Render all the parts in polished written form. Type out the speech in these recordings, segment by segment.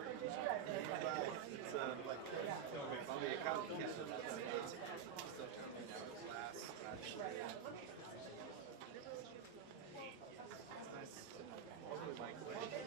It's like the accounting candidate that's still coming out of class. It's nice to microwave.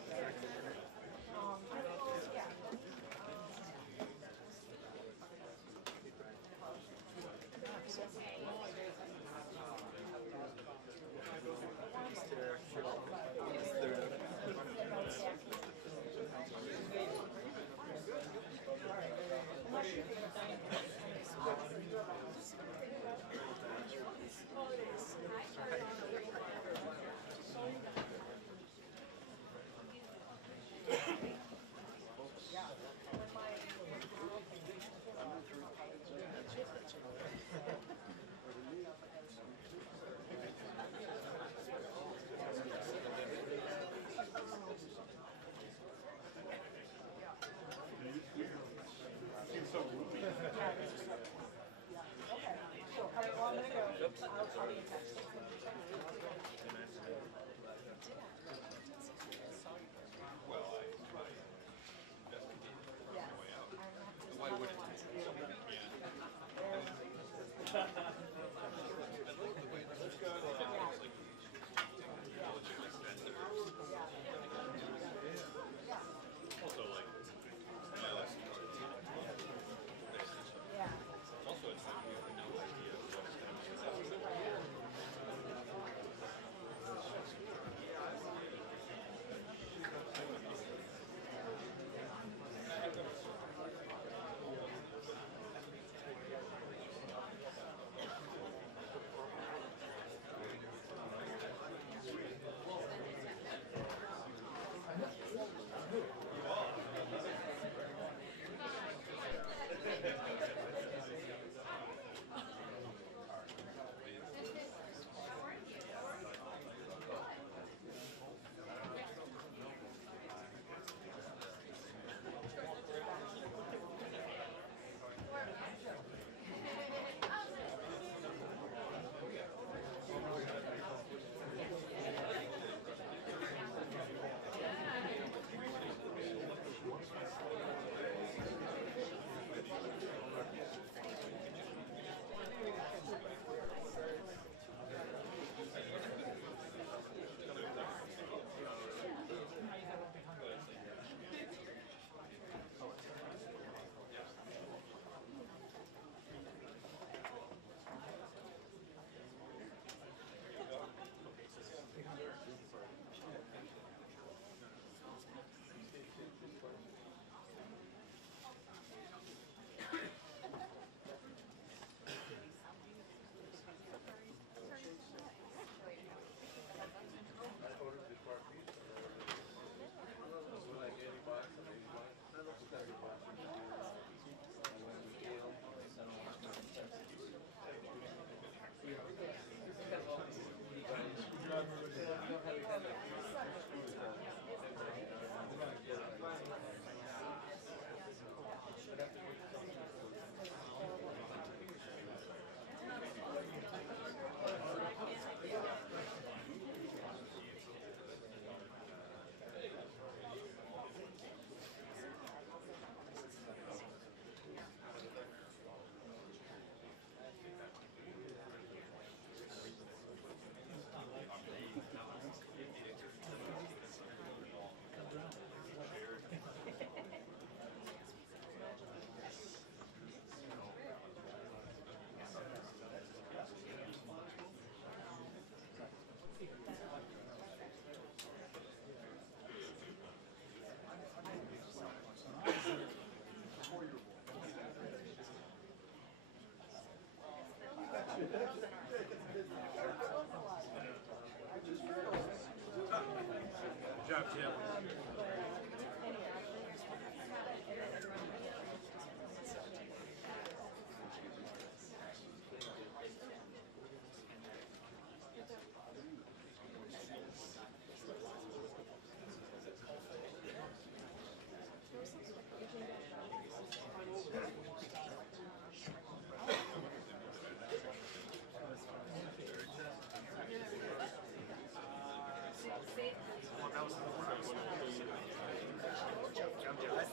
Good job, Tim. Well, that was the one I was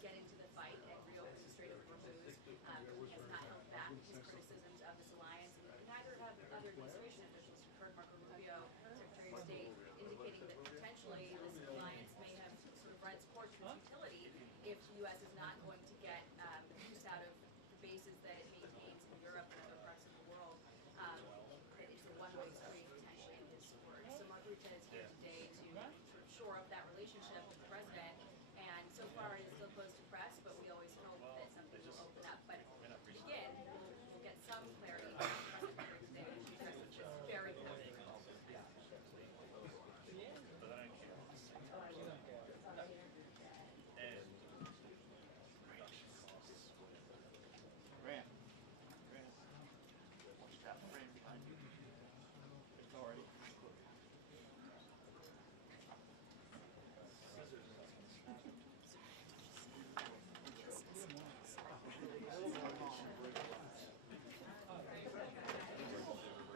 get into the fight and reopen the Strait of Hormuz. He has not held back his criticisms of this alliance, and neither have other administration officials. You've heard Marco Rubio, Secretary of State, indicating that potentially this alliance may have sort of run its course to futility if the U.S. is not going to get the use out of the bases that it maintains in Europe and other parts of the world. It's a one-way street, potentially, in his words. So Mark Rutte is here today to sort of shore up that relationship with the president. And so far, it is still closed to press, but we always hope that something will open up. But again, we'll get some clarity from the president today, which he addresses this very closely. Grant. Watch that frame behind you. Authority.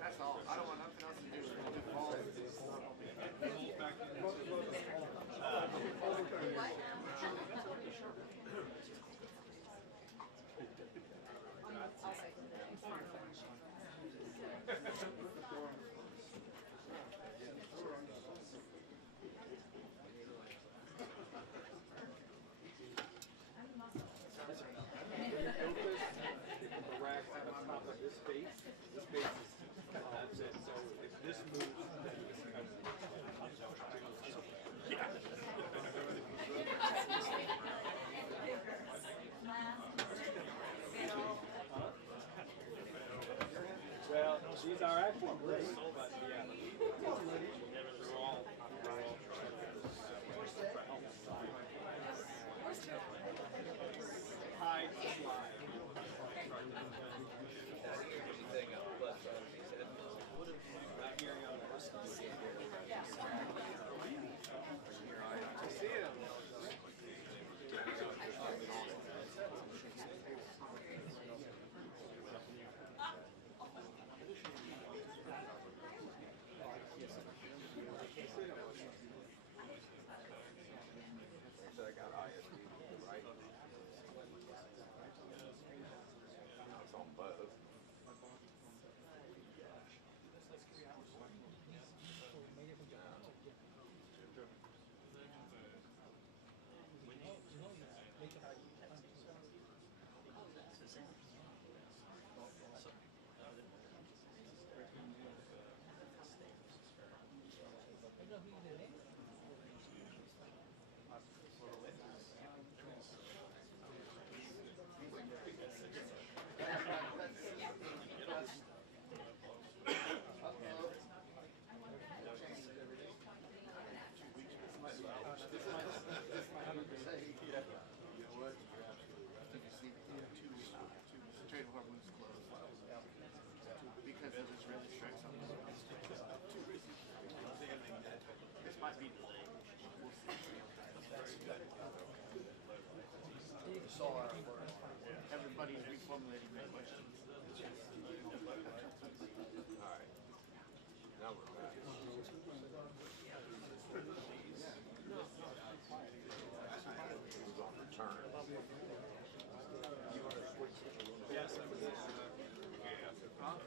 That's all. I don't want nothing else to do. We'll do balls. The rack on the top of this base is that's it. So if this moves, then this comes. Well, these are actually great, but yeah. They're all high slide. Not hearing on the See him. I got ISP, right? It's on both. Trade hormones closed because of Israeli strikes on the This might be delayed. We'll see. Everybody's reformulating their questions. All right. Now we're back. Who's on return? Yes, I was. Huh?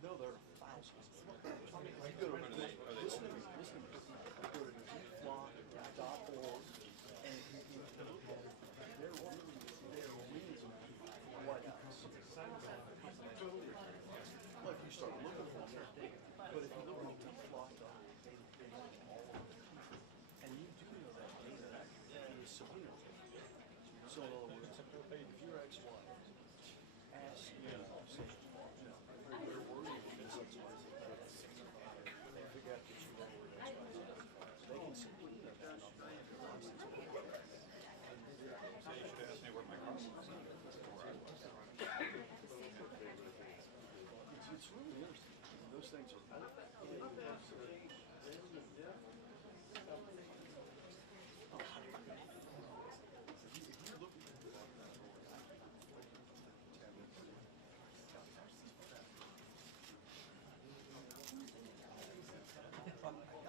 No, there are thousands. You go to listen to me. You go to deflock.org and you look at it. They're really what else? Well, if you start looking for them, but if you look at deflock.org, they all of them. And you do know that data is subpoenaed. So in other words, if your ex-wife asks you, say, they're worried about this ex-wife, they figure out that you know where ex-wife is, they can subpoena that number and your license will be there. So you should ask me where my car was. It's really interesting. Those things are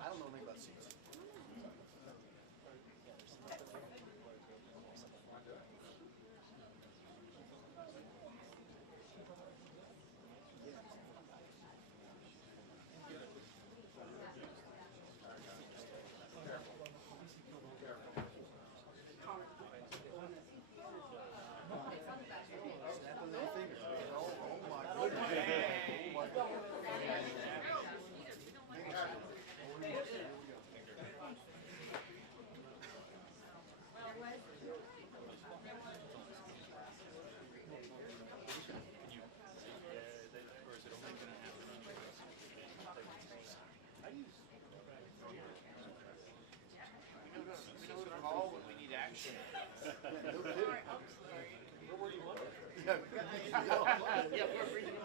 I don't know anything about seats. Snapping their fingers. Oh my goodness. Oh my goodness. Call when we need action. No kidding. Where were you Monday? Yeah, we're reading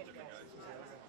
Different guys.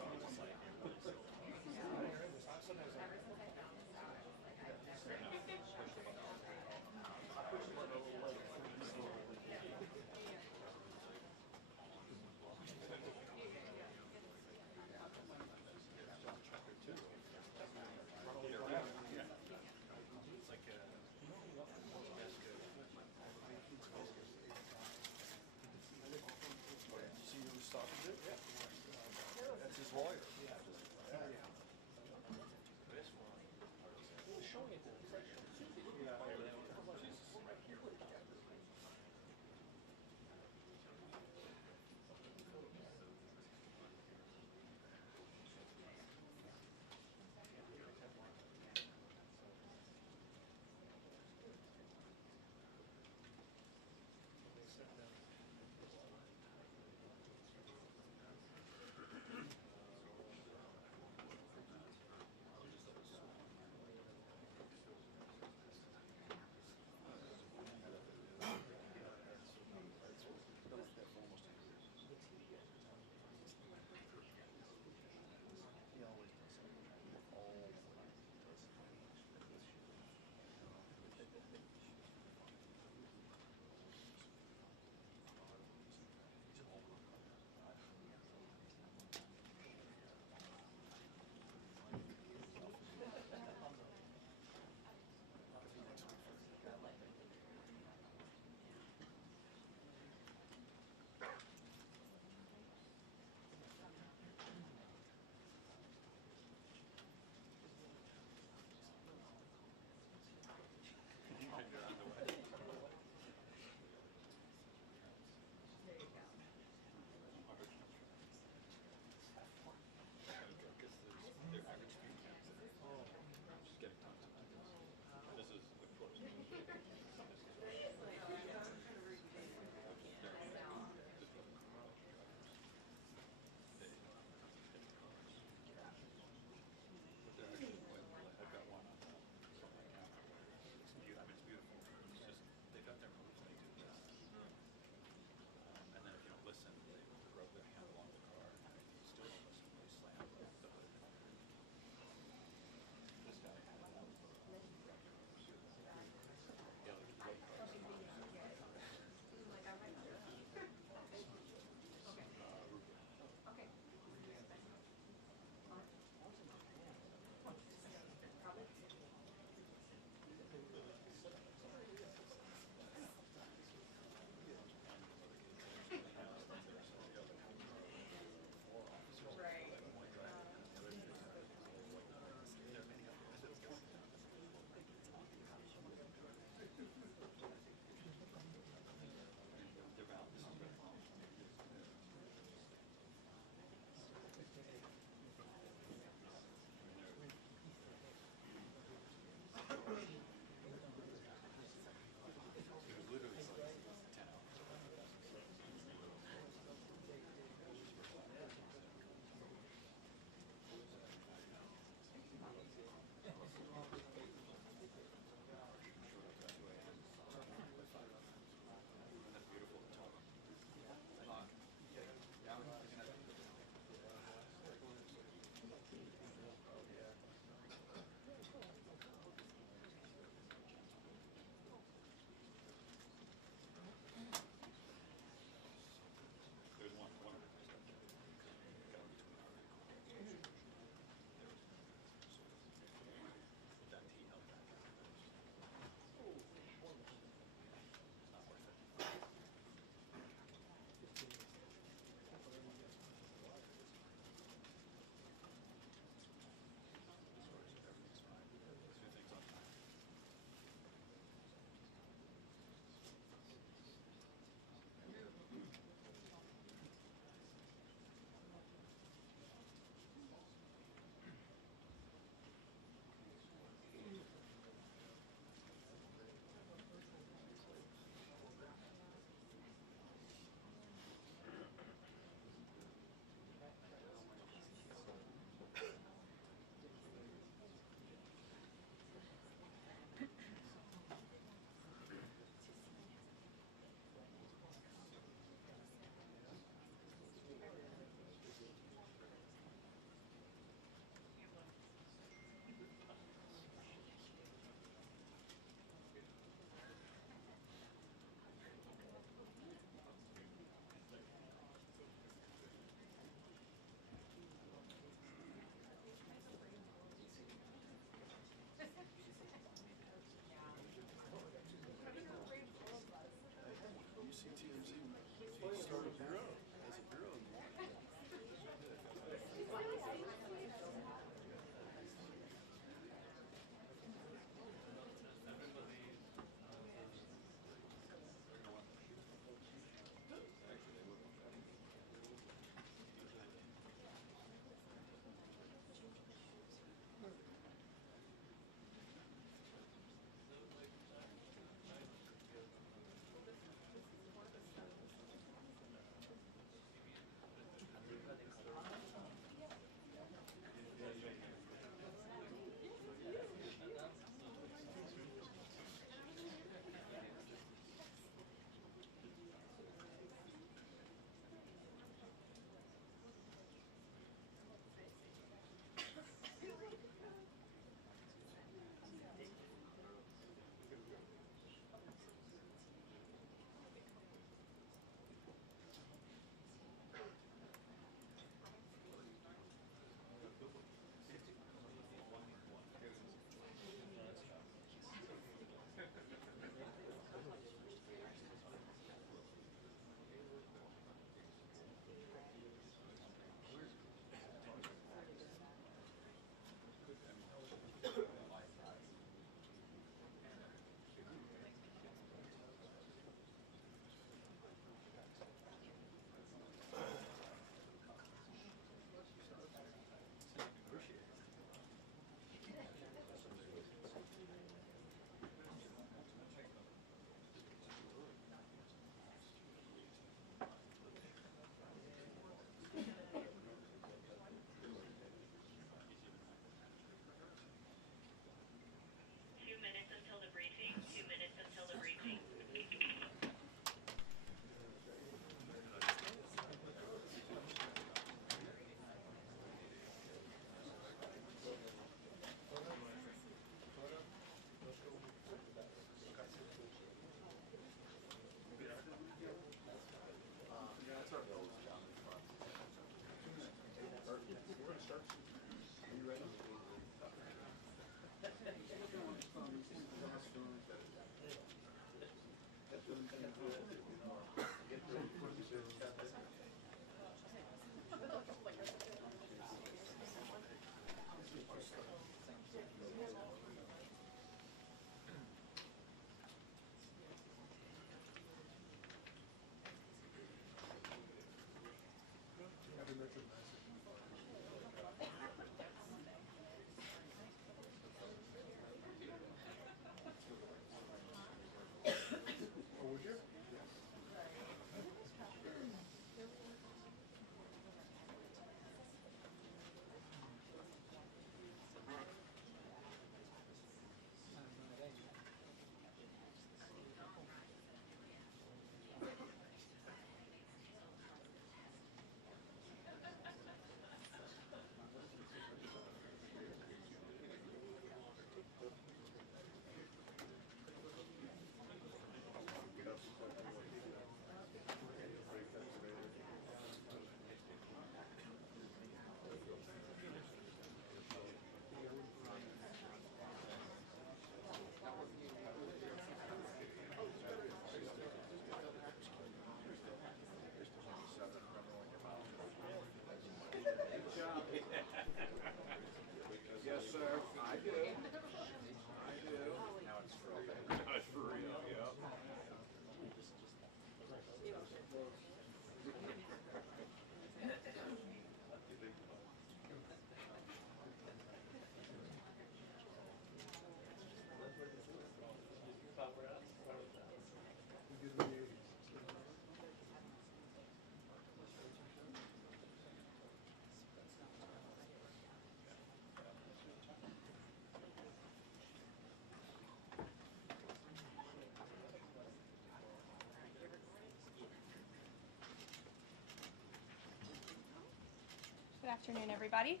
afternoon, everybody.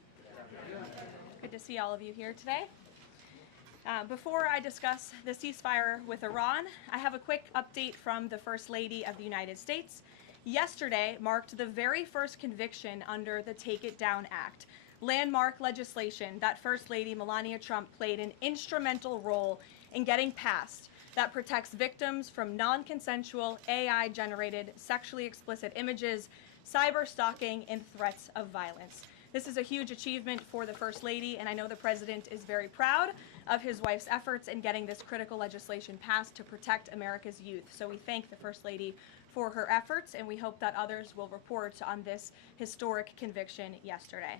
Good to see all of you here today. Before I discuss the ceasefire with Iran, I have a quick update from the First Lady of the United States. Yesterday marked the very first conviction under the Take It Down Act, landmark legislation that First Lady Melania Trump played an instrumental role in getting passed that protects victims from non-consensual AI-generated sexually explicit images, cyber stalking, and threats of violence. This is a huge achievement for the First Lady, and I know the President is very proud of his wife's efforts in getting this critical legislation passed to protect America's youth. So we thank the First Lady for her efforts, and we hope that others will report on this historic conviction yesterday.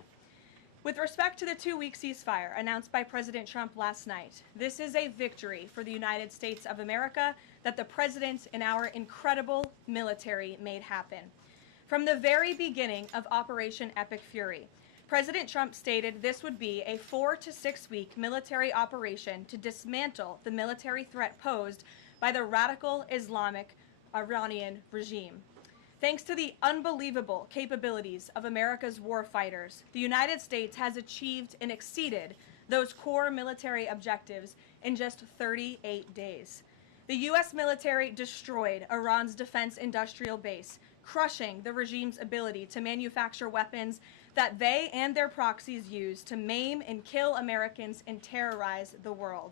With respect to the 2-week ceasefire announced by President Trump last night, this is a victory for the United States of America that the President and our incredible military made happen. From the very beginning of Operation Epic Fury, President Trump stated this would be a 4 to 6 week military operation to dismantle the military threat posed by the radical Islamic Iranian regime. Thanks to the unbelievable capabilities of America's war fighters, the United States has achieved and exceeded those core military objectives in just 38 days. The U.S. military destroyed Iran's defense industrial base, crushing the regime's ability to manufacture weapons that they and their proxies use to maim and kill Americans and terrorize the world.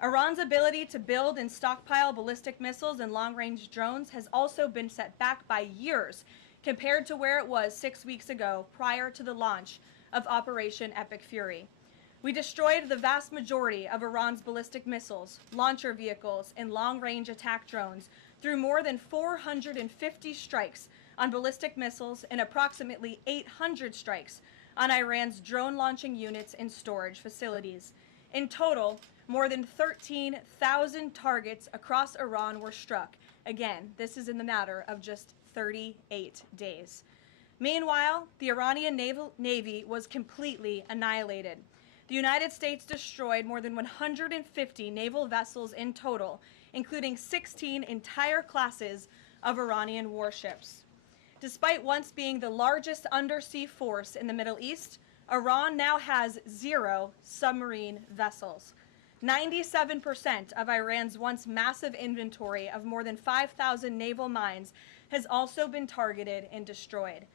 Iran's ability to build and stockpile ballistic missiles and long-range drones has also been set back by years compared to where it was 6 weeks ago prior to the launch of Operation Epic Fury. We destroyed the vast majority of Iran's ballistic missiles, launcher vehicles, and long-range attack drones through more than 450 strikes on ballistic missiles and approximately 800 strikes on Iran's drone launching units and storage facilities. In total, more than 13,000 targets across Iran were struck. Again, this is in the matter of just 38 days. Meanwhile, the Iranian Navy was completely annihilated. The United States destroyed more than 150 naval vessels in total, including 16 entire classes of Iranian warships. Despite once being the largest undersea force in the Middle East, Iran now has 0 submarine vessels. 97% of Iran's once massive inventory of more than 5,000 naval mines has also been targeted and destroyed.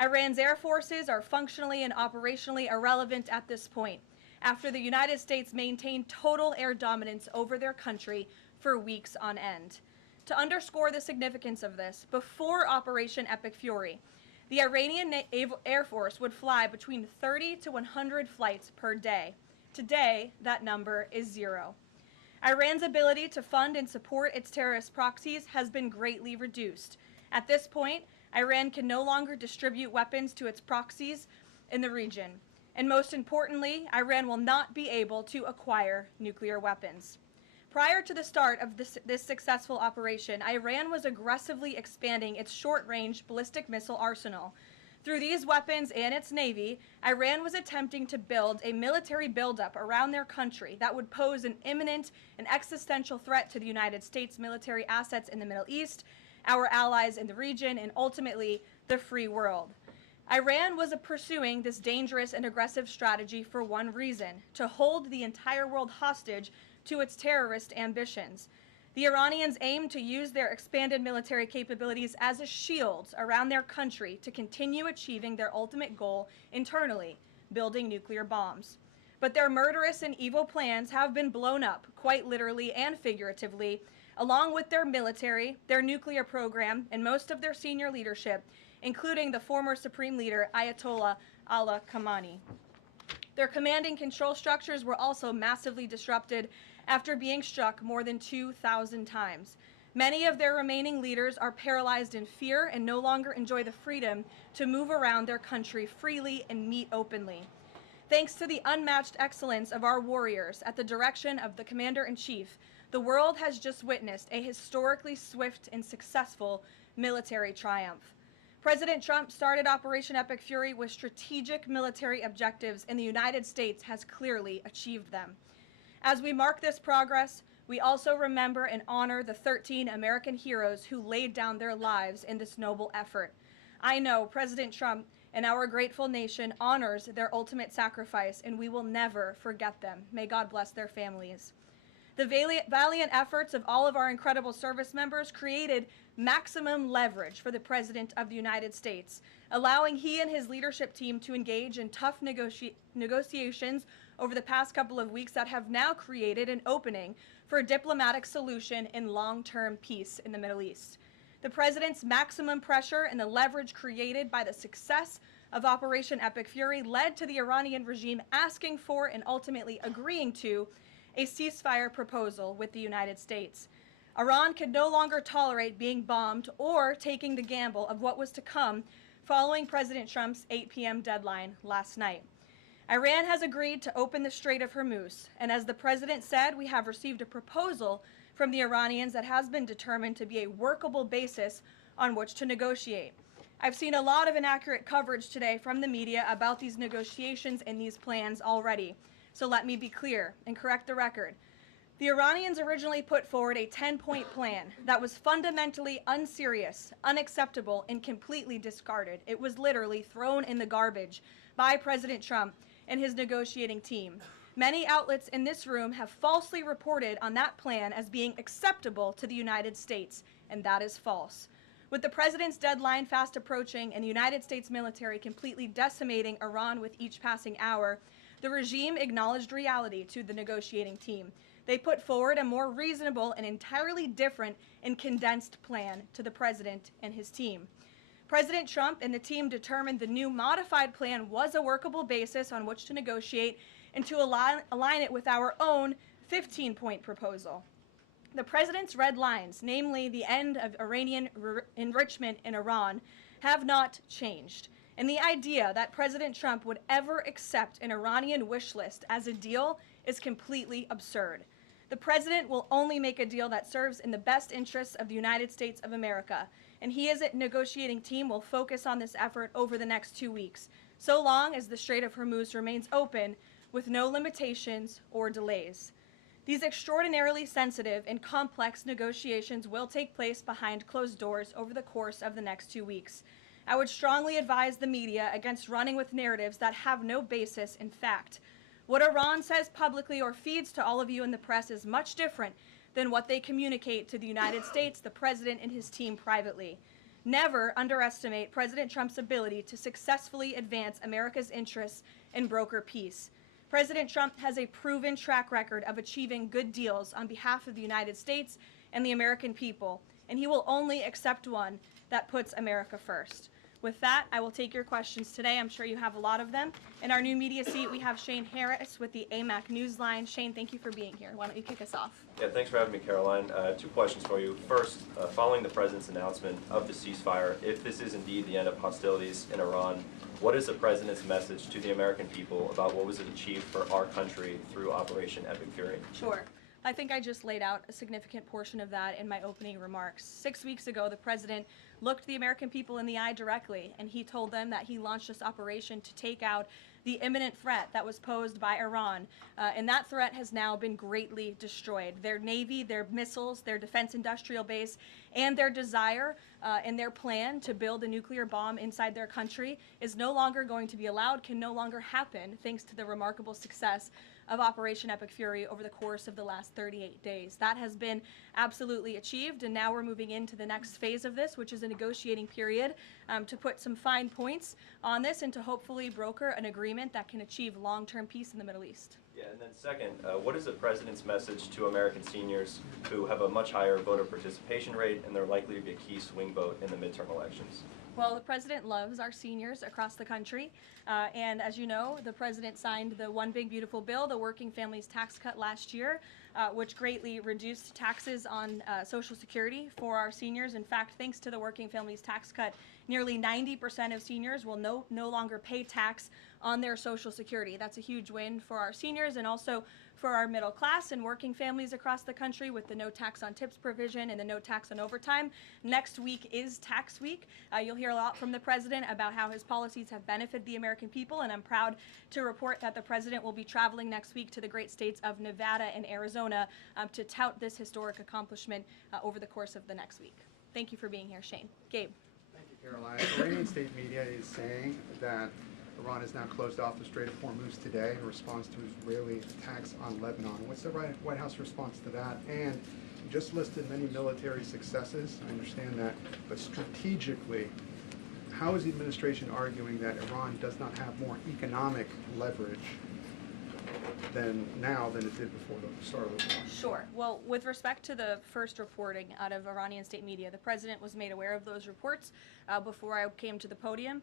Iran's air forces are functionally and operationally irrelevant at this point, after the United States maintained total air dominance over their country for weeks on end. To underscore the significance of this, before Operation Epic Fury, the Iranian Air Force would fly between 30 to 100 flights per day. Today, that number is 0. Iran's ability to fund and support its terrorist proxies has been greatly reduced. At this point, Iran can no longer distribute weapons to its proxies in the region. And most importantly, Iran will not be able to acquire nuclear weapons. Prior to the start of this successful operation, Iran was aggressively expanding its short-range ballistic missile arsenal. Through these weapons and its navy, Iran was attempting to build a military buildup around their country that would pose an imminent and existential threat to the United States military assets in the Middle East, our allies in the region, and ultimately the free world. Iran was pursuing this dangerous and aggressive strategy for one reason: to hold the entire world hostage to its terrorist ambitions. The Iranians aim to use their expanded military capabilities as a shield around their country to continue achieving their ultimate goal internally, building nuclear bombs. But their murderous and evil plans have been blown up, quite literally and figuratively, along with their military, their nuclear program, and most of their senior leadership, including the former Supreme Leader Ayatollah Ali Khamenei. Their command and control structures were also massively disrupted after being struck more than 2,000 times. Many of their remaining leaders are paralyzed in fear and no longer enjoy the freedom to move around their country freely and meet openly. Thanks to the unmatched excellence of our warriors at the direction of the Commander-in-Chief, the world has just witnessed a historically swift and successful military triumph. President Trump started Operation Epic Fury with strategic military objectives, and the United States has clearly achieved them. As we mark this progress, we also remember and honor the 13 American heroes who laid down their lives in this noble effort. I know President Trump and our grateful nation honors their ultimate sacrifice, and we will never forget them. May God bless their families. The valiant efforts of all of our incredible service members created maximum leverage for the President of the United States, allowing he and his leadership team to engage in tough negotiations over the past couple of weeks that have now created an opening for a diplomatic solution and long-term peace in the Middle East. The President's maximum pressure and the leverage created by the success of Operation Epic Fury led to the Iranian regime asking for and ultimately agreeing to a ceasefire proposal with the United States. Iran could no longer tolerate being bombed or taking the gamble of what was to come following President Trump's 8 p.m. deadline last night. Iran has agreed to open the Strait of Hormuz, and as the President said, we have received a proposal from the Iranians that has been determined to be a workable basis on which to negotiate. I've seen a lot of inaccurate coverage today from the media about these negotiations and these plans already. So let me be clear and correct the record. The Iranians originally put forward a 10-point plan that was fundamentally unserious, unacceptable, and completely discarded. It was literally thrown in the garbage by President Trump and his negotiating team. Many outlets in this room have falsely reported on that plan as being acceptable to the United States, and that is false. With the President's deadline fast approaching and the United States military completely decimating Iran with each passing hour, the regime acknowledged reality to the negotiating team. They put forward a more reasonable and entirely different and condensed plan to the President and his team. President Trump and the team determined the new modified plan was a workable basis on which to negotiate and to align it with our own 15-point proposal. The President's red lines, namely the end of Iranian enrichment in Iran, have not changed. And the idea that President Trump would ever accept an Iranian wish list as a deal is completely absurd. The President will only make a deal that serves in the best interests of the United States of America, and he as a negotiating team will focus on this effort over the next 2 weeks, so long as the Strait of Hormuz remains open with no limitations or delays. These extraordinarily sensitive and complex negotiations will take place behind closed doors over the course of the next 2 weeks. I would strongly advise the media against running with narratives that have no basis in fact. What Iran says publicly or feeds to all of you in the press is much different than what they communicate to the United States, the President, and his team privately. Never underestimate President Trump's ability to successfully advance America's interests and broker peace. President Trump has a proven track record of achieving good deals on behalf of the United States and the American people, and he will only accept one that puts America first. With that, I will take your questions today. I'm sure you have a lot of them. In our new media seat, we have Shane Harris with the AMAC Newsline. Shane, thank you for being here. Why don't you kick us off? Yeah, thanks for having me, Karoline. Two questions for you. First, following the President's announcement of the ceasefire, if this is indeed the end of hostilities in Iran, what is the President's message to the American people about what was achieved for our country through Operation Epic Fury? Sure. I think I just laid out a significant portion of that in my opening remarks. 6 weeks ago, the President looked the American people in the eye directly, and he told them that he launched this operation to take out the imminent threat that was posed by Iran. And that threat has now been greatly destroyed. Their Navy, their missiles, their defense industrial base, and their desire and their plan to build a nuclear bomb inside their country is no longer going to be allowed, can no longer happen, thanks to the remarkable success of Operation Epic Fury over the course of the last 38 days. That has been absolutely achieved, and now we're moving into the next phase of this, which is a negotiating period to put some fine points on this and to hopefully broker an agreement that can achieve long-term peace in the Middle East. Yeah, and then second, what is the President's message to American seniors who have a much higher voter participation rate and they're likely to be a key swing vote in the midterm elections? Well, the President loves our seniors across the country, and as you know, the President signed the One Big Beautiful Bill, the Working Families Tax Cut last year, which greatly reduced taxes on Social Security for our seniors. In fact, thanks to the Working Families Tax Cut, nearly 90% of seniors will no longer pay tax on their Social Security. That's a huge win for our seniors and also for our middle class and working families across the country with the no tax on tips provision and the no tax on overtime. Next week is tax week. You'll hear a lot from the President about how his policies have benefited the American people, and I'm proud to report that the President will be traveling next week to the great states of Nevada and Arizona to tout this historic accomplishment over the course of the next week. Thank you for being here, Shane. Gabe. Thank you. Karoline, Iranian state media is saying that Iran has now closed off the Strait of Hormuz today in response to Israeli attacks on Lebanon. What's the White House response to that? And you just listed many military successes, I understand that, but strategically, how is the administration arguing that Iran does not have more economic leverage than it did before the start of the war? Sure. Well, with respect to the first reporting out of Iranian state media, the president was made aware of those reports before I came to the podium.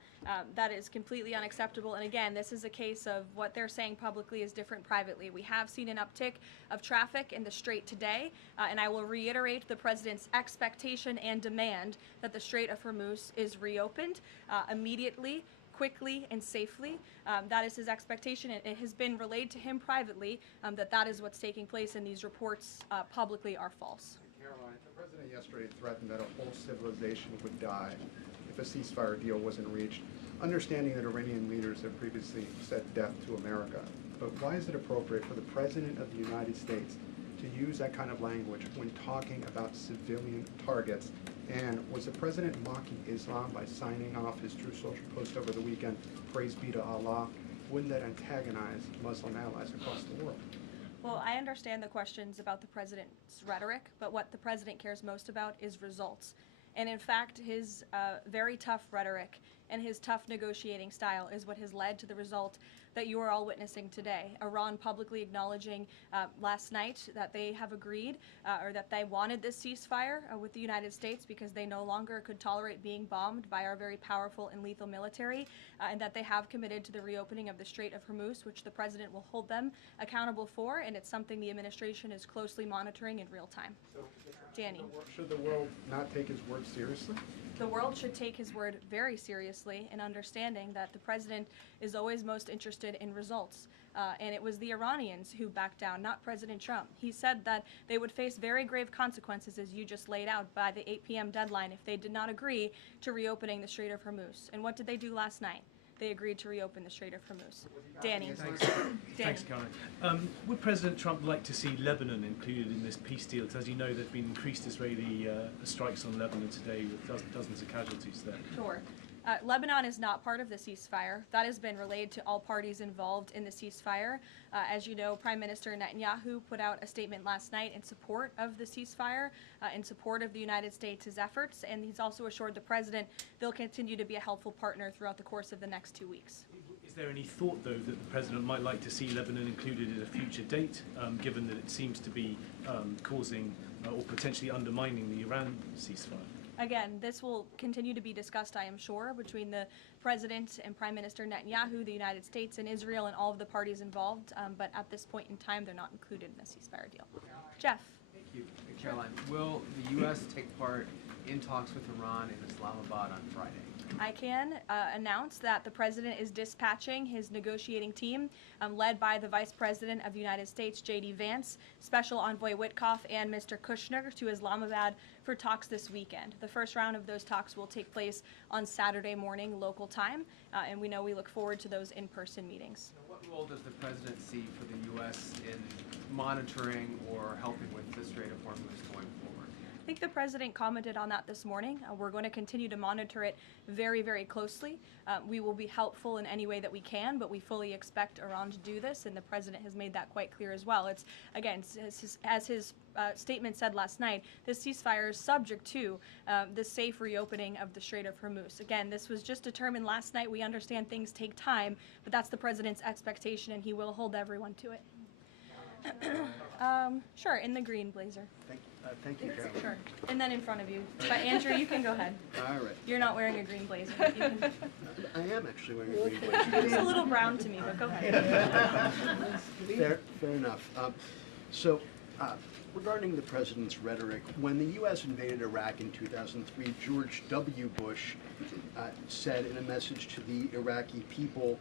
That is completely unacceptable. And again, this is a case of what they're saying publicly is different privately. We have seen an uptick of traffic in the Strait today, and I will reiterate the president's expectation and demand that the Strait of Hormuz is reopened immediately, quickly and safely. That is his expectation. It has been relayed to him privately that is what's taking place, and these reports publicly are false. Karoline, the president yesterday threatened that a whole civilization would die if a ceasefire deal wasn't reached, understanding that Iranian leaders have previously said death to America. But why is it appropriate for the president of the United States to use that kind of language when talking about civilian targets? And was the president mocking Islam by signing off his True Social post over the weekend, praise be to Allah? Wouldn't that antagonize Muslim allies across the world? Well, I understand the questions about the president's rhetoric, but what the president cares most about is results. And in fact, his very tough rhetoric and his tough negotiating style is what has led to the result that you are all witnessing today. Iran publicly acknowledging last night that they have agreed or that they wanted this ceasefire with the United States because they no longer could tolerate being bombed by our very powerful and lethal military, and that they have committed to the reopening of the Strait of Hormuz, which the president will hold them accountable for, and it's something the administration is closely monitoring in real time. Danny. Should the world not take his word seriously? The world should take his word very seriously in understanding that the president is always most interested in results. And it was the Iranians who backed down, not President Trump. He said that they would face very grave consequences, as you just laid out, by the 8 p.m. deadline if they did not agree to reopening the Strait of Hormuz. And what did they do last night? They agreed to reopen the Strait of Hormuz. Danny. Thanks, Caroline. Would President Trump like to see Lebanon included in this peace deal? Because as you know, there have been increased Israeli strikes on Lebanon today with dozens of casualties there. Sure. Lebanon is not part of the ceasefire. That has been relayed to all parties involved in the ceasefire. As you know, Prime Minister Netanyahu put out a statement last night in support of the ceasefire, in support of the United States' efforts, and he's also assured the president they'll continue to be a helpful partner throughout the course of the next 2 weeks. Is there any thought, though, that the president might like to see Lebanon included at a future date, given that it seems to be causing or potentially undermining the Iran ceasefire? Again, this will continue to be discussed, I am sure, between the President and Prime Minister Netanyahu, the United States and Israel, and all of the parties involved. But at this point in time, they're not included in the ceasefire deal. Jeff. Thank you. Caroline, will the U.S. take part in talks with Iran in Islamabad on Friday? I can announce that the President is dispatching his negotiating team, led by the Vice President of the United States, J.D. Vance, Special Envoy Witkoff, and Mr. Kushner to Islamabad for talks this weekend. The first round of those talks will take place on Saturday morning local time, and we look forward to those in-person meetings. What role does the President see for the U.S. in monitoring or helping with the Strait of Hormuz going forward? I think the President commented on that this morning. We're going to continue to monitor it very, very closely. We will be helpful in any way that we can, but we fully expect Iran to do this, and the President has made that quite clear as well. It's, again, as his statement said last night, this ceasefire is subject to the safe reopening of the Strait of Hormuz. Again, this was just determined last night. We understand things take time, but that's the President's expectation, and he will hold everyone to it. Sure, in the green blazer. Thank you, Caroline. Sure, and then in front of you. But Andrew, you can go ahead. All right. You're not wearing a green blazer. You can... I am actually wearing a green blazer. It's a little brown to me, but go ahead. Fair enough. Regarding the president's rhetoric, when the U.S. invaded Iraq in 2003, George W. Bush said in a message to the Iraqi people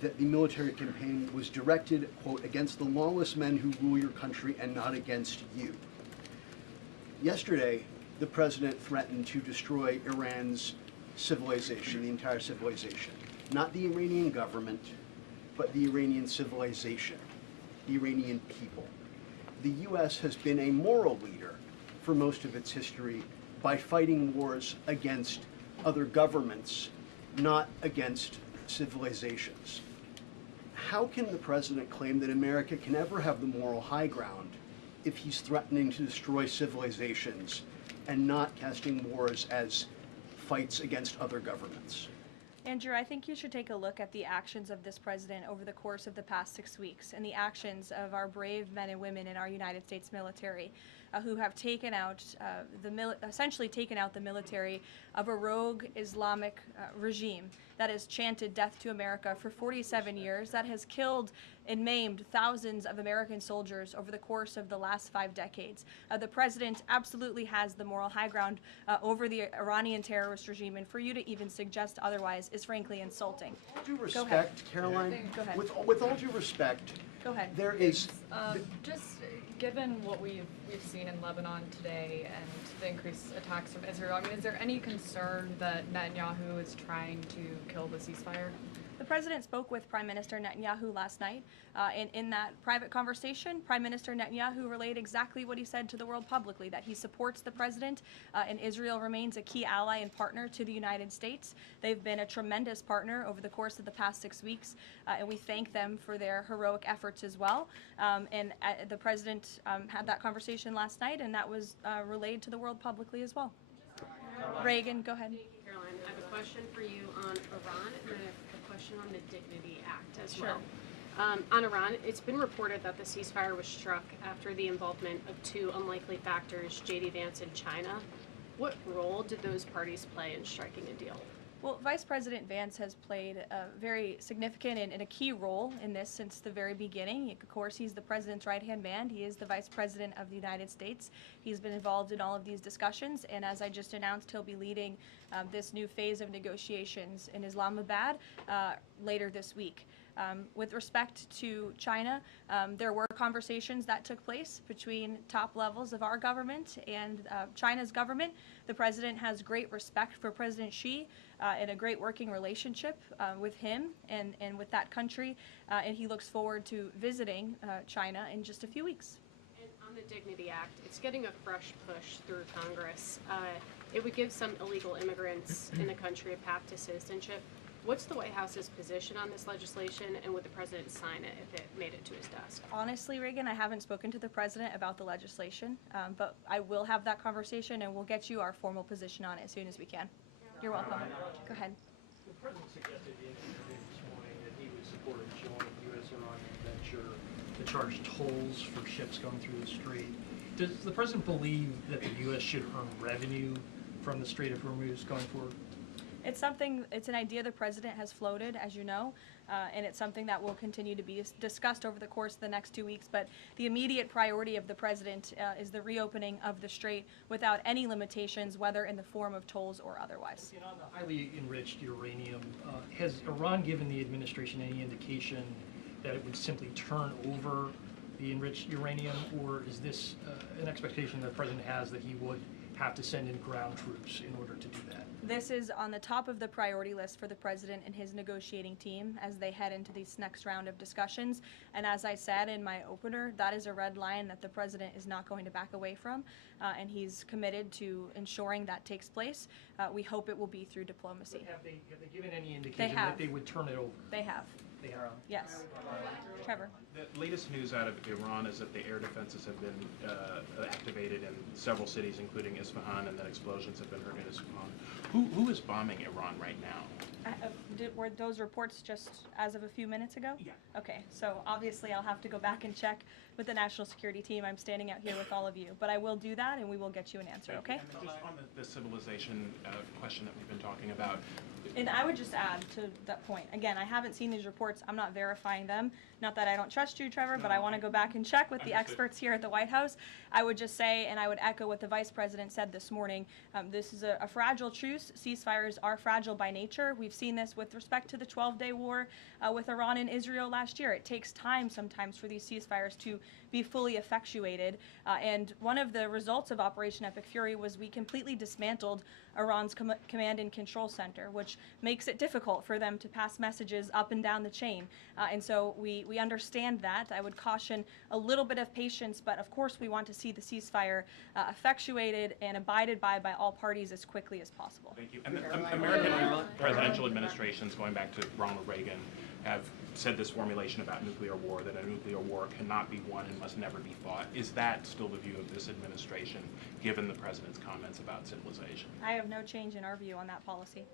that the military campaign was directed, quote, against the lawless men who rule your country and not against you. Yesterday, the president threatened to destroy Iran's civilization, the entire civilization. Not the Iranian government, but the Iranian civilization, the Iranian people. The U.S. has been a moral leader for most of its history by fighting wars against other governments, not against civilizations. How can the president claim that America can ever have the moral high ground if he's threatening to destroy civilizations and not casting wars as fights against other governments? Andrew, I think you should take a look at the actions of this president over the course of the past 6 weeks and the actions of our brave men and women in our United States military who have taken out essentially taken out the military of a rogue Islamic regime that has chanted death to America for 47 years, that has killed and maimed thousands of American soldiers over the course of the last 5 decades. The president absolutely has the moral high ground over the Iranian terrorist regime, and for you to even suggest otherwise is frankly insulting. With all due respect, Caroline, Go ahead. with all due respect, Go ahead. there is Just given what we've seen in Lebanon today and the increased attacks from Israel, I mean, is there any concern that Netanyahu is trying to kill the ceasefire? The president spoke with Prime Minister Netanyahu last night, and in that private conversation, Prime Minister Netanyahu relayed exactly what he said to the world publicly, that he supports the president, and Israel remains a key ally and partner to the United States. They've been a tremendous partner over the course of the past 6 weeks, and we thank them for their heroic efforts as well. The president had that conversation last night, and that was relayed to the world publicly as well. Reagan, go ahead. Thank you, Caroline. I have a question for you on Iran, and then a question on the Dignity Act as Sure. well. On Iran, it's been reported that the ceasefire was struck after the involvement of 2 unlikely factors, J.D. Vance and China. What role did those parties play in striking a deal? Well, Vice President Vance has played a very significant and a key role in this since the very beginning. Of course, he's the president's right-hand man. He is the Vice President of the United States. He's been involved in all of these discussions, and as I just announced, he'll be leading this new phase of negotiations in Islamabad later this week. With respect to China, there were conversations that took place between top levels of our government and China's government. The president has great respect for President Xi and a great working relationship with him and with that country, and he looks forward to visiting China in just a few weeks. And on the Dignity Act, it's getting a fresh push through Congress. It would give some illegal immigrants in the country a path to citizenship. What's the White House's position on this legislation, and would the president sign it if it made it to his desk? Honestly, Reagan, I haven't spoken to the president about the legislation, but I will have that conversation, and we'll get you our formal position on it as soon as we can. You're welcome. Go ahead. The president suggested in an interview this morning that he would support a joint U.S.-Iranian venture to charge tolls for ships going through the strait. Does the president believe that the U.S. should earn revenue from the Strait of Hormuz going forward? It's an idea the president has floated, as you know, and it's something that will continue to be discussed over the course of the next 2 weeks. But the immediate priority of the president is the reopening of the strait without any limitations, whether in the form of tolls or otherwise. And on the highly enriched uranium, has Iran given the administration any indication that it would simply turn over the enriched uranium, or is this an expectation that the president has that he would have to send in ground troops in order to do that? This is on the top of the priority list for the president and his negotiating team as they head into this next round of discussions. And as I said in my opener, that is a red line that the president is not going to back away from, and he's committed to ensuring that takes place. We hope it will be through diplomacy. But have they given any indication that they would turn it over? They have. They have. Yes. Trevor. The latest news out of Iran is that the air defenses have been activated in several cities, including Isfahan, and that explosions have been heard in Isfahan. Who is bombing Iran right now? Were those reports just as of a few minutes ago? Yeah. Okay, so obviously I'll have to go back and check with the national security team. I'm standing out here with all of you, but I will do that and we will get you an answer, okay? And then just on the civilization question that we've been talking about. And I would just add to that point, again, I haven't seen these reports. I'm not verifying them. Not that I don't trust you, Trevor, but I want to go back and check with the experts here at the White House. I would just say, and I would echo what the Vice President said this morning, this is a fragile truce. Ceasefires are fragile by nature. We've seen this with respect to the 12-day war with Iran and Israel last year. It takes time sometimes for these ceasefires to be fully effectuated. And one of the results of Operation Epic Fury was we completely dismantled Iran's command and control center, which makes it difficult for them to pass messages up and down the chain. And so we understand that. I would caution a little bit of patience, but of course we want to see the ceasefire effectuated and abided by all parties as quickly as possible. Thank you. And the American presidential administrations, going back to Ronald Reagan, have said this formulation about nuclear war, that a nuclear war cannot be won and must never be fought. Is that still the view of this administration, given the president's comments about civilization? I have no change in our view on that policy.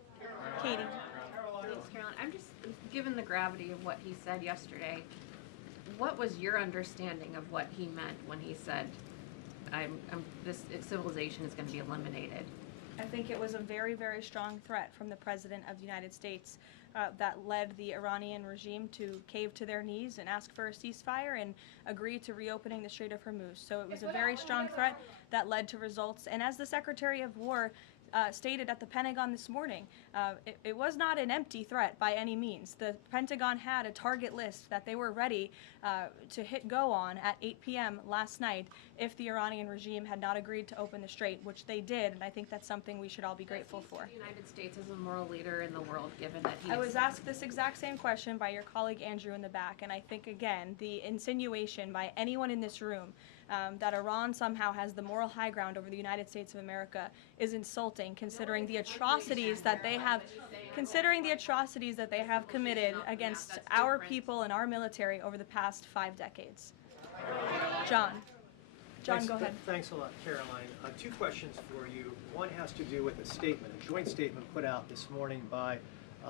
Katie. Thanks, Caroline. I'm just, given the gravity of what he said yesterday, what was your understanding of what he meant when he said, this civilization is going to be eliminated? I think it was a very, very strong threat from the President of the United States that led the Iranian regime to cave to their knees and ask for a ceasefire and agree to reopening the Strait of Hormuz. So it was a very strong threat that led to results. And as the Secretary of War stated at the Pentagon this morning, it was not an empty threat by any means. The Pentagon had a target list that they were ready to hit go on at 8 p.m. last night if the Iranian regime had not agreed to open the strait, which they did, and I think that's something we should all be grateful for. The United States is a moral leader in the world, given that he I was asked this exact same question by your colleague Andrew in the back, and I think, again, the insinuation by anyone in this room that Iran somehow has the moral high ground over the United States of America is insulting, considering the atrocities that they have committed against our people and our military over the past 5 decades. John, go ahead. Thanks a lot, Caroline. 2 questions for you. One has to do with a statement, a joint statement put out this morning by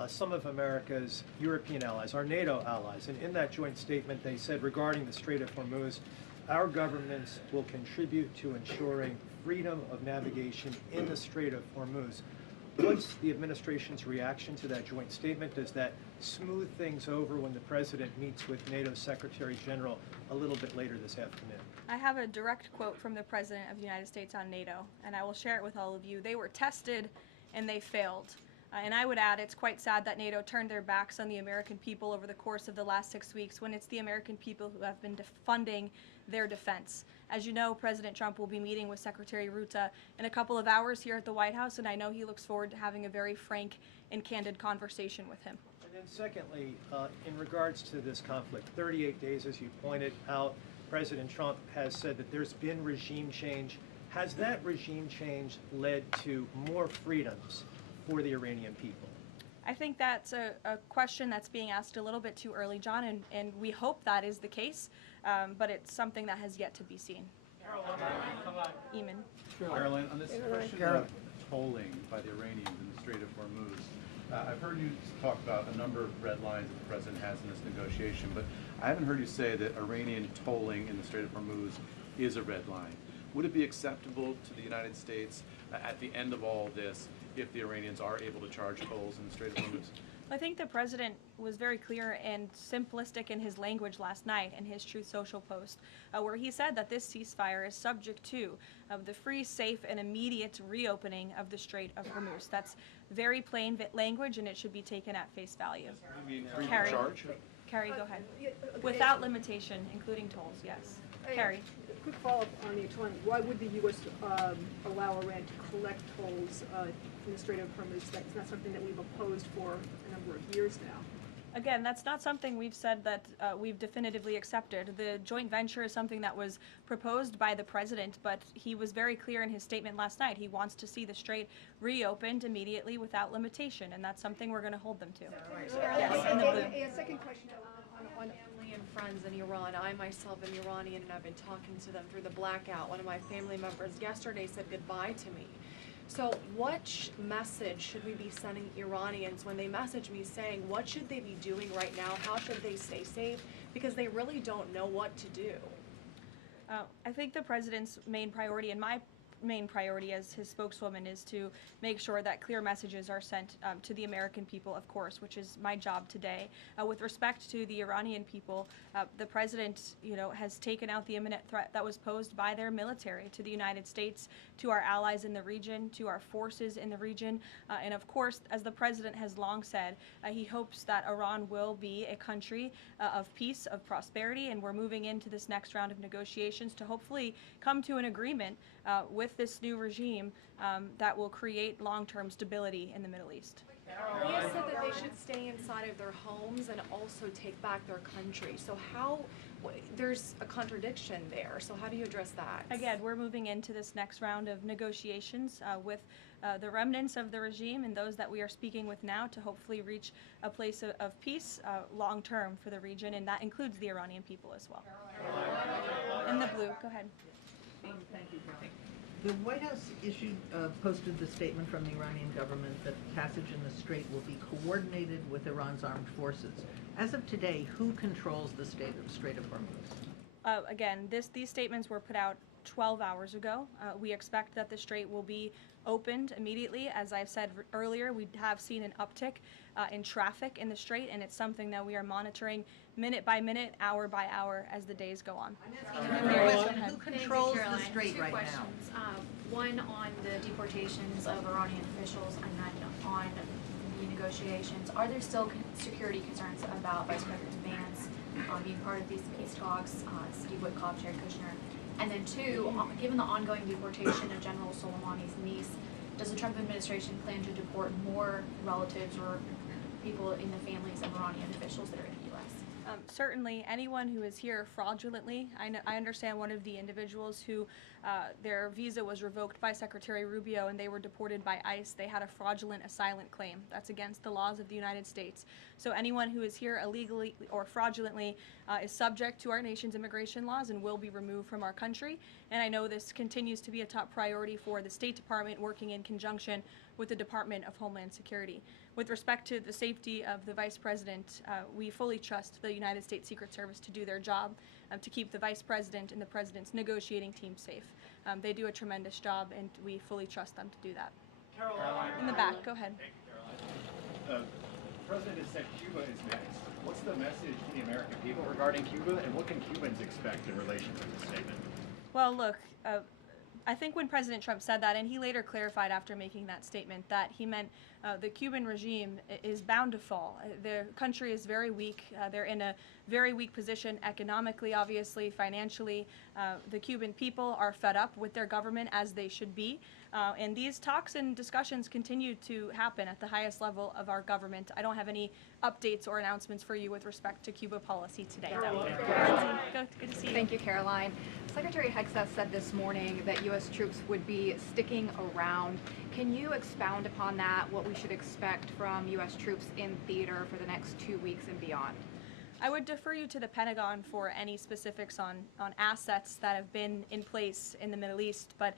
some of America's European allies, our NATO allies. And in that joint statement, they said regarding the Strait of Hormuz, our governments will contribute to ensuring freedom of navigation in the Strait of Hormuz. What's the administration's reaction to that joint statement? Does that smooth things over when the president meets with NATO Secretary General a little bit later this afternoon? I have a direct quote from the President of the United States on NATO, and I will share it with all of you. They were tested and they failed. And I would add, it's quite sad that NATO turned their backs on the American people over the course of the last 6 weeks when it's the American people who have been funding their defense. As you know, President Trump will be meeting with Secretary Ruta in a couple of hours here at the White House, and I know he looks forward to having a very frank and candid conversation with him. And then secondly, in regards to this conflict, 38 days, as you pointed out, President Trump has said that there's been regime change. Has that regime change led to more freedoms for the Iranian people? I think that's a question that's being asked a little bit too early, John, and we hope that is the case, but it's something that has yet to be seen. Eamon. Caroline, on this question of tolling by the Iranians in the Strait of Hormuz, I've heard you talk about a number of red lines that the president has in this negotiation, but I haven't heard you say that Iranian tolling in the Strait of Hormuz is a red line. Would it be acceptable to the United States at the end of all this if the Iranians are able to charge tolls in the Strait of Hormuz? I think the president was very clear and simplistic in his language last night in his Truth Social post, where he said that this ceasefire is subject to the free, safe, and immediate reopening of the Strait of Hormuz. That's very plain language, and it should be taken at face value. You mean free Carrie, charge? Carrie, go ahead. Without limitation, including tolls, yes. Carrie. Quick follow-up on the tolling. Why would the U.S. allow Iran to collect tolls in the Strait of Hormuz? That's not something that we've opposed for a number of years now. Again, that's not something we've said that we've definitively accepted. The joint venture is something that was proposed by the president, but he was very clear in his statement last night. He wants to see the strait reopened immediately without limitation, and that's something we're going to hold them to. Yes, in the blue. And second question on family and friends in Iran. I myself am Iranian, and I've been talking to them through the blackout. One of my family members yesterday said goodbye to me. So what message should we be sending Iranians when they message me saying what should they be doing right now? How should they stay safe? Because they really don't know what to do. I think the president's main priority, in my main priority as his spokeswoman is to make sure that clear messages are sent to the American people, of course, which is my job today. With respect to the Iranian people, the president, has taken out the imminent threat that was posed by their military to the United States, to our allies in the region, to our forces in the region, and of course, as the president has long said, he hopes that Iran will be a country of peace, of prosperity, and we're moving into this next round of negotiations to hopefully come to an agreement with this new regime that will create long-term stability in the Middle East. He has said that they should stay inside of their homes and also take back their country. So there's a contradiction there. So how do you address that? Again, we're moving into this next round of negotiations with the remnants of the regime and those that we are speaking with now to hopefully reach a place of peace long-term for the region, and that includes the Iranian people as well. In the blue, go ahead. Thank you, Caroline. The White House posted the statement from the Iranian government that passage in the strait will be coordinated with Iran's armed forces. As of today, who controls the Strait of Hormuz? Again, these statements were put out 12 hours ago. We expect that the strait will be opened immediately. As I've said earlier, we have seen an uptick in traffic in the strait, and it's something that we are monitoring minute by minute, hour by hour as the days go on. Who controls the strait right now? Two questions. One on the deportations of Iranian officials, and then on the negotiations. Are there still security concerns about Vice President Vance being part of these peace talks, Steve Witkoff, Jared Kushner? And then two, given the ongoing deportation of General Soleimani's niece, does the Trump administration plan to deport more relatives or people in the families of Iranian officials that are in the U.S.? Certainly, anyone who is here fraudulently. I understand one of the individuals who their visa was revoked by Secretary Rubio and they were deported by ICE. They had a fraudulent asylum claim. That's against the laws of the United States. So anyone who is here illegally or fraudulently is subject to our nation's immigration laws and will be removed from our country. And I know this continues to be a top priority for the State Department, working in conjunction with the Department of Homeland Security. With respect to the safety of the Vice President, we fully trust the United States Secret Service to do their job, to keep the Vice President and the President's negotiating team safe. They do a tremendous job, and we fully trust them to do that. Caroline. In the back, go ahead. The President has said Cuba is next. What's the message to the American people regarding Cuba, and what can Cubans expect in relation to this statement? Well, look, I think when President Trump said that, and he later clarified after making that statement, that he meant the Cuban regime is bound to fall. The country is very weak. They're in a very weak position economically, obviously, financially. The Cuban people are fed up with their government, as they should be. And these talks and discussions continue to happen at the highest level of our government. I don't have any updates or announcements for you with respect to Cuba policy today. Good to see you. Thank you, Caroline. Secretary Hegseth said this morning that U.S. troops would be sticking around. Can you expound upon that, what we should expect from U.S. troops in theater for the next 2 weeks and beyond? I would defer you to the Pentagon for any specifics on assets that have been in place in the Middle East, but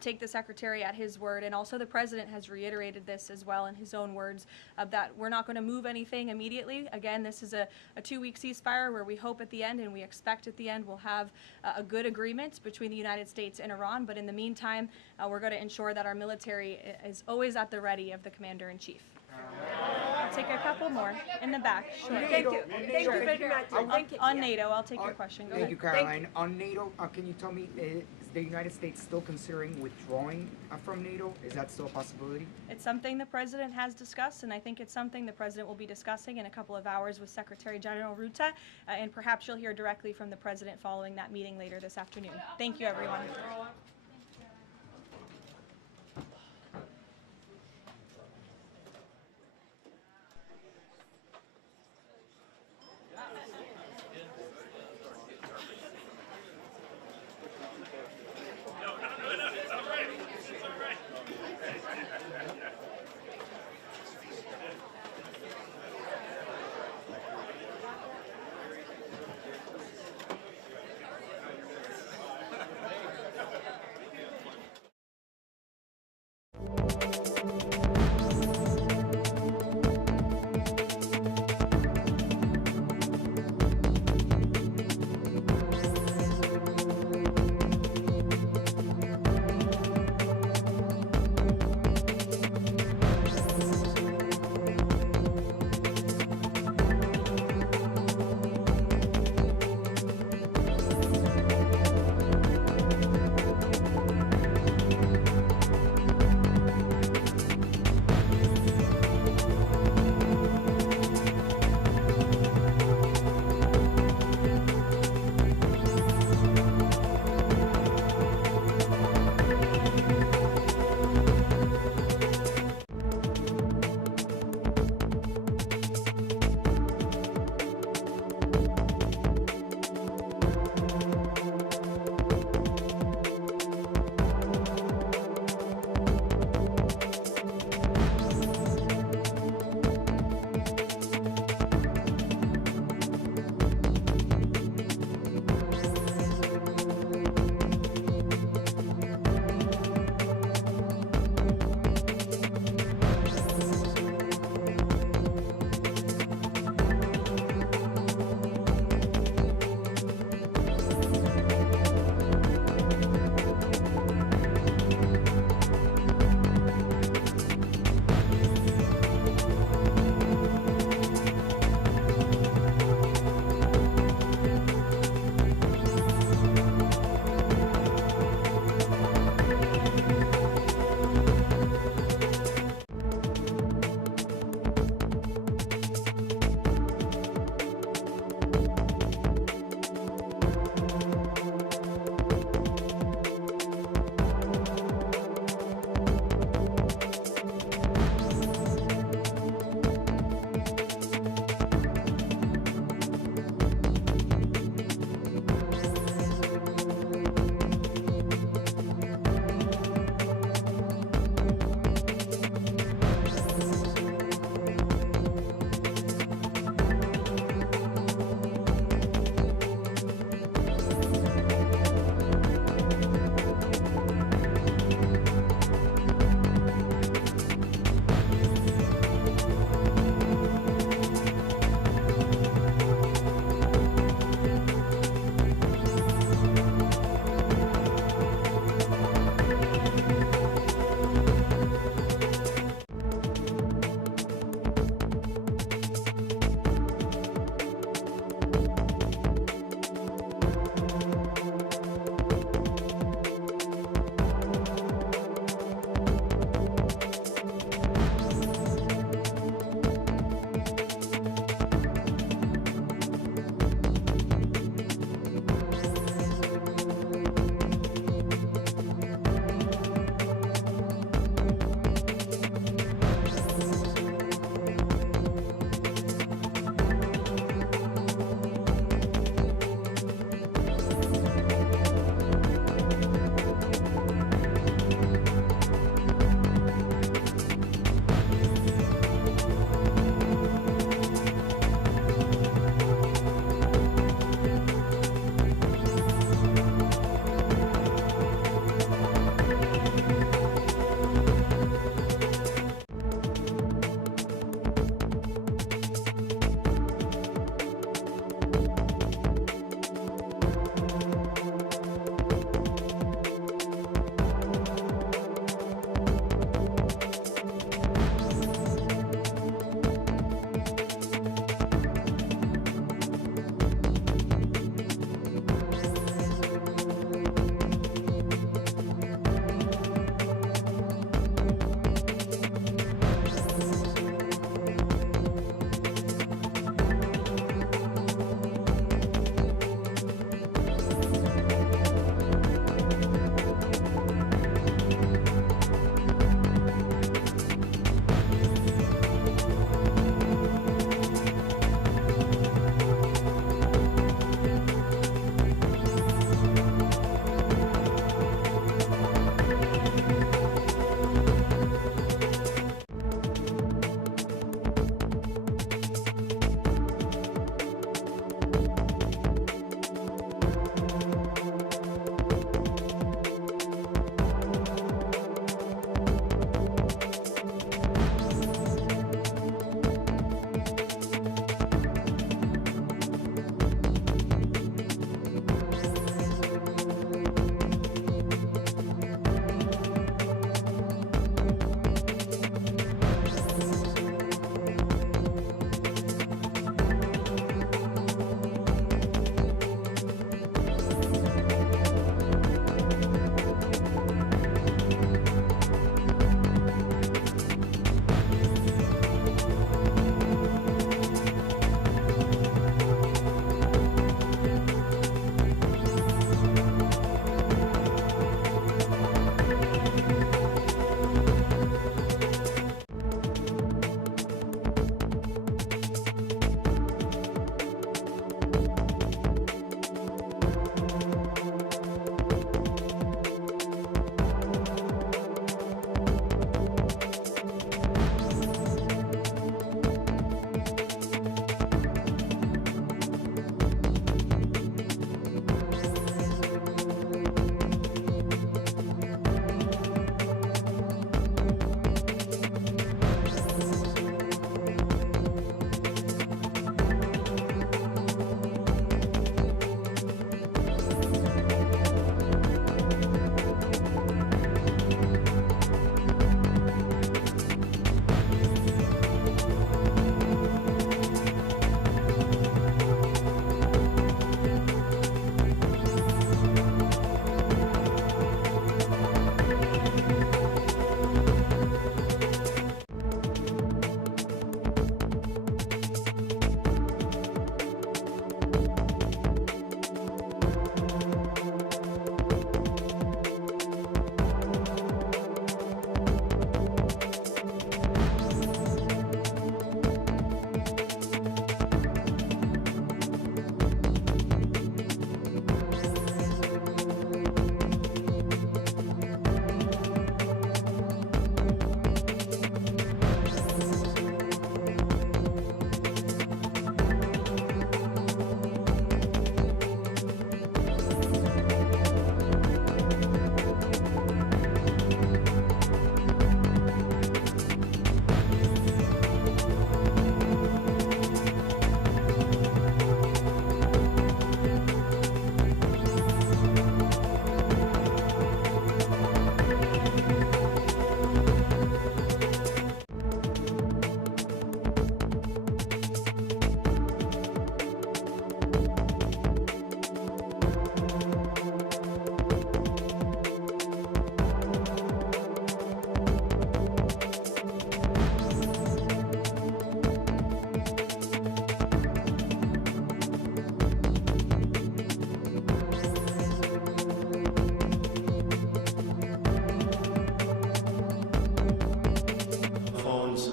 take the Secretary at his word, and also the President has reiterated this as well in his own words, that we're not going to move anything immediately. Again, this is a 2-week ceasefire where we hope at the end, and we expect at the end, we'll have a good agreement between the United States and Iran, but in the meantime, we're going to ensure that our military is always at the ready of the Commander-in-Chief. I'll take a couple more in the back. Sure. Thank you. Thank you. On NATO, I'll take your question. Go Thank ahead. you, Caroline. On NATO, can you tell me, is the United States still considering withdrawing from NATO? Is that still a possibility? It's something the President has discussed, and I think it's something the President will be discussing in a couple of hours with Secretary General Ruta, and perhaps you'll hear directly from the President following that meeting later this afternoon. Thank you, everyone.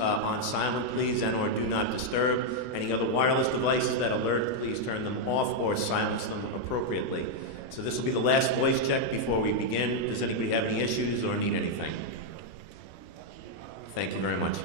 on silent, please, and/or do not disturb. Any other wireless devices that alert, please turn them off or silence them appropriately. So this will be the last voice check before we begin. Does anybody have any issues or need anything? Thank you very much.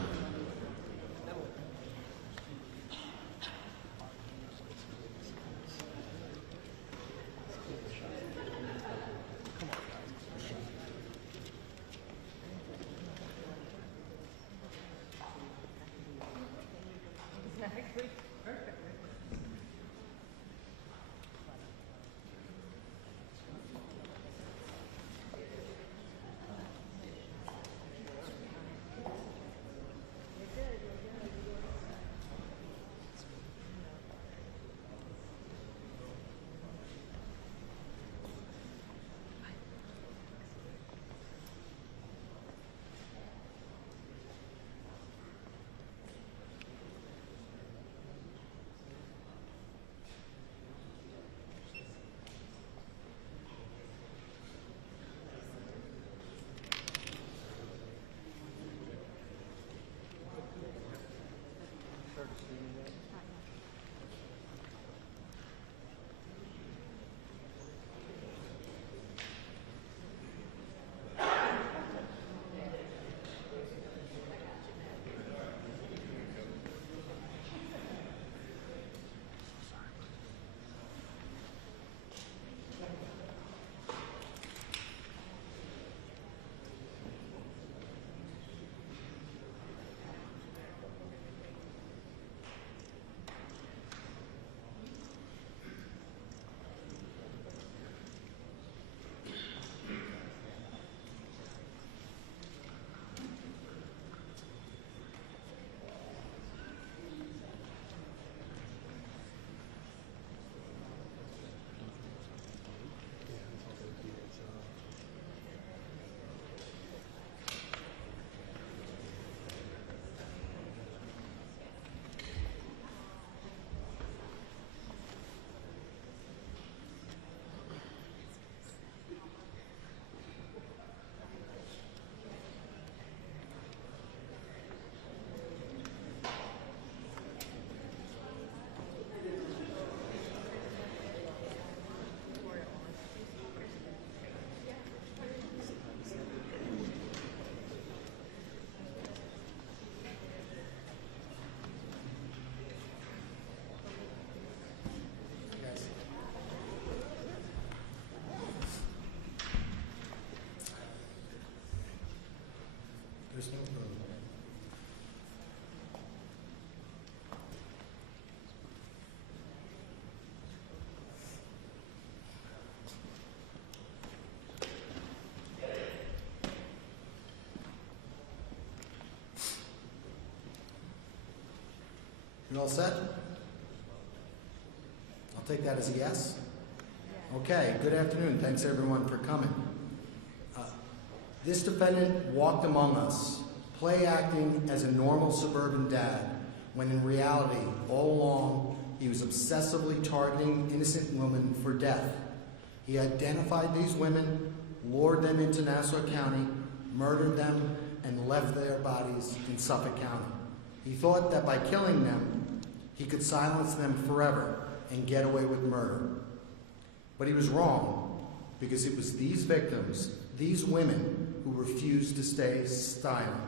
There's no problem. You all set? I'll take that as a yes. Okay, good afternoon. Thanks everyone for coming. This defendant walked among us, play acting as a normal suburban dad, when in reality, all along, he was obsessively targeting innocent women for death. He identified these women, lured them into Nassau County, murdered them, and left their bodies in Suffolk County. He thought that by killing them, he could silence them forever and get away with murder. But he was wrong, because it was these victims, these women, who refused to stay silent.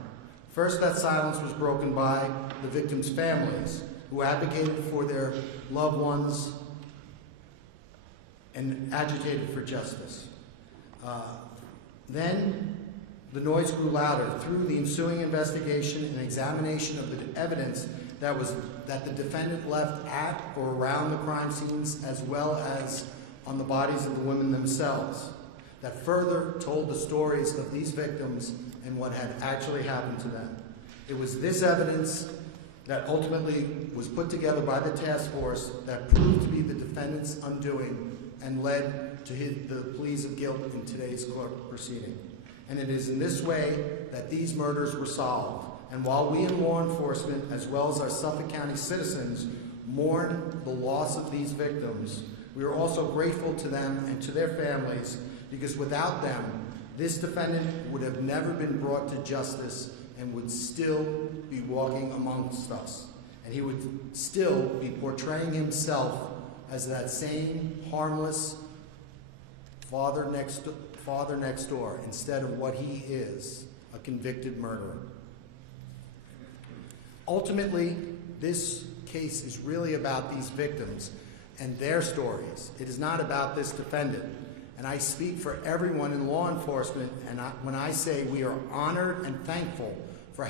First, that silence was broken by the victims' families, who advocated for their loved ones and agitated for justice. Then, the noise grew louder through the ensuing investigation and examination of the evidence that the defendant left at or around the crime scenes, as well as on the bodies of the women themselves, that further told the stories of these victims and what had actually happened to them. It was this evidence that ultimately was put together by the task force that proved to be the defendant's undoing and led to the pleas of guilt in today's court proceeding. And it is in this way that these murders were solved. And while we in law enforcement, as well as our Suffolk County citizens, mourn the loss of these victims, we are also grateful to them and to their families, because without them, this defendant would have never been brought to justice and would still be walking amongst us. And he would still be portraying himself as that same harmless father next door, instead of what he is, a convicted murderer. Ultimately, this case is really about these victims and their stories. It is not about this defendant. And I speak for everyone in law enforcement, and when I say we are honored and thankful for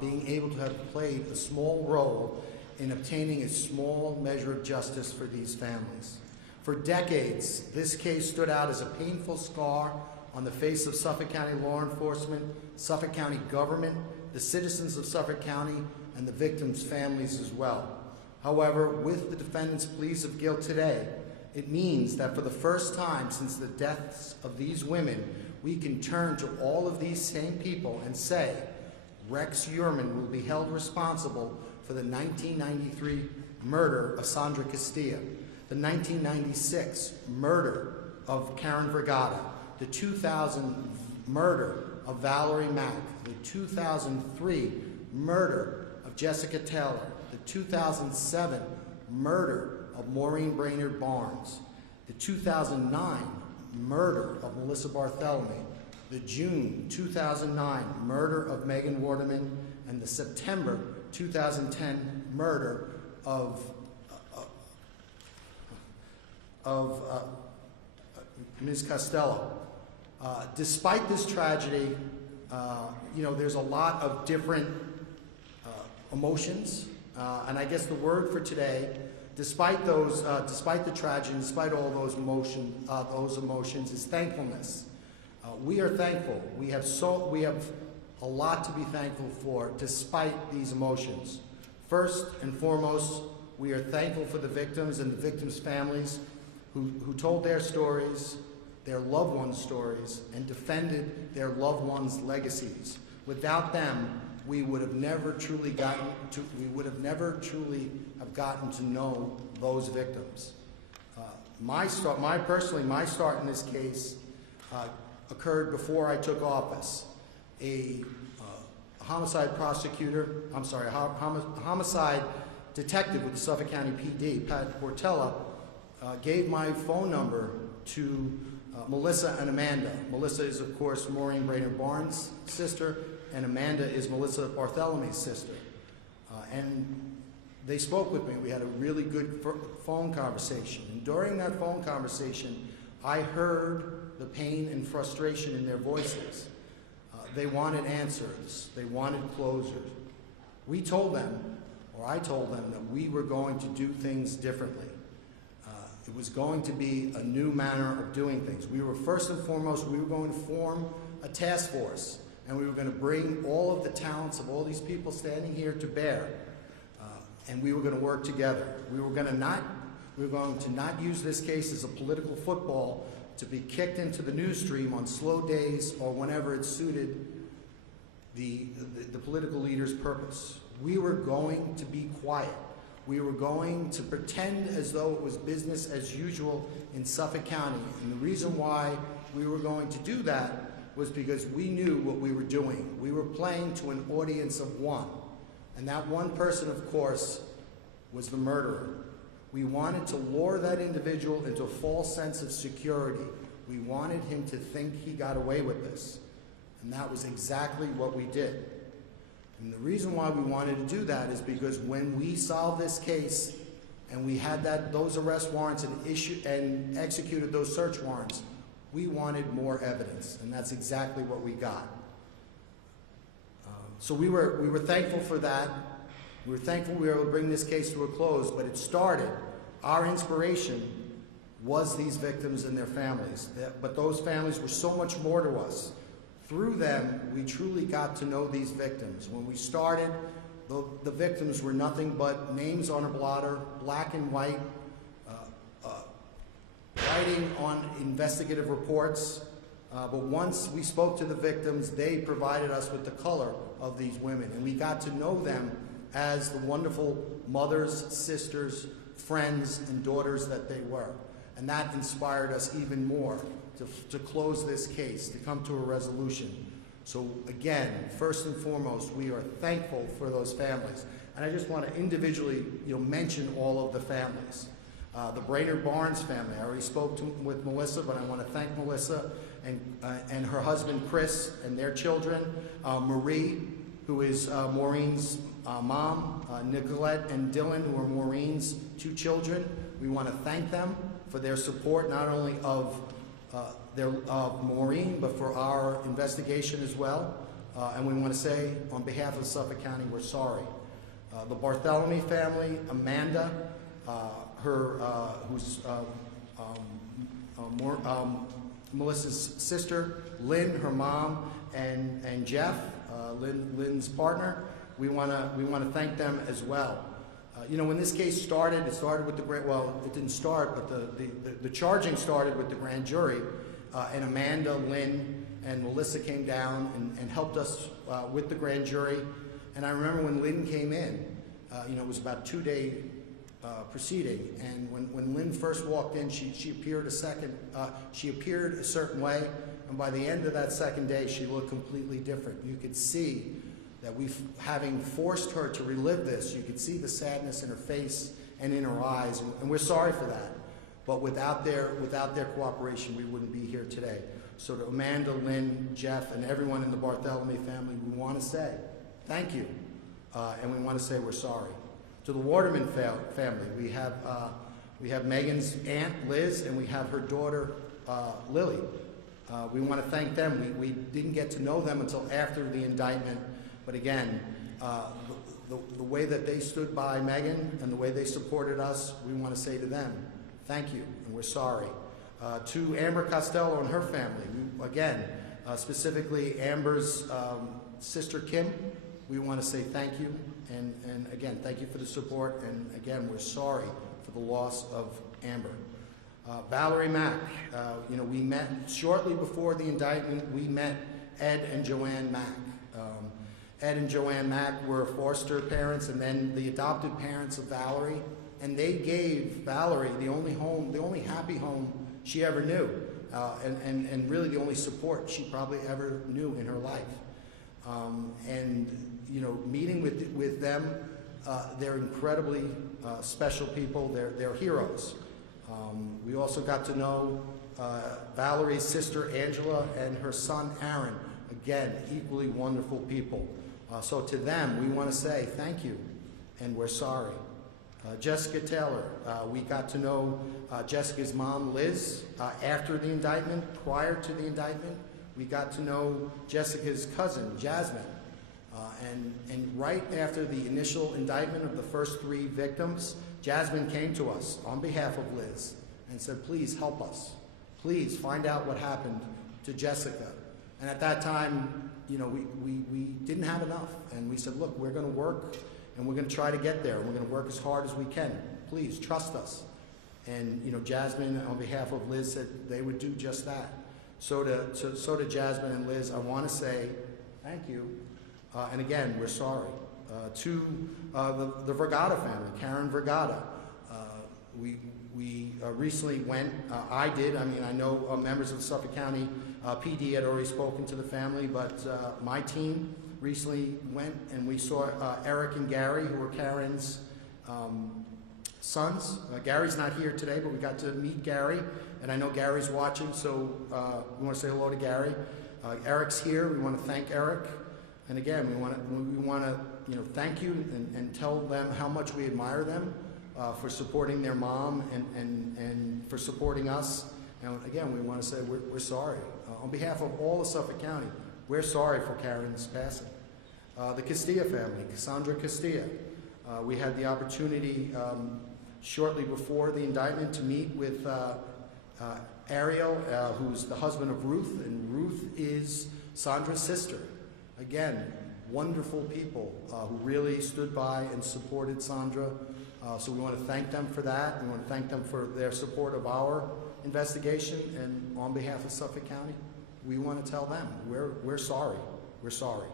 being able to have played a small role in obtaining a small measure of justice for these families. For decades, this case stood out as a painful scar on the face of Suffolk County law enforcement, Suffolk County government, the citizens of Suffolk County, and the victims' families as well. However, with the defendant's pleas of guilt today, it means that for the first time since the deaths of these women, we can turn to all of these same people and say, Rex Uhrman will be held responsible for the 1993 murder of Sandra Castilla, the 1996 murder of Karen Vergata, the 2000 murder of Valerie Mack, the 2003 murder of Jessica Taylor, the 2007 murder of Maureen Brainerd Barnes, the 2009 murder of Melissa Barthélemy, the June 2009 murder of Megan Waterman, and the September 2010 murder of Ms. Costello. Despite this tragedy, there's a lot of different emotions, and I guess the word for today, despite the tragedy, despite all those emotions, is thankfulness. We are thankful. We have a lot to be thankful for, despite these emotions. First and foremost, we are thankful for the victims and the victims' families who told their stories, their loved ones' stories, and defended their loved ones' legacies. Without them, we would have never truly have gotten to know those victims. My start in this case occurred before I took office. A homicide detective with the Suffolk County PD, Pat Portella, gave my phone number to Melissa and Amanda. Melissa is, of course, Maureen Brainerd Barnes' sister, and Amanda is Melissa Barthélemy's sister. And they spoke with me. We had a really good phone conversation. And during that phone conversation, I heard the pain and frustration in their voices. They wanted answers. They wanted closure. I told them that we were going to do things differently. It was going to be a new manner of doing things. We were going to form a task force, and we were going to bring all of the talents of all these people standing here to bear, and we were going to work together. We were going to not use this case as a political football to be kicked into the news stream on slow days or whenever it suited the political leader's purpose. We were going to be quiet. We were going to pretend as though it was business as usual in Suffolk County. And the reason why we were going to do that was because we knew what we were doing. We were playing to an audience of one. And that one person, of course, was the murderer. We wanted to lure that individual into a false sense of security. We wanted him to think he got away with this. And that was exactly what we did. And the reason why we wanted to do that is because when we solved this case and we had those arrest warrants and executed those search warrants, we wanted more evidence, and that's exactly what we got. So we were thankful for that. We were thankful we were able to bring this case to a close, but it started. Our inspiration was these victims and their families, but those families were so much more to us. Through them, we truly got to know these victims. When we started, the victims were nothing but names on a blotter, black and white, writing on investigative reports. But once we spoke to the victims, they provided us with the color of these women, and we got to know them as the wonderful mothers, sisters, friends, and daughters that they were. And that inspired us even more to close this case, to come to a resolution. So again, first and foremost, we are thankful for those families. And I just want to individually, mention all of the families. The Brainerd Barnes family, I already spoke with Melissa, but I want to thank Melissa and her husband Chris and their children. Marie, who is Maureen's mom, Nicolette and Dylan, who are Maureen's 2 children. We want to thank them for their support, not only of Maureen, but for our investigation as well. And we want to say, on behalf of Suffolk County, we're sorry. The Bartholomew family, Amanda, who's Melissa's sister, Lynn, her mom, and Jeff, Lynn's partner. We want to thank them as well. When this case started, it started with it didn't start, but the charging started with the grand jury, and Amanda, Lynn, and Melissa came down and helped us with the grand jury. And I remember when Lynn came in, it was about a 2-day proceeding, and when Lynn first walked in, she appeared a certain way, and by the end of that second day, she looked completely different. You could see that having forced her to relive this, you could see the sadness in her face and in her eyes, and we're sorry for that. But without their cooperation, we wouldn't be here today. So to Amanda, Lynn, Jeff, and everyone in the Bartholomew family, we want to say thank you, and we want to say we're sorry. To the Waterman family, we have Megan's aunt, Liz, and we have her daughter, Lily. We want to thank them. We didn't get to know them until after the indictment, but again, the way that they stood by Megan and the way they supported us, we want to say to them, thank you, and we're sorry. To Amber Costello and her family, specifically Amber's sister Kim, we want to say thank you, and again, thank you for the support, and again, we're sorry for the loss of Amber. Valerie Mack, we met shortly before the indictment. We met Ed and Joanne Mack. Ed and Joanne Mack were foster parents and then the adopted parents of Valerie, and they gave Valerie the only happy home she ever knew, and really the only support she probably ever knew in her life. Meeting with them, they're incredibly special people. They're heroes. We also got to know Valerie's sister Angela and her son Aaron. Again, equally wonderful people. So to them, we want to say thank you, and we're sorry. Jessica Taylor, we got to know Jessica's mom, Liz, after the indictment. Prior to the indictment, we got to know Jessica's cousin, Jasmine. And right after the initial indictment of the first 3 victims, Jasmine came to us on behalf of Liz and said, please help us. Please find out what happened to Jessica. And at that time, we didn't have enough. And we said, look, we're going to work, and we're going to try to get there. And we're going to work as hard as we can. Please, trust us. And, Jasmine, on behalf of Liz, said they would do just that. So to Jasmine and Liz, I want to say thank you. And again, we're sorry. To the Vergata family, Karen Vergata, we recently went, I did, I know members of the Suffolk County PD had already spoken to the family, but my team recently went and we saw Eric and Gary, who were Karen's sons. Gary's not here today, but we got to meet Gary, and I know Gary's watching, so we want to say hello to Gary. Eric's here. We want to thank Eric. And again, we want to thank you and tell them how much we admire them for supporting their mom and for supporting us. And again, we want to say we're sorry. On behalf of all of Suffolk County, we're sorry for Karen's passing. The Castilla family, Cassandra Castilla. We had the opportunity shortly before the indictment to meet with Ariel, who's the husband of Ruth, and Ruth is Sandra's sister. Again, wonderful people who really stood by and supported Sandra. So we want to thank them for that. We want to thank them for their support of our investigation. And on behalf of Suffolk County, we want to tell them we're sorry. We're sorry.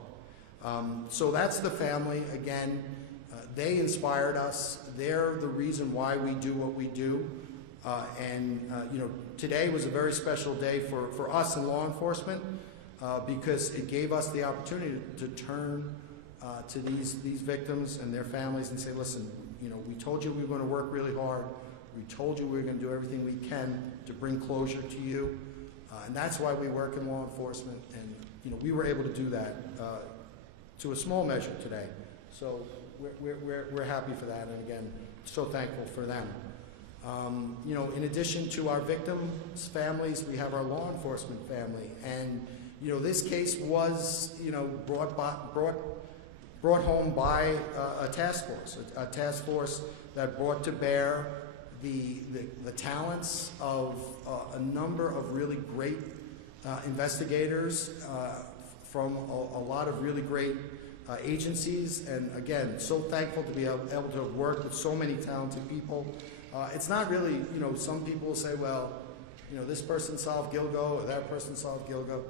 So that's the family. Again, they inspired us. They're the reason why we do what we do. Today was a very special day for us in law enforcement. because it gave us the opportunity to turn to these victims and their families and say, listen, you know, we told you we were going to work really hard. We told you we were going to do everything we can to bring closure to you. And that's why we work in law enforcement. And, you know, we were able to do that to a small measure today. So we're happy for that. And again, so thankful for them. You know, in addition to our victims' families, we have our law enforcement family. And, you know, this case was, you know, brought home by a task force that brought to bear the talents of a number of really great investigators from a lot of really great agencies. And again, so thankful to be able to work with so many talented people. It's not really, you know, some people will say, well, you know, this person solved Gilgo or that person solved Gilgo.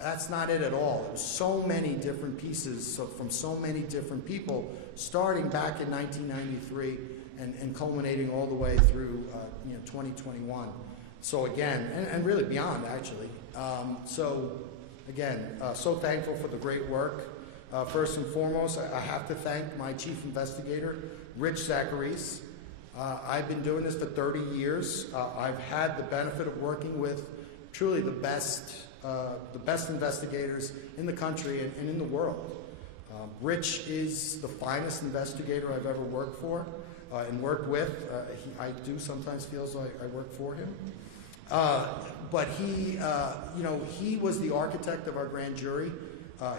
That's not it at all. It was so many different pieces from so many different people, starting back in 1993 and culminating all the way through you know, 2021. So again, and really beyond actually. So again, so thankful for the great work. First and foremost, I have to thank my chief investigator, Rich Zacharies. I've been doing this for 30 years. I've had the benefit of working with truly the best investigators in the country and in the world. Rich is the finest investigator I've ever worked for and worked with. I do sometimes feel as though I work for him. But he, you know, he was the architect of our grand jury.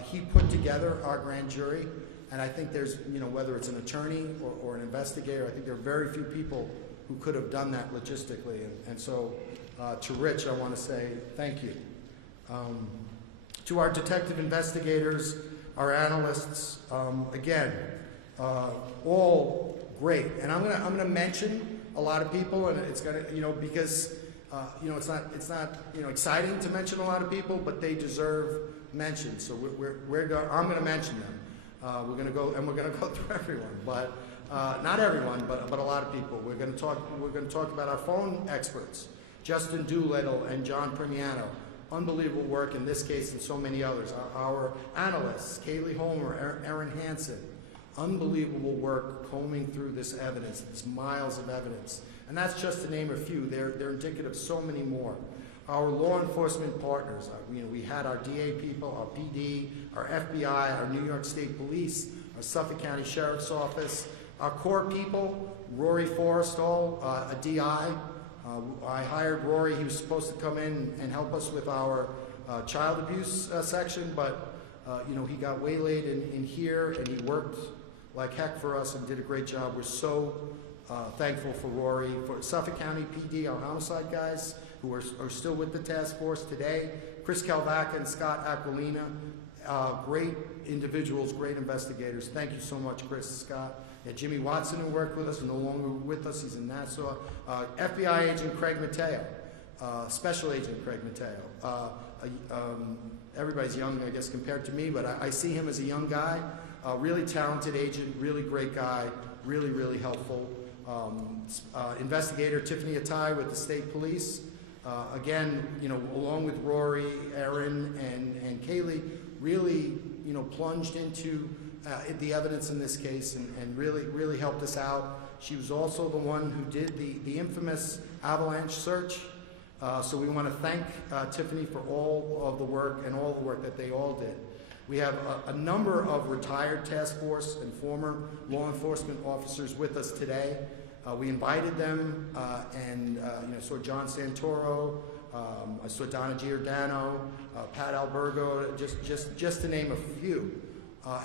He put together our grand jury. And I think there's, you know, whether it's an attorney or an investigator, I think there are very few people who could have done that logistically. And so to Rich, I want to say thank you. To our detective investigators, our analysts, again, all great. And I'm gonna mention a lot of people, and it's gonna, you know, because you know, it's not you know, exciting to mention a lot of people, but they deserve mention. So I'm gonna mention them. We're gonna go through everyone, but not everyone, but a lot of people. We're gonna talk about our phone experts, Justin Doolittle and John Primiano. Unbelievable work in this case and so many others. Our analysts, Kaylee Homer, Erin Hansen, unbelievable work combing through this evidence, this miles of evidence. And that's just to name a few. They're indicative of so many more. Our law enforcement partners, you know, we had our DA people, our PD, our FBI, our New York State Police, our Suffolk County Sheriff's Office, our core people, Rory Forrestal, a DI. I hired Rory. He was supposed to come in and help us with our child abuse section, but you know, he got waylaid in here, and he worked like heck for us and did a great job. We're so thankful for Rory. For Suffolk County PD, our homicide guys, who are still with the task force today, Chris Calvaca and Scott Aquilina, great individuals, great investigators. Thank you so much, Chris and Scott. Yeah, Jimmy Watson, who worked with us, no longer with us, he's in Nassau. FBI agent Craig Mateo, Special Agent Craig Mateo. Everybody's young, I guess, compared to me, but I see him as a young guy, really talented agent, really great guy, really, really helpful. Investigator Tiffany Attai with the State Police. Again, you know, along with Rory, Erin, and Kaylee, really, you know, plunged into the evidence in this case and really helped us out. She was also the one who did the infamous avalanche search. So we want to thank Tiffany for all of the work and all the work that they all did. We have a number of retired task force and former law enforcement officers with us today. We invited them, and you know, saw John Santoro, I saw Donna Giordano, Pat Albergo, just to name a few.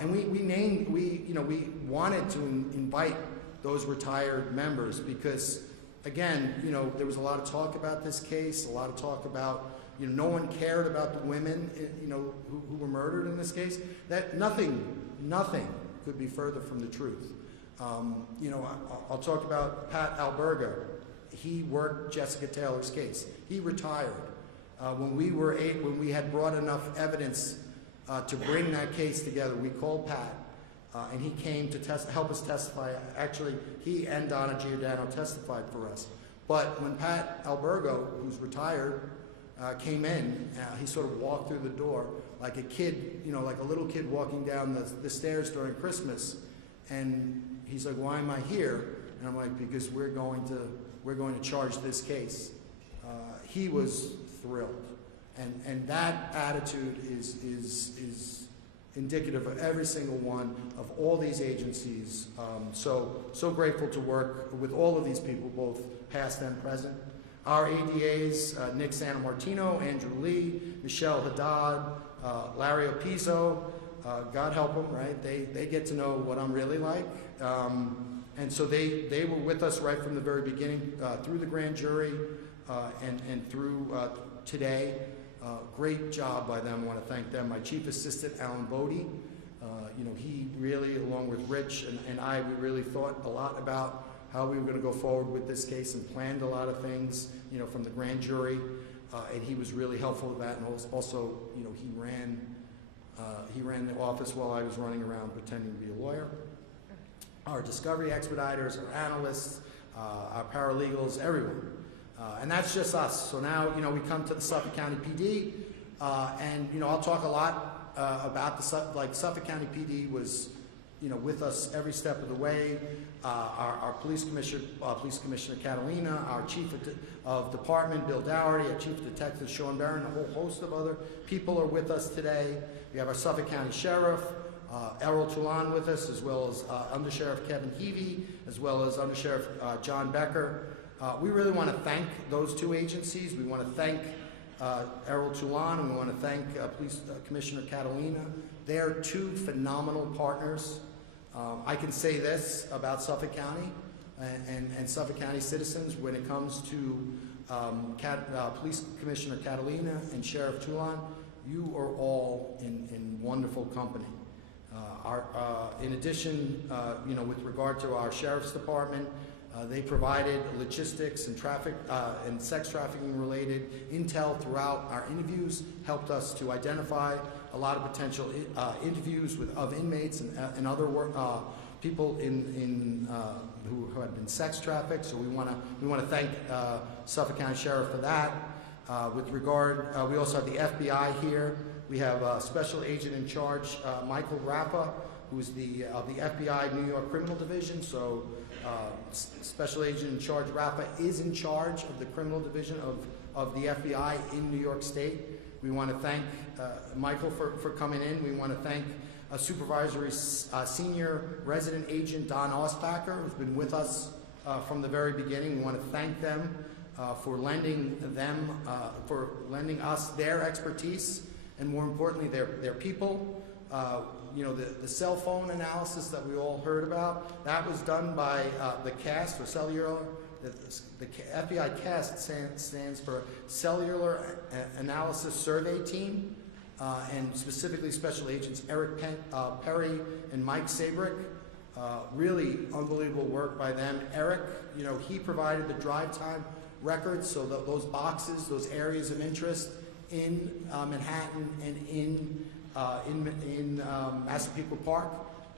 And we wanted to invite those retired members because, again, you know, there was a lot of talk about this case, a lot of talk about, you know, no one cared about the women, you know, who were murdered in this case. That nothing could be further from the truth. You know, I'll talk about Pat Albergo. He worked Jessica Taylor's case. He retired. When we had brought enough evidence to bring that case together, we called Pat, and he came to help us testify. Actually, he and Donna Giordano testified for us. But when Pat Albergo, who's retired, came in, he sort of walked through the door like a kid, like a little kid walking down the stairs during Christmas. And he's like, "Why am I here?" And I'm like, "Because we're going to charge this case." He was thrilled. And that attitude is indicative of every single one of all these agencies. So grateful to work with all of these people, both past and present. Our ADAs, Nick Santamartino, Andrew Lee, Michelle Haddad, Larry Opizo, God help them, right? They get to know what I'm really like. And so they were with us right from the very beginning, through the grand jury and through today. Great job by them. I want to thank them. My chief assistant, Alan Bodie, he really, along with Rich and I, we really thought a lot about how we were going to go forward with this case and planned a lot of things, from the grand jury, and he was really helpful with that. And also, he ran the office while I was running around pretending to be a lawyer. Our discovery expediters, our analysts, our paralegals, everyone. And that's just us. So now, we come to the Suffolk County PD, and, I'll talk a lot about Suffolk County PD was, with us every step of the way. Our police commissioner, Karoline, our chief of department, Bill Dougherty, our chief detective, Sean Barron, a whole host of other people are with us today. We have our Suffolk County Sheriff, Errol Toulon with us, as well as Undersheriff Kevin Heavey, as well as Undersheriff John Becker. We really want to thank those two agencies. We want to thank Errol Toulon, and we want to thank Police Commissioner Karoline. They are two phenomenal partners. I can say this about Suffolk County and Suffolk County citizens when it comes to Police Commissioner Karoline and Sheriff Toulon. You are all in wonderful company. In addition, with regard to our Sheriff's Department, they provided logistics and traffic and sex trafficking related intel throughout our interviews, helped us to identify a lot of potential interviews of inmates and other people who had been sex trafficked. So we want to thank Suffolk County Sheriff for that. With regard, we also have the FBI here. We have Special Agent in Charge Michael Rappa, who's of the FBI New York Criminal Division. So Special Agent in Charge Rappa is in charge of the criminal division of the FBI in New York State. We want to thank Michael for coming in. We want to thank Supervisory Senior Resident Agent Don Osbacher, who's been with us from the very beginning. We want to thank them for lending us their expertise, and more importantly, their people. The cell phone analysis that we all heard about, that was done by the CAST, or Cellular. The FBI CAST stands for Cellular Analysis Survey Team, and specifically Special Agents Eric Perry and Mike Sabrick. Really unbelievable work by them. Eric, he provided the drive time records, so those boxes, those areas of interest in Manhattan and in Massapequa Park.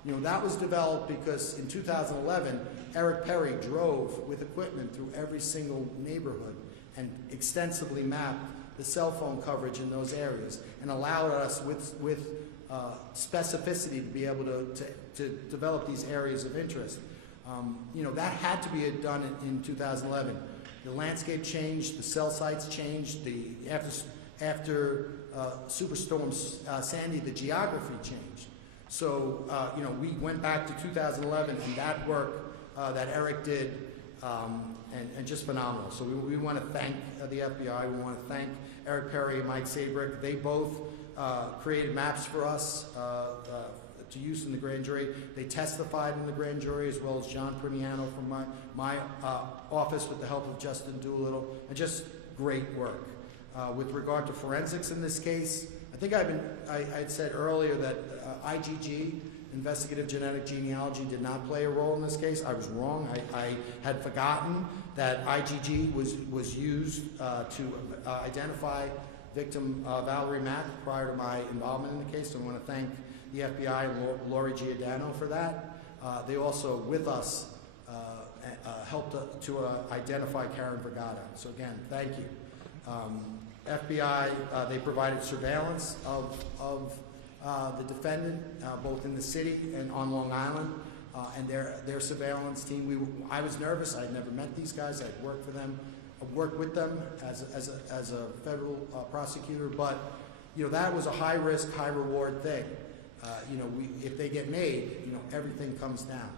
That was developed because in 2011, Eric Perry drove with equipment through every single neighborhood and extensively mapped the cell phone coverage in those areas and allowed us with specificity to be able to develop these areas of interest. That had to be done in 2011. The landscape changed, the cell sites changed, after Superstorm Sandy, the geography changed. So, we went back to 2011, and that work that Eric did, and just phenomenal. So we want to thank the FBI. We want to thank Eric Perry and Mike Sabrick. They both created maps for us to use in the grand jury. They testified in the grand jury, as well as John Primiano from my office with the help of Justin Doolittle, and just great work. With regard to forensics in this case, I think I'd said earlier that IgG, investigative genetic genealogy, did not play a role in this case. I was wrong. I had forgotten that IgG was used to identify victim Valerie Mack prior to my involvement in the case. So I want to thank the FBI and Lori Giordano for that. They also, with us, helped to identify Karen Vergata. So again, thank you. FBI, they provided surveillance of the defendant, both in the city and on Long Island, and their surveillance team. I was nervous. I had never met these guys. I'd worked with them as a federal prosecutor, but that was a high risk, high reward thing. If they get made, everything comes down.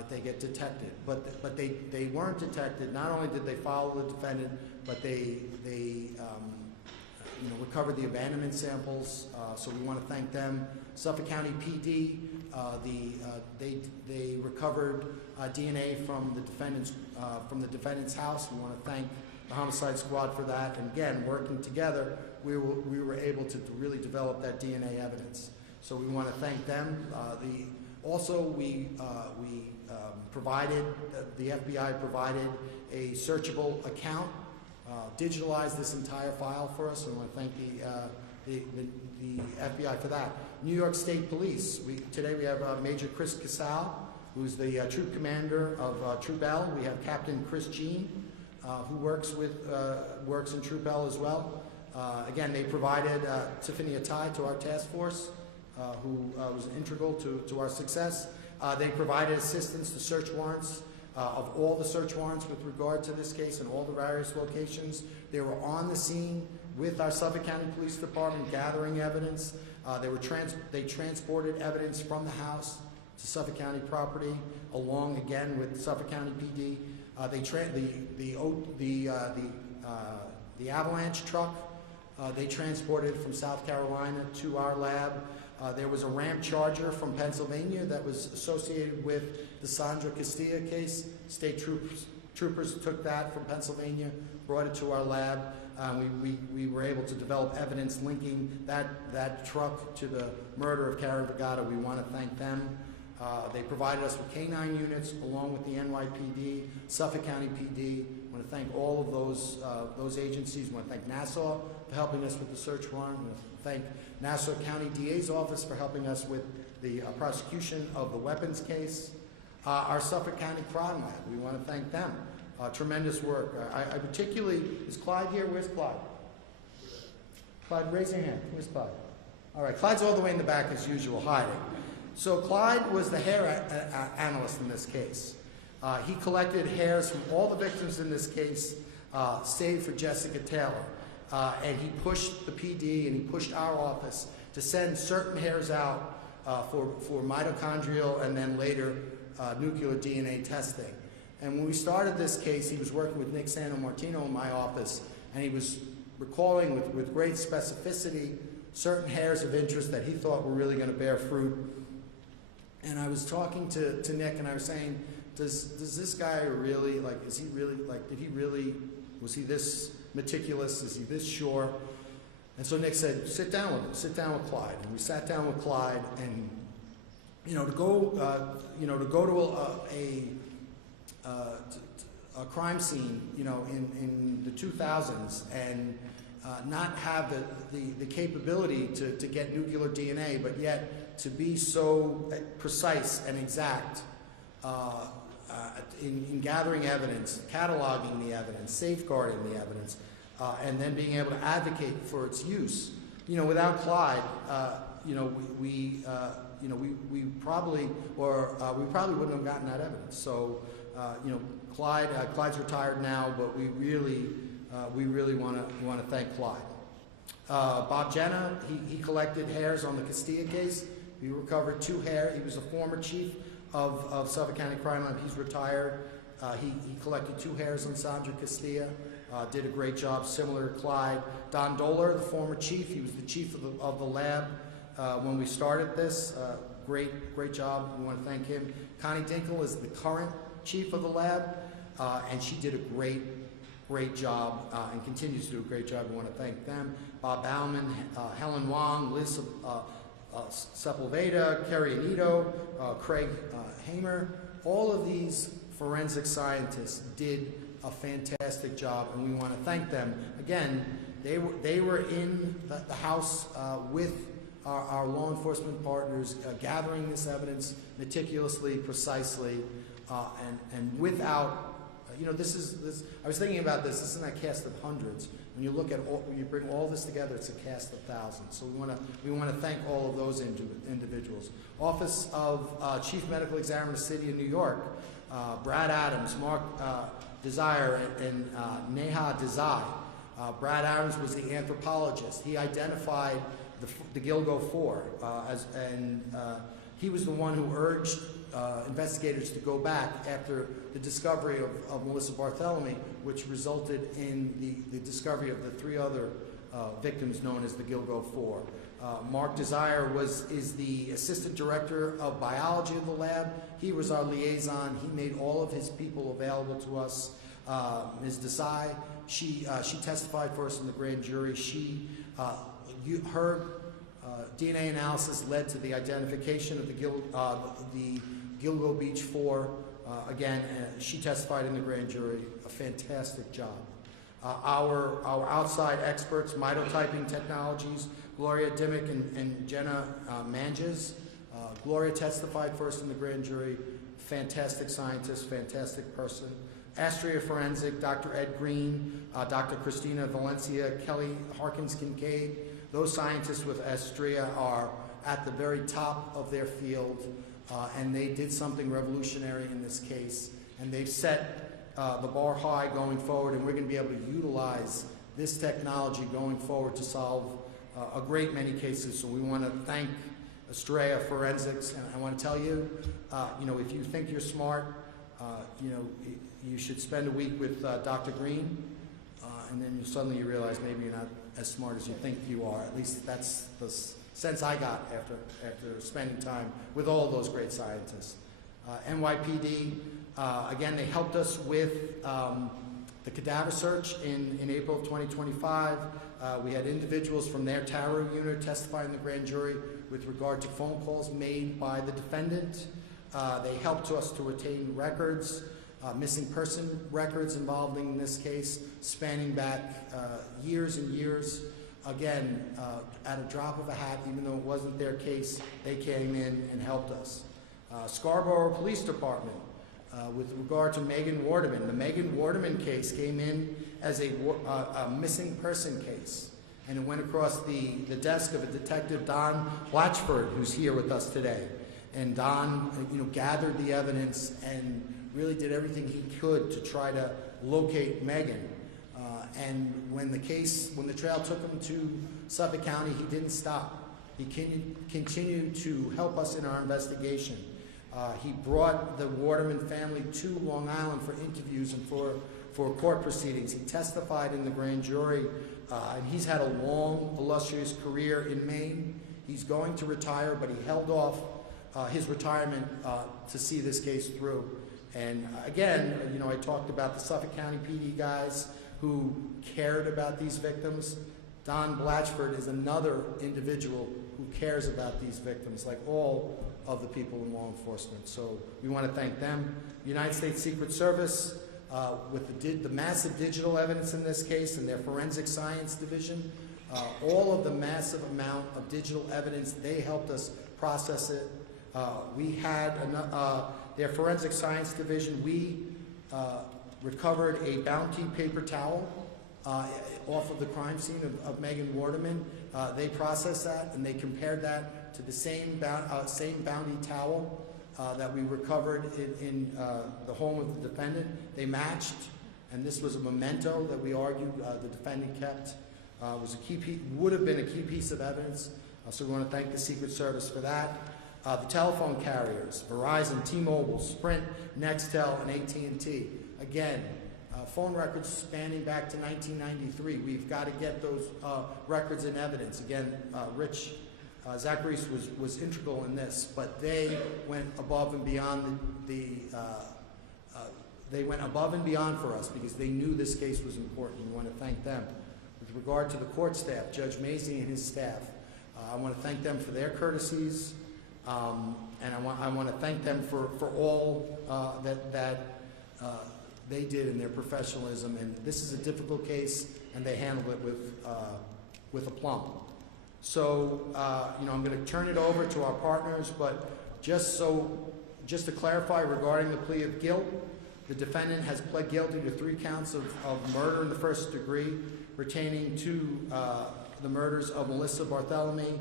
If they get detected, but they weren't detected. Not only did they follow the defendant, but they recovered the abandonment samples. So we want to thank them. Suffolk County PD, they recovered DNA from the defendant's house. We want to thank the homicide squad for that. And again, working together, we were able to really develop that DNA evidence. So we want to thank them. The FBI provided a searchable account, digitalized this entire file for us, and I want to thank the FBI for that. New York State Police. Today we have Major Chris Casal, who's the troop commander of Troop L. We have Captain Chris Jean, who works in Troop L as well. Again, they provided Tiffany Atai to our task force, who was integral to our success. They provided assistance to search warrants, of all the search warrants with regard to this case in all the various locations. They were on the scene with our Suffolk County Police Department gathering evidence. They transported evidence from the house to Suffolk County property, along again with Suffolk County PD. The avalanche truck, they transported from South Carolina to our lab. There was a ramp charger from Pennsylvania that was associated with the Sandra Castilla case. State troopers took that from Pennsylvania, brought it to our lab. We were able to develop evidence linking that truck to the murder of Karen Vergata. We want to thank them. They provided us with K-9 units along with the NYPD, Suffolk County PD. I want to thank all of those agencies. I want to thank Nassau for helping us with the search warrant. I want to thank Nassau County DA's office for helping us with the prosecution of the weapons case. Our Suffolk County Crime Lab, we want to thank them. Tremendous work. I particularly, is Clyde here? Where's Clyde? Clyde, raise your hand. Where's Clyde? All right, Clyde's all the way in the back as usual, hiding. So Clyde was the hair analyst in this case. He collected hairs from all the victims in this case, save for Jessica Taylor. And he pushed the PD and he pushed our office to send certain hairs out for mitochondrial and then later nuclear DNA testing. And when we started this case, he was working with Nick Santomartino in my office, and he was recalling with great specificity certain hairs of interest that he thought were really going to bear fruit. And I was talking to Nick, and I was saying, does this guy really, was he this meticulous? Is he this sure? And so Nick said, sit down with him, sit down with Clyde. And we sat down with Clyde, and to go to a crime scene, in the 2000s and not have the capability to get nuclear DNA, but yet to be so precise and exact in gathering evidence, cataloging the evidence, safeguarding the evidence, and then being able to advocate for its use. Without Clyde, we probably wouldn't have gotten that evidence. So, Clyde's retired now, but we really want to thank Clyde. Bob Jenna, he collected hairs on the Castilla case. He recovered 2 hairs. He was a former chief of Suffolk County Crime Lab. He's retired. He collected 2 hairs on Sandra Castilla. Did a great job, similar to Clyde. Don Doler, the former chief, he was the chief of the lab when we started this. Great job. We want to thank him. Connie Dinkle is the current chief of the lab, and she did a great job and continues to do a great job. We want to thank them. Bob Bauman, Helen Wong, Liz Sepulveda, Kerry Anito, Craig Hamer. All of these forensic scientists did a fantastic job, and we want to thank them. Again, they were in the house with our law enforcement partners, gathering this evidence meticulously, precisely, and without, I was thinking about this. This is not a cast of hundreds. When you look at when you bring all this together, it's a cast of thousands. So we want to thank all of those individuals. Office of Chief Medical Examiner, City of New York, Brad Adams, Mark Desire, and Neha Desai. Brad Adams was the anthropologist. He identified the Gilgo 4, he was the one who urged investigators to go back after the discovery of Melissa Barthelemy, which resulted in the discovery of the 3 other victims known as the Gilgo 4. Mark Desire is the assistant director of biology of the lab. He was our liaison. He made all of his people available to us. Ms. Desai, she testified for us in the grand jury. Her DNA analysis led to the identification of the Gilgo Beach 4. Again, she testified in the grand jury. A fantastic job. Our outside experts, Mitotyping Technologies, Gloria Dimmick and Jenna Manges. Gloria testified first in the grand jury. Fantastic scientist, fantastic person. Astrea Forensic, Dr. Ed Green, Dr. Christina Valencia, Kelly Harkins Kincaid. Those scientists with Astrea are at the very top of their field, and they did something revolutionary in this case. And they've set the bar high going forward, and we're going to be able to utilize this technology going forward to solve a great many cases. So we want to thank Astrea Forensics, and I want to tell you, if you think you're smart, you should spend a week with Dr. Green, and then suddenly you realize maybe you're not as smart as you think you are. At least that's the sense I got after spending time with all those great scientists. NYPD, again, they helped us with the cadaver search in April of 2025. We had individuals from their Taro unit testify in the grand jury with regard to phone calls made by the defendant. They helped us to retain records, missing person records involving this case, spanning back years and years. Again, at a drop of a hat, even though it wasn't their case, they came in and helped us. Scarborough Police Department, with regard to Megan Waterman. The Megan Waterman case came in as a missing person case, and it went across the desk of a detective, Don Blatchford, who's here with us today. And Don, gathered the evidence and really did everything he could to try to locate Megan. And when the trail took him to Suffolk County, he didn't stop. He continued to help us in our investigation. He brought the Waterman family to Long Island for interviews and for court proceedings. He testified in the grand jury, and he's had a long, illustrious career in Maine. He's going to retire, but he held off his retirement to see this case through. And again, I talked about the Suffolk County PD guys who cared about these victims. Don Blatchford is another individual who cares about these victims, like all of the people in law enforcement. So we want to thank them. United States Secret Service, with the massive digital evidence in this case and their forensic science division, all of the massive amount of digital evidence, they helped us process it. We had their forensic science division, we recovered a Bounty paper towel off of the crime scene of Megan Waterman. They processed that and they compared that to the same Bounty towel that we recovered in the home of the defendant. They matched, and this was a memento that we argued the defendant kept. Would have been a key piece of evidence. So we want to thank the Secret Service for that. The telephone carriers, Verizon, T-Mobile, Sprint, Nextel, and AT&T. Again, phone records spanning back to 1993. We've got to get those records and evidence. Again, Rich Zachary's was integral in this, but they went above and beyond they went above and beyond for us because they knew this case was important. We want to thank them. With regard to the court staff, Judge Macy and his staff, I want to thank them for their courtesies. And I want to thank them for all that they did in their professionalism. And this is a difficult case, and they handled it with aplomb. So, I'm going to turn it over to our partners, but just to clarify regarding the plea of guilt, the defendant has pled guilty to 3 counts of murder in the first degree, pertaining to the murders of Melissa Barthelemy,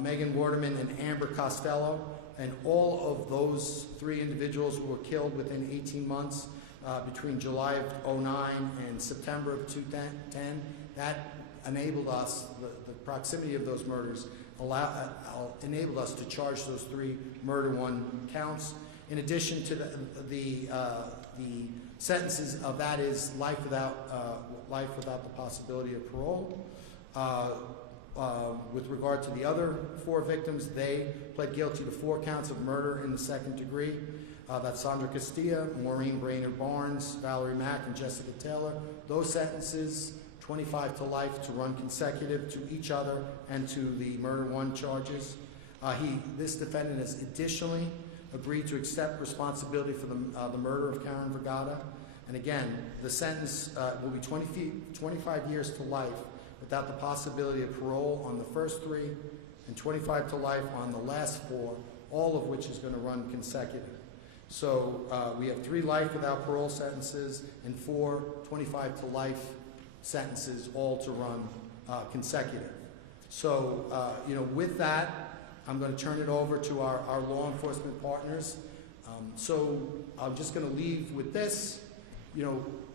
Megan Waterman, and Amber Costello. And all of those 3 individuals were killed within 18 months between July of 2009 and September of 2010. That enabled us, the proximity of those murders enabled us to charge those 3 murder one counts. In addition to the sentences of that is life without the possibility of parole. With regard to the other 4 victims, they pled guilty to 4 counts of murder in the 2nd degree. That's Sandra Castilla, Maureen Brainerd Barnes, Valerie Mack, and Jessica Taylor. Those sentences, 25 to life to run consecutive to each other and to the murder one charges. This defendant has additionally agreed to accept responsibility for the murder of Karen Vergata. And again, the sentence will be 25 years to life without the possibility of parole on the first 3 and 25 to life on the last 4, all of which is going to run consecutive. So we have 3 life without parole sentences and 4 25 to life sentences, all to run consecutive. So, with that, I'm going to turn it over to our law enforcement partners. So I'm just going to leave with this.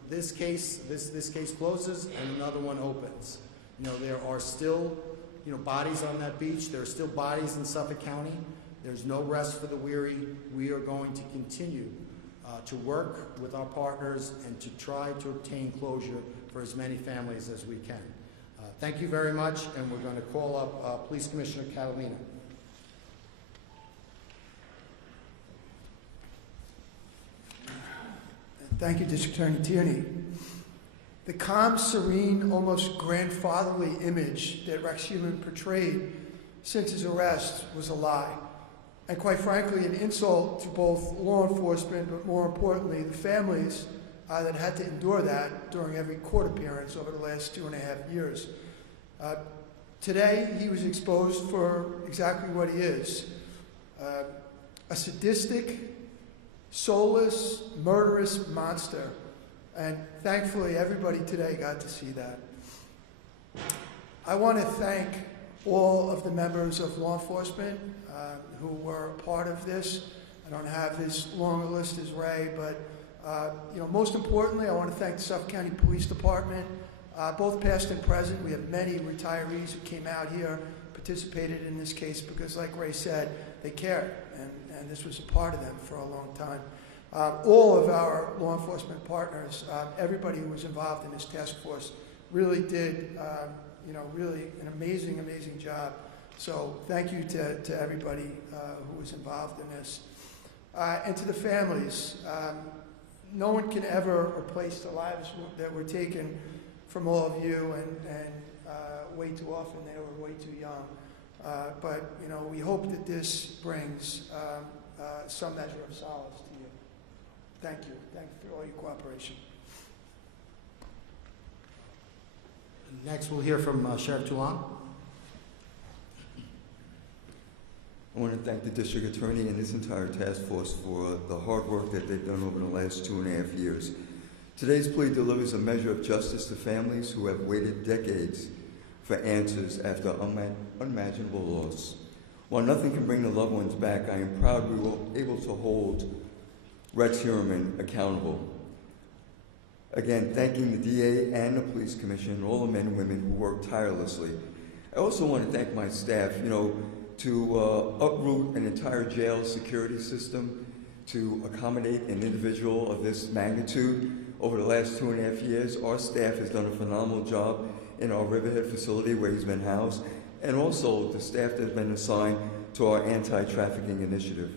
This case closes and another one opens. There are still, bodies on that beach. There are still bodies in Suffolk County. There's no rest for the weary. We are going to continue to work with our partners and to try to obtain closure for as many families as we can. Thank you very much, and we're going to call up Police Commissioner Karoline. Thank you, District Attorney Tierney. The calm, serene, almost grandfatherly image that Rex Heumann portrayed since his arrest was a lie. And quite frankly, an insult to both law enforcement, but more importantly, the families that had to endure that during every court appearance over the last 2.5 years. Today, he was exposed for exactly what he is, a sadistic, soulless, murderous monster. And thankfully, everybody today got to see that. I want to thank all of the members of law enforcement who were a part of this. I don't have as long a list as Ray, but most importantly, I want to thank the Suffolk County Police Department, both past and present. We have many retirees who came out here, participated in this case because, like Ray said, they cared, and this was a part of them for a long time. All of our law enforcement partners, everybody who was involved in this task force really did, really an amazing, amazing job. So thank you to everybody who was involved in this. And to the families, no one can ever replace the lives that were taken from all of you, and way too often they were way too young. But we hope that this brings some measure of solace to you. Thank you. Thank you for all your cooperation. Next, we'll hear from Sheriff Toulon. I want to thank the District Attorney and his entire task force for the hard work that they've done over the last 2.5 years. Today's plea delivers a measure of justice to families who have waited decades for answers after unimaginable loss. While nothing can bring the loved ones back, I am proud we were able to hold Rex Heumann accountable. Again, thanking the DA and the Police Commission and all the men and women who worked tirelessly. I also want to thank my staff, to uproot an entire jail security system to accommodate an individual of this magnitude over the last 2.5 years. Our staff has done a phenomenal job in our Riverhead facility where he's been housed, and also the staff that has been assigned to our anti-trafficking initiative.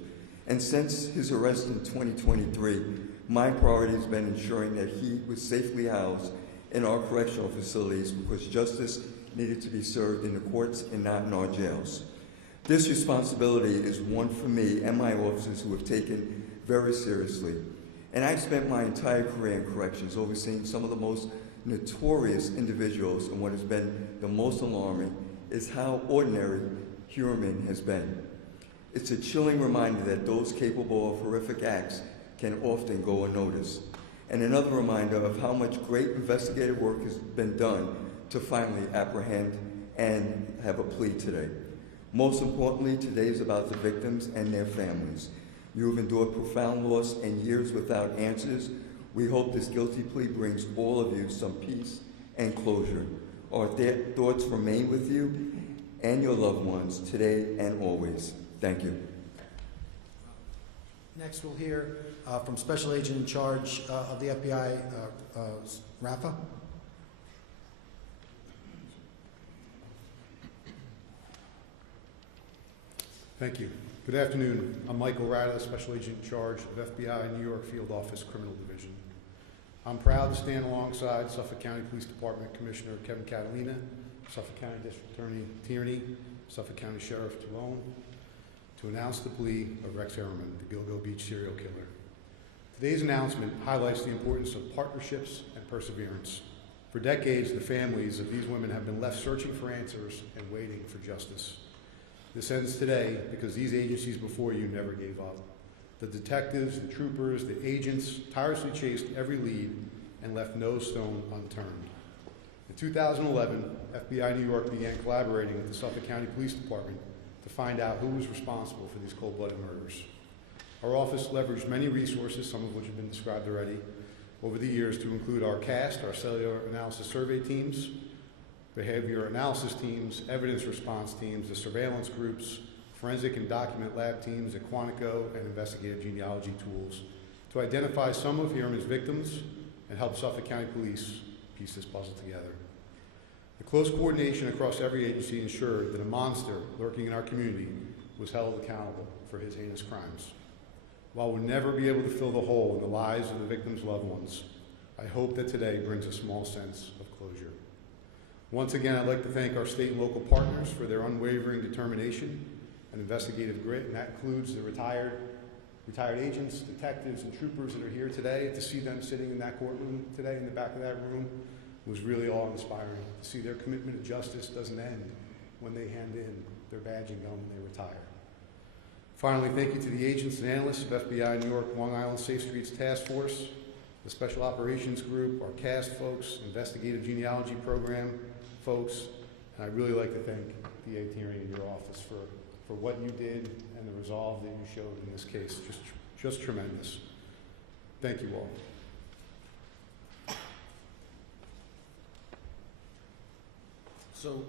And since his arrest in 2023, my priority has been ensuring that he was safely housed in our correctional facilities because justice needed to be served in the courts and not in our jails. This responsibility is one for me and my officers who have taken very seriously. And I've spent my entire career in corrections overseeing some of the most notorious individuals, and what has been the most alarming is how ordinary Heumann has been. It's a chilling reminder that those capable of horrific acts can often go unnoticed. and another reminder of how much great investigative work has been done to finally apprehend and have a plea today. Most importantly, today is about the victims and their families. You have endured profound loss and years without answers. We hope this guilty plea brings all of you some peace and closure. Our thoughts remain with you and your loved ones today and always. Thank you. Next, we'll hear from Special Agent in charge of the FBI, Rafa. Thank you. Good afternoon. I'm Michael Rada, Special Agent in charge of FBI New York Field Office Criminal Division. I'm proud to stand alongside Suffolk County Police Department Commissioner Kevin Karoline, Suffolk County District Attorney Tierney, Suffolk County Sheriff Toulon, to announce the plea of Rex Harriman, the Gilgo Beach serial killer. Today's announcement highlights the importance of partnerships and perseverance. For decades, the families of these women have been left searching for answers and waiting for justice. This ends today because these agencies before you never gave up. The detectives, the troopers, the agents tirelessly chased every lead and left no stone unturned. In 2011, FBI New York began collaborating with the Suffolk County Police Department to find out who was responsible for these cold-blooded murders. Our office leveraged many resources, some of which have been described already, over the years to include our CAST, our cellular analysis survey teams, behavior analysis teams, evidence response teams, the surveillance groups, forensic and document lab teams at Quantico, and investigative genealogy tools to identify some of Harriman's victims and help Suffolk County Police piece this puzzle together. The close coordination across every agency ensured that a monster lurking in our community was held accountable for his heinous crimes. While we'll never be able to fill the hole in the lives of the victims' loved ones, I hope that today brings a small sense of closure. Once again, I'd like to thank our state and local partners for their unwavering determination and investigative grit, and that includes the retired agents, detectives, and troopers that are here today. To see them sitting in that courtroom today in the back of that room was really awe-inspiring. To see their commitment to justice doesn't end when they hand in their badge and gun when they retire. Finally, thank you to the agents and analysts of FBI New York Long Island Safe Streets Task Force, the Special Operations Group, our CAST folks, Investigative Genealogy Program folks, and I'd really like to thank DA Tierney and your office for what you did and the resolve that you showed in this case. Just tremendous. Thank you all. So,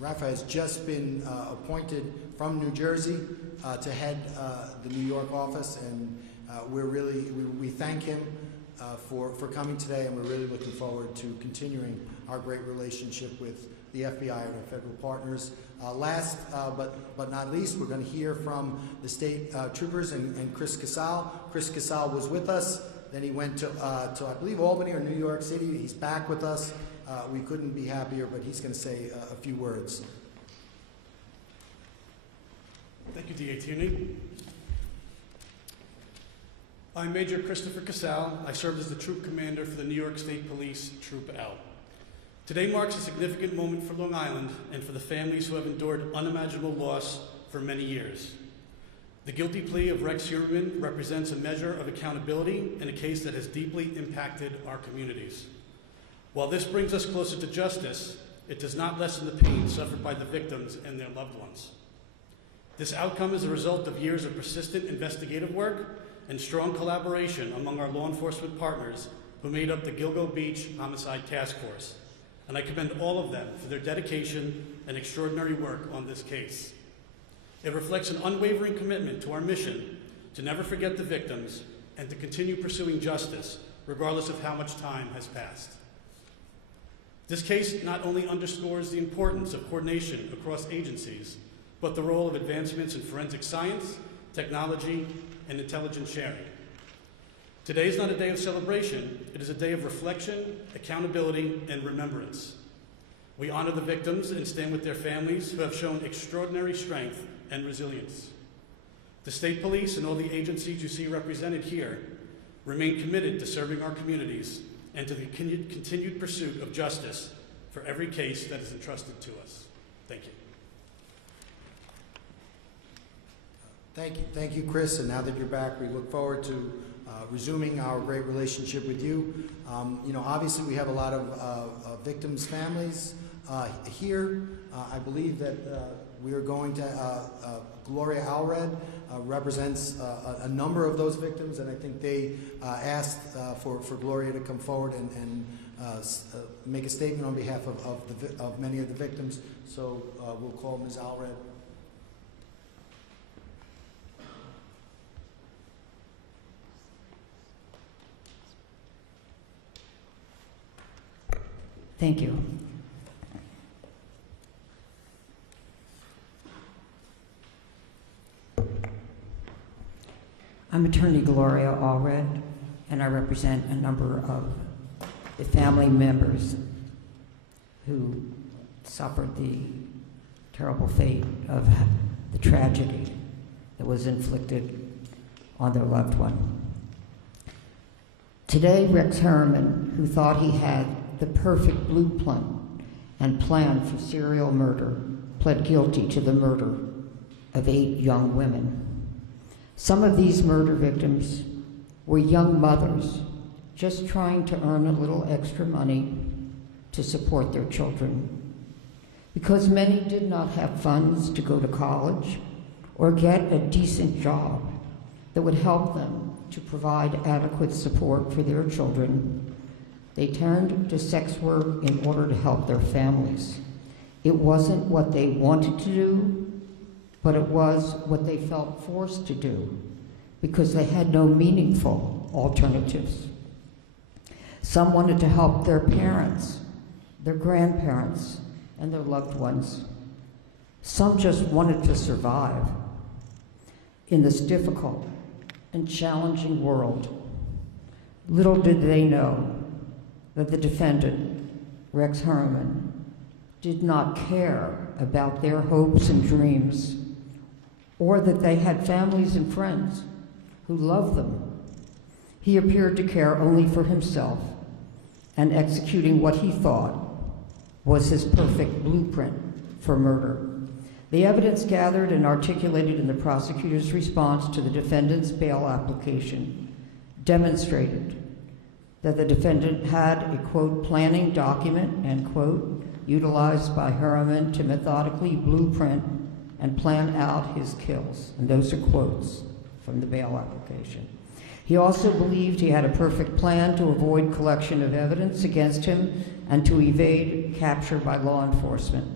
Rafa has just been appointed from New Jersey to head the New York office, and we thank him for coming today, and we're really looking forward to continuing our great relationship with the FBI and our federal partners. Last but not least, we're going to hear from the state troopers and Chris Casal. Chris Casal was with us. Then he went to I believe Albany or New York City. He's back with us. We couldn't be happier, but he's going to say a few words. Thank you, DA Tierney. I'm Major Christopher Casal. I served as the Troop Commander for the New York State Police, Troop L. Today marks a significant moment for Long Island and for the families who have endured unimaginable loss for many years. The guilty plea of Rex Harriman represents a measure of accountability in a case that has deeply impacted our communities. While this brings us closer to justice, it does not lessen the pain suffered by the victims and their loved ones. This outcome is a result of years of persistent investigative work and strong collaboration among our law enforcement partners who made up the Gilgo Beach Homicide Task Force, and I commend all of them for their dedication and extraordinary work on this case. It reflects an unwavering commitment to our mission to never forget the victims and to continue pursuing justice, regardless of how much time has passed. This case not only underscores the importance of coordination across agencies, but the role of advancements in forensic science, technology, and intelligence sharing. Today is not a day of celebration, it is a day of reflection, accountability, and remembrance. We honor the victims and stand with their families who have shown extraordinary strength and resilience. The state police and all the agencies you see represented here remain committed to serving our communities and to the continued pursuit of justice for every case that is entrusted to us. Thank you. Thank you, Chris. And now that you're back, we look forward to resuming our great relationship with you. Obviously we have a lot of victims' families here. I believe that we are going to, Gloria Allred represents a number of those victims, and I think they asked for Gloria to come forward and make a statement on behalf of many of the victims. So we'll call Ms. Allred. Thank you. I'm attorney Gloria Allred, and I represent a number of the family members who suffered the terrible fate of the tragedy that was inflicted on their loved one. Today, Rex Harriman, who thought he had the perfect blueprint and plan for serial murder, pled guilty to the murder of 8 young women. Some of these murder victims were young mothers just trying to earn a little extra money to support their children, because many did not have funds to go to college or get a decent job that would help them to provide adequate support for their children. They turned to sex work in order to help their families. It wasn't what they wanted to do, but it was what they felt forced to do because they had no meaningful alternatives. Some wanted to help their parents, their grandparents, and their loved ones. Some just wanted to survive in this difficult and challenging world. Little did they know that the defendant, Rex Harriman, did not care about their hopes and dreams, or that they had families and friends who loved them. He appeared to care only for himself and executing what he thought was his perfect blueprint for murder. The evidence gathered and articulated in the prosecutor's response to the defendant's bail application demonstrated that the defendant had a, quote, planning document, end quote, utilized by Harriman to methodically blueprint and plan out his kills. And those are quotes from the bail application. He also believed he had a perfect plan to avoid collection of evidence against him and to evade capture by law enforcement.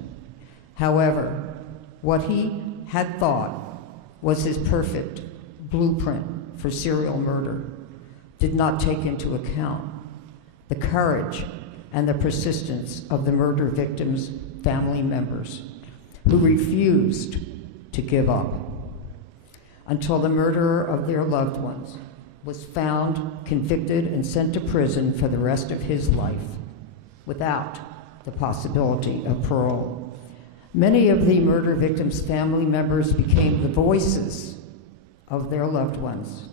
However, what he had thought was his perfect blueprint for serial murder did not take into account the courage and the persistence of the murder victims' family members who refused to give up until the murderer of their loved ones was found, convicted, and sent to prison for the rest of his life without the possibility of parole. Many of the murder victims' family members became the voices of their loved ones,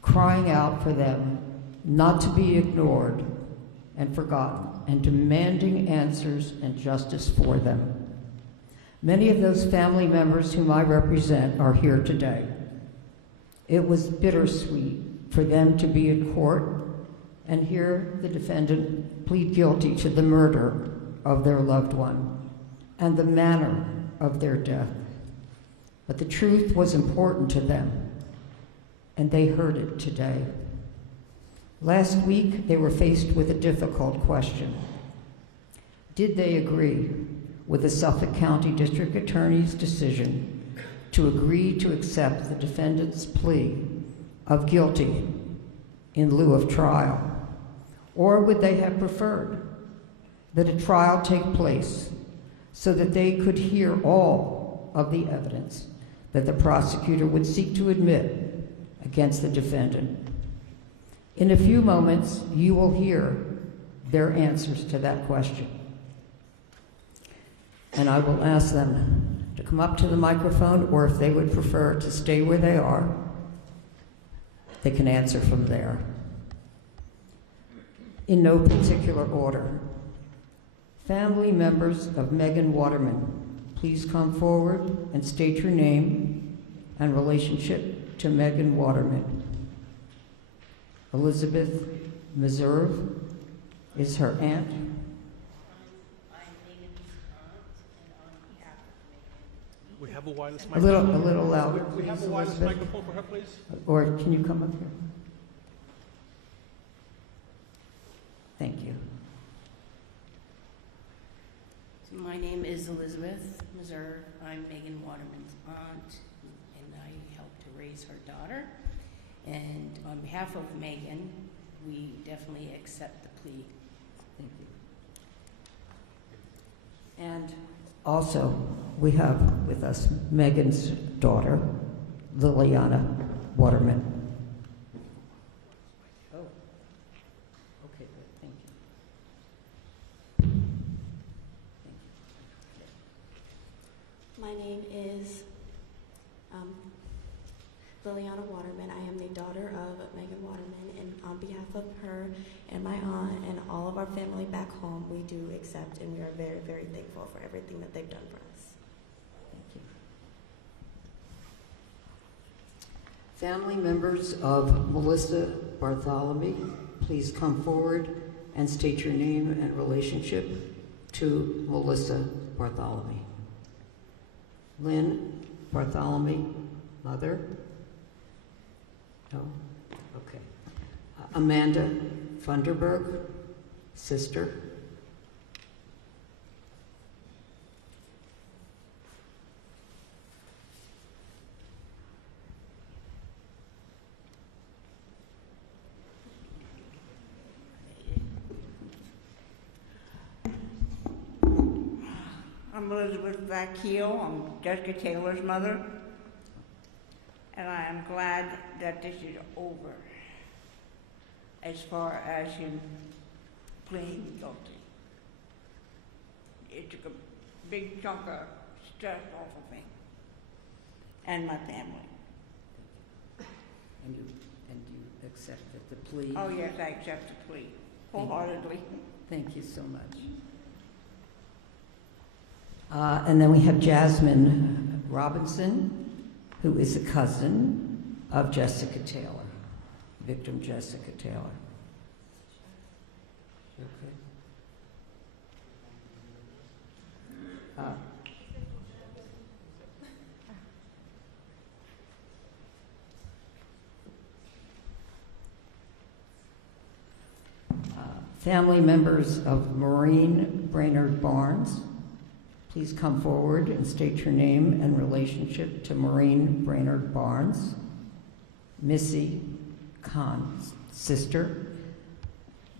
crying out for them not to be ignored and forgotten, and demanding answers and justice for them. Many of those family members whom I represent are here today. It was bittersweet for them to be in court and hear the defendant plead guilty to the murder of their loved one and the manner of their death. But the truth was important to them, and they heard it today. Last week, they were faced with a difficult question. Did they agree with the Suffolk County District Attorney's decision to agree to accept the defendant's plea of guilty in lieu of trial? Or would they have preferred that a trial take place so that they could hear all of the evidence that the prosecutor would seek to admit against the defendant? In a few moments, you will hear their answers to that question. And I will ask them to come up to the microphone, or if they would prefer to stay where they are, they can answer from there. In no particular order. Family members of Megan Waterman, please come forward and state your name and relationship to Megan Waterman. Elizabeth Meserve is her aunt. We have a wireless A little louder. We have please, a wireless Elizabeth. microphone for her, please? Or can you come up here? Thank you. My name is Elizabeth Meserve. I'm Megan Waterman's aunt, and I helped to raise her daughter. And on behalf of Megan, we definitely accept the plea. Thank you. And also, we have with us Megan's daughter, Liliana Waterman. Oh, okay, good, thank you. My name is Liliana Waterman. I am the daughter of Megan Waterman, and on behalf of her and my aunt and all of our family back home, we do accept, and we are very, very thankful for everything that they've done for us. Thank you. Family members of Melissa Bartholomew, please come forward and state your name and relationship to Melissa Bartholomew. Lynn Bartholomew, mother? No? Okay. Amanda Funderburg, sister? I'm Elizabeth Vakeel. I'm Jessica Taylor's mother. And I am glad that this is over as far as him pleading guilty. It took a big chunk of stress off of me and my family. And you accepted the plea? Oh yes, I accept the plea wholeheartedly. Thank you so much. And then we have Jasmine Robinson, who is a cousin of Jessica Taylor, victim Jessica Taylor. Okay. Family members of Maureen Brainerd Barnes, please come forward and state your name and relationship to Maureen Brainerd Barnes. Missy Khan's sister.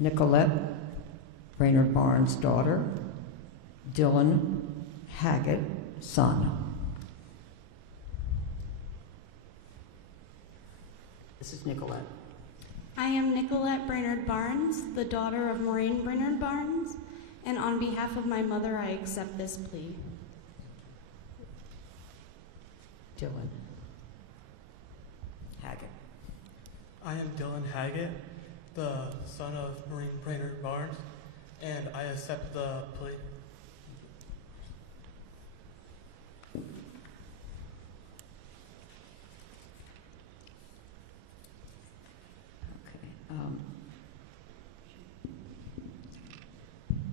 Nicolette Brainerd Barnes' daughter. Dylan Haggett, son. This is Nicolette. I am Nicolette Brainerd Barnes, the daughter of Maureen Brainerd Barnes, and on behalf of my mother, I accept this plea. Dylan Haggett. I am Dylan Haggett, the son of Maureen Brainerd Barnes, and I accept the plea.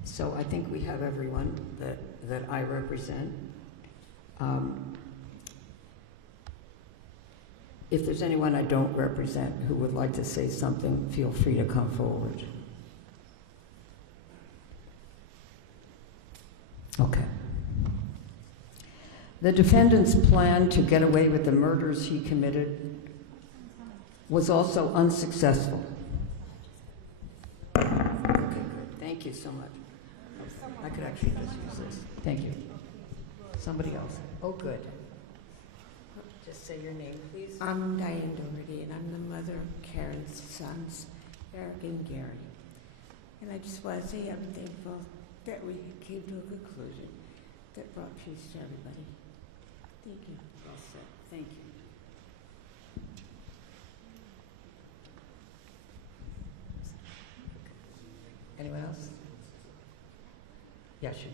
So I think we have everyone that I represent. If there's anyone I don't represent who would like to say something, feel free to come forward. Okay. The defendant's plan to get away with the murders he committed was also unsuccessful. Okay, good. Thank you so much. I could actually just use this. Thank you. Somebody else. Oh, good. Just say your name, please. I'm Diane Doherty, and I'm the mother of Karen's sons, Eric and Gary. And I just want to say I'm thankful that we came to a conclusion that brought peace to everybody. Thank you. Well said. Thank you. Anyone else? Yes, you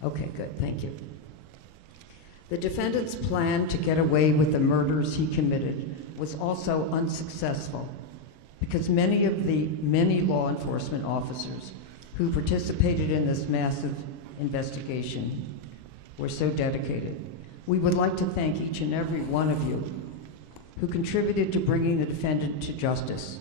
go. Okay, good. Thank you. The defendant's plan to get away with the murders he committed was also unsuccessful because many law enforcement officers who participated in this massive investigation were so dedicated. We would like to thank each and every one of you who contributed to bringing the defendant to justice.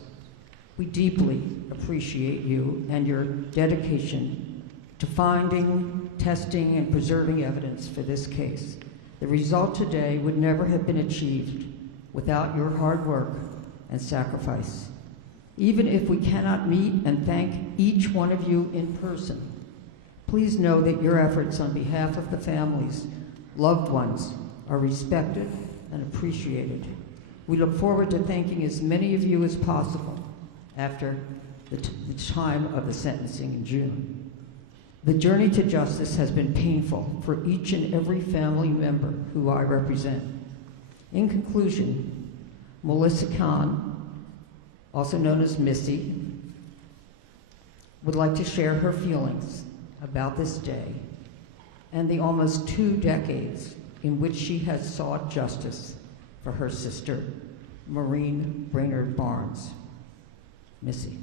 We deeply appreciate you and your dedication to finding, testing, and preserving evidence for this case. The result today would never have been achieved without your hard work and sacrifice. Even if we cannot meet and thank each one of you in person, please know that your efforts on behalf of the families, loved ones, are respected and appreciated. We look forward to thanking as many of you as possible after the time of the sentencing in June. The journey to justice has been painful for each and every family member who I represent. In conclusion, Melissa Kahn, also known as Missy, would like to share her feelings about this day and the almost 2 decades in which she has sought justice for her sister, Maureen Brainerd Barnes. Missy.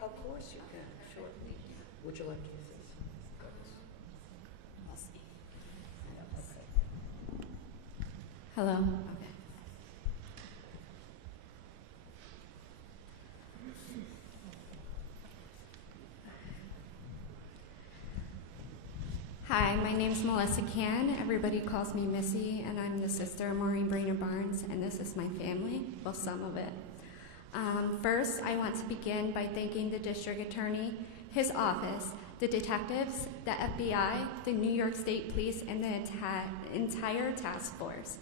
Of course you can, sure. Would you like to use this? I'll see. Hello. Okay. Hi, my name's Melissa Can. Everybody calls me Missy, and I'm the sister of Maureen Brainerd Barnes, and this is my family, well, some of it. First, I want to begin by thanking the district attorney, his office, the detectives, the FBI, the New York State Police, and the entire task force.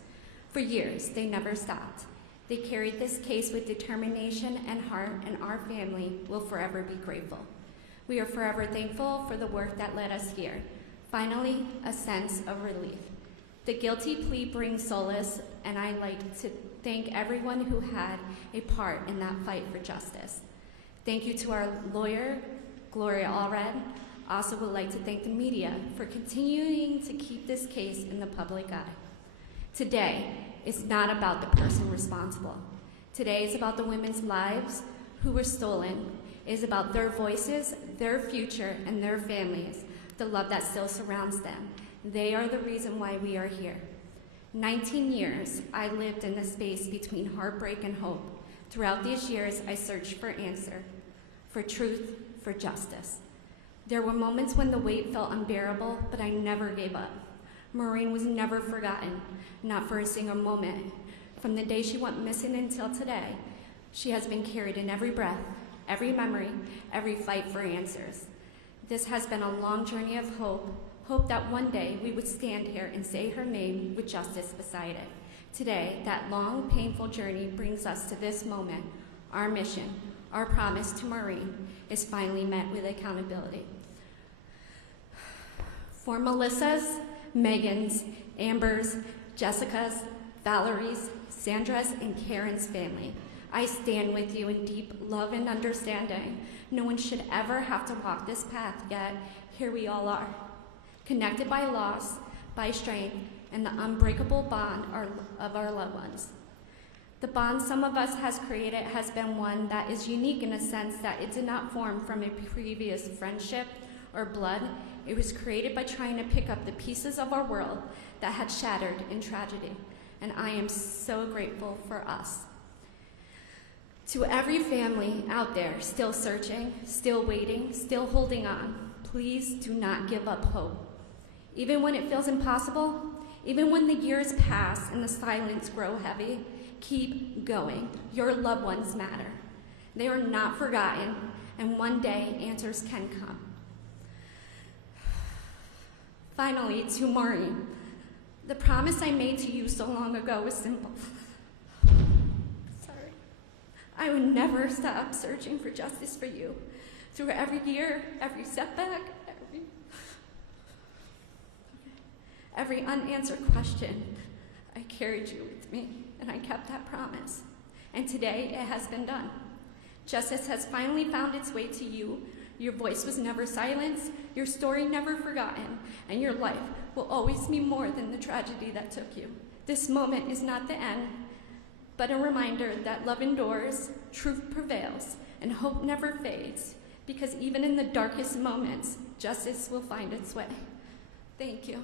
For years, they never stopped. They carried this case with determination and heart, and our family will forever be grateful. We are forever thankful for the work that led us here. Finally, a sense of relief. The guilty plea brings solace, and I'd like to thank everyone who had a part in that fight for justice. Thank you to our lawyer, Gloria Allred. I also would like to thank the media for continuing to keep this case in the public eye. Today is not about the person responsible. Today is about the women's lives who were stolen. It is about their voices, their future, and their families, the love that still surrounds them. They are the reason why we are here. 19 years, I lived in the space between heartbreak and hope. Throughout these years, I searched for answer, for truth, for justice. There were moments when the weight felt unbearable, but I never gave up. Maureen was never forgotten, not for a single moment. From the day she went missing until today, she has been carried in every breath, every memory, every fight for answers. This has been a long journey of hope that one day we would stand here and say her name with justice beside it. Today, that long, painful journey brings us to this moment. Our mission, our promise to Maureen, is finally met with accountability. For Melissa's, Megan's, Amber's, Jessica's, Valerie's, Sandra's, and Karen's family, I stand with you in deep love and understanding. No one should ever have to walk this path, yet here we all are, connected by loss, by strength, and the unbreakable bond of our loved ones. The bond some of us has created has been one that is unique in a sense that it did not form from a previous friendship or blood. It was created by trying to pick up the pieces of our world that had shattered in tragedy, and I am so grateful for us. To every family out there still searching, still waiting, still holding on, please do not give up hope. Even when it feels impossible, even when the years pass and the silence grow heavy, keep going. Your loved ones matter. They are not forgotten, and one day answers can come. Finally, to Maureen, the promise I made to you so long ago was simple. I would never stop searching for justice for you. Through every year, every setback, every unanswered question, I carried you with me, and I kept that promise. And today, it has been done. Justice has finally found its way to you. Your voice was never silenced, your story never forgotten, and your life will always be more than the tragedy that took you. This moment is not the end, but a reminder that love endures, truth prevails, and hope never fades, because even in the darkest moments, justice will find its way. Thank you.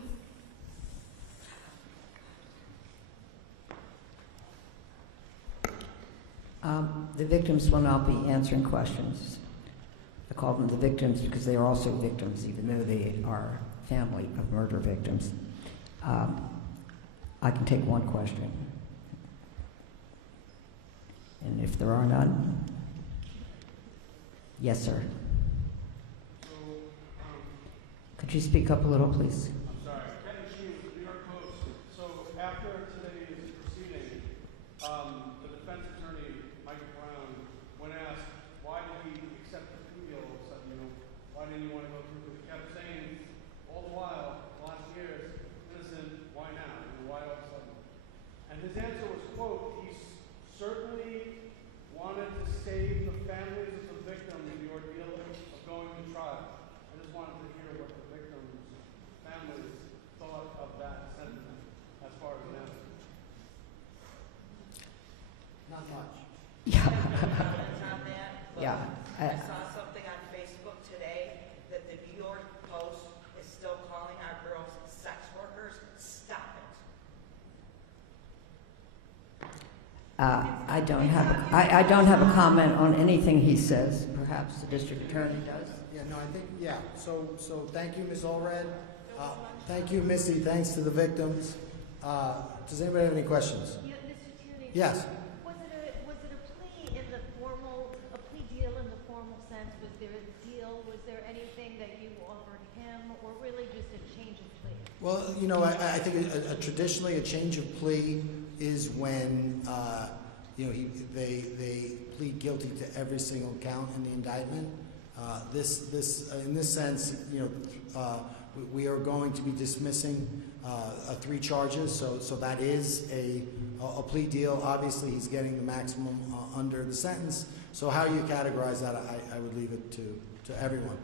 The victims will not be answering questions. I call them the victims because they are also victims, even though they are family of murder victims. I can take one question. And if there are none, yes, sir. Could you speak up a little, please? I'm sorry. Kevin Sheen, New York Post. So after today's proceeding, the defense attorney, Michael Brown, when asked why did he accept the plea deal, said, why didn't you want to go through with it? He kept saying all the while, the last years, innocent, why now? Why all of a sudden? And his answer was, quote, he certainly wanted to save the families of the victims the ordeal of going to trial. I just wanted to hear what the victims' families thought of that sentiment as far as now. Not much. Yeah. I saw something on Facebook today that the New York Post is still calling our girls sex workers. Stop it. I don't have a comment on anything he says. Perhaps the district attorney does. Yeah, no, I think, yeah. So thank you, Ms. Allred. Thank you, Missy. Thanks to the victims. Does anybody have any questions? Yeah, Mr. Tierney. Yes. Was it a plea in the formal, a plea deal in the formal sense? Was there a deal? Was there anything that you offered him, or really just a change of plea? Well, I think traditionally a change of plea is when they plead guilty to every single count in the indictment. In this sense, we are going to be dismissing 3 charges, so that is a plea deal. Obviously, he's getting the maximum under the sentence. So how you categorize that, I would leave it to everyone.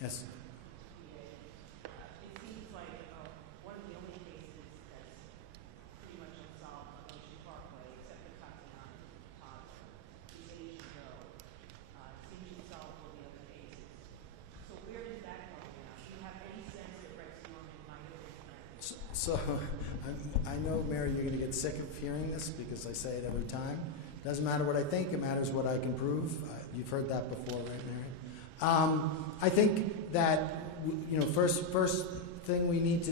Yes. It seems like one of the only cases that's pretty much unsolved on Ocean Parkway, except for Tatiana is Asian Road. It seems to solve all the other cases. So where does that go now? Do you have any sense that Rex Norman might have been friends? So I know, Mary, you're going to get sick of hearing this because I say it every time. It doesn't matter what I think, it matters what I can prove. You've heard that before, right, Mary? I think that, first thing we need to,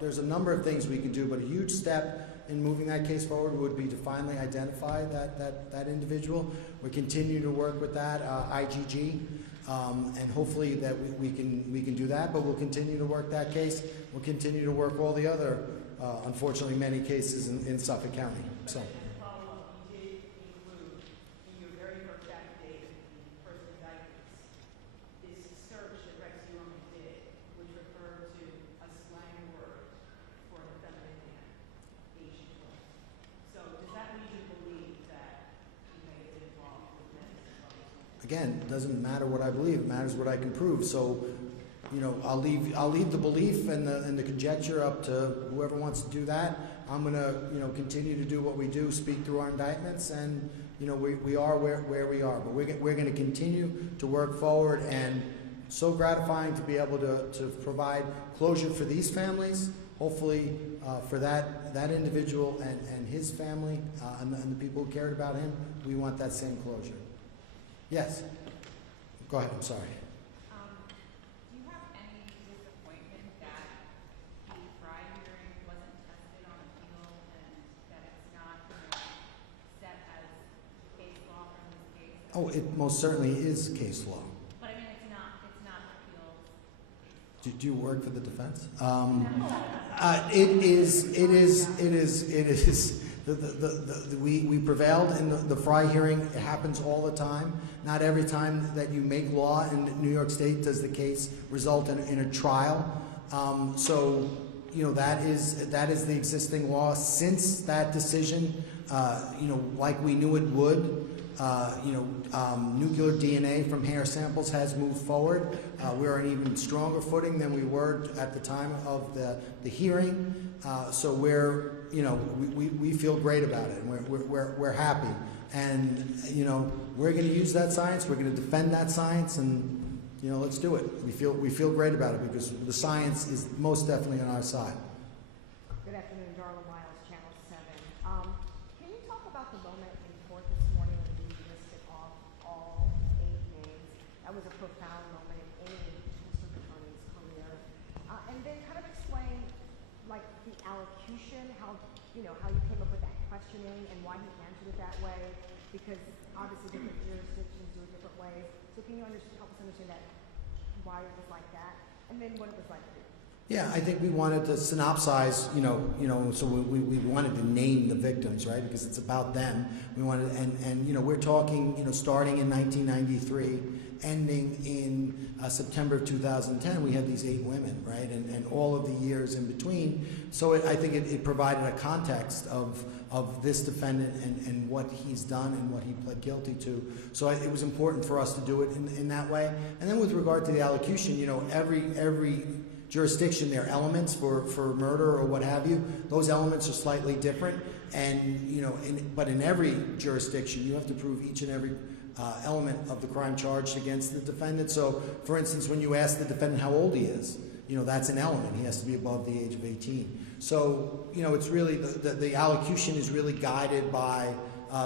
there's a number of things we can do, but a huge step in moving that case forward would be to finally identify that individual. We continue to work with that, IGG, and hopefully that we can do that, but we'll continue to work that case. We'll continue to work all the other, unfortunately, many cases in Suffolk County. So. Again, it doesn't matter what I believe; it matters what I can prove. So, I'll leave the belief and the conjecture up to whoever wants to do that. I'm going to, continue to do what we do, speak through our indictments, and we are where we are. But we're going to continue to work forward, and so gratifying to be able to provide closure for these families. Hopefully, for that individual and his family and the people who cared about him, we want that same closure. Yes. Go ahead. I'm sorry. Do you have any disappointment that the Fry hearing wasn't tested on appeal and that it's not set as case law from this case? Oh, it most certainly is case law. But I mean, it's not appeal. Do you work for the defense? No. It is. We prevailed in the Fry hearing. It happens all the time. Not every time that you make law in New York State does the case result in a trial. So, that is the existing law. Since that decision, like we knew it would, Nuclear DNA from hair samples has moved forward. We're on even stronger footing than we were at the time of the hearing. So we feel great about it, and we're happy. And we're going to use that science. We're going to defend that science, and let's do it. We feel great about it because the science is most definitely on our side. Good afternoon, Darla Miles, Channel 7. Can you talk about the moment in court this morning when you listed off all 8 names? That was a profound moment in any district attorney's career. And then kind of explain, like, the allocution, how you came up with that questioning and why he answered it that way, because obviously different jurisdictions do it different ways. So can you help us understand that, why it was like that, and then what it was like for you? Yeah, I think we wanted to synopsize, so we wanted to name the victims, right? Because it's about them. We wanted, and we're talking, starting in 1993, ending in September of 2010, we had these 8 women, right? And all of the years in between. So I think it provided a context of this defendant and what he's done and what he pled guilty to. So it was important for us to do it in that way. And then with regard to the allocution, every jurisdiction, there are elements for murder or what have you. Those elements are slightly different, and but in every jurisdiction, you have to prove each and every element of the crime charged against the defendant. So, for instance, when you ask the defendant how old he is, that's an element. He has to be above the age of 18. So, it's really the allocution is really guided by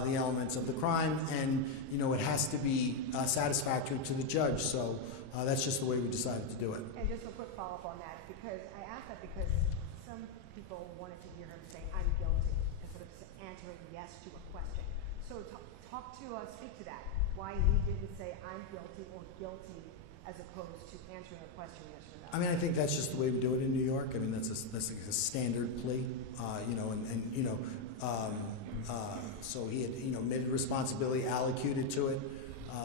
the elements of the crime, and it has to be satisfactory to the judge. So that's just the way we decided to do it. And just a quick follow-up on that, because I asked that because some people wanted to hear him say, "I'm guilty," instead of answering yes to a question. So speak to that, why he didn't say, "I'm guilty" or "guilty," as opposed to answering a question yes or no. I mean, I think that's just the way we do it in New York. I mean, that's like a standard plea, so he had, made a responsibility allocated to it.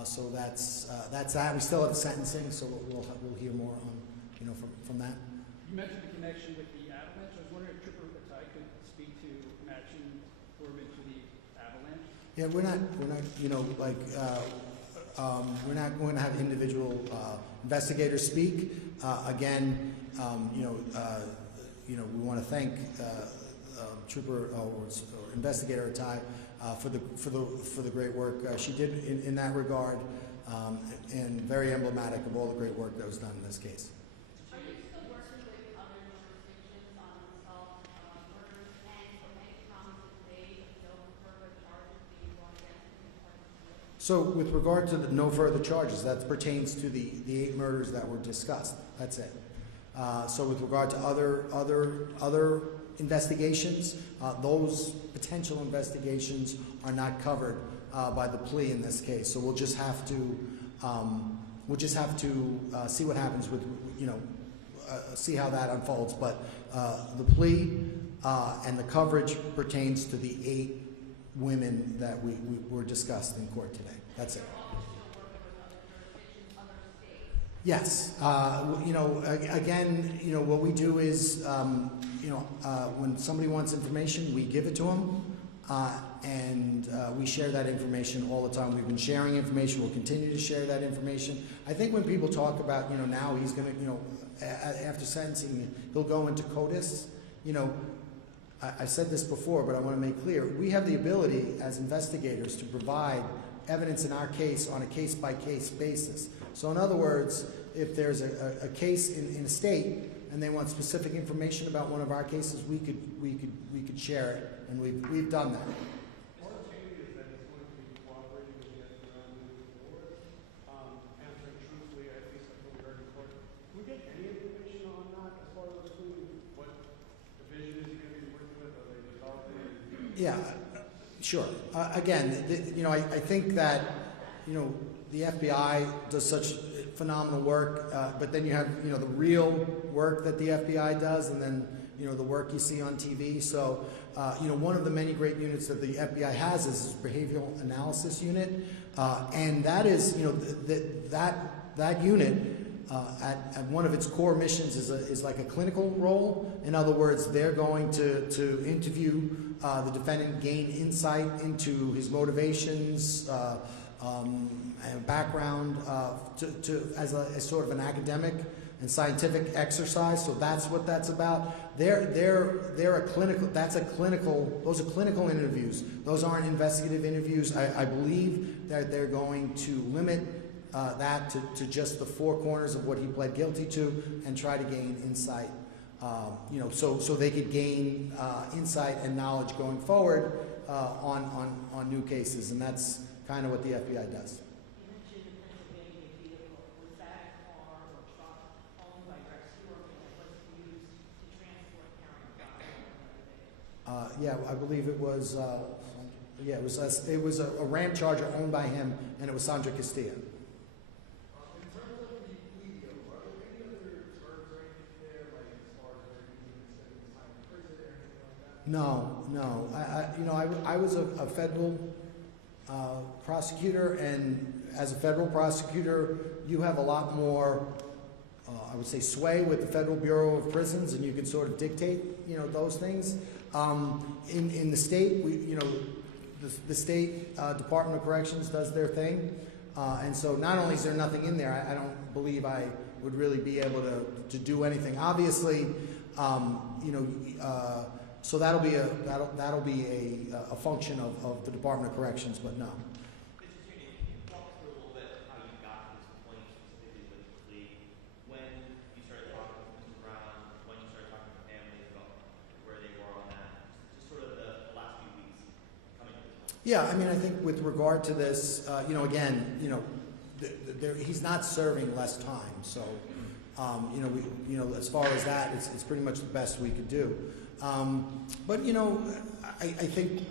So that's that. We still have the sentencing, so we'll hear more on, from that. You mentioned the connection with the avalanche. I was wondering if Trooper Batai could speak to matching Corbin to the avalanche. Yeah, we're not going to have individual investigators speak. Again, we want to thank Trooper or Investigator Atai for the great work she did in that regard, and very emblematic of all the great work that was done in this case. Are you still working with other jurisdictions on unsolved murders, and any promises made of no further charges being brought against him? So, with regard to the no further charges, that pertains to the 8 murders that were discussed. That's it. So, with regard to other investigations, those potential investigations are not covered by the plea in this case. So we'll just have to see what happens with, see how that unfolds. But the plea and the coverage pertains to the 8 women that we were discussed in court today. That's it. Yes. Again, what we do is, when somebody wants information, we give it to them, and we share that information all the time. We've been sharing information. We'll continue to share that information. I think when people talk about, now he's going to, after sentencing, he'll go into CODIS. I said this before, but I want to make clear, we have the ability as investigators to provide evidence in our case on a case-by-case basis. So in other words, if there's a case in a state and they want specific information about one of our cases, we could share it, and we've done that. Yeah, sure. Again, I think that, the FBI does such phenomenal work, but then you have, the real work that the FBI does, and then, the work you see on TV. So, one of the many great units that the FBI has is this behavioral analysis unit, and that is, that unit at one of its core missions is like a clinical role. In other words, they're going to interview the defendant, gain insight into his motivations and background as sort of an academic and scientific exercise. So that's what that's about. They're a clinical. Those are clinical interviews. Those aren't investigative interviews. I believe that they're going to limit that to just the four corners of what he pled guilty to, and try to gain insight. So they could gain insight and knowledge going forward on new cases, and that's kind of what the FBI does. Yeah, I believe it was. Yeah, it was a Ram Charger owned by him, and it was Sandra Castilla. No. I was a federal prosecutor, and as a federal prosecutor, you have a lot more, I would say, sway with the Federal Bureau of Prisons, and you can sort of dictate, those things. In the state, the state Department of Corrections does their thing, and so not only is there nothing in there, I don't believe I would really be able to do anything. Obviously, so that'll be a function of the Department of Corrections, but no. Yeah, I mean, I think with regard to this, he's not serving less time, so as far as that, it's pretty much the best we could do. But I think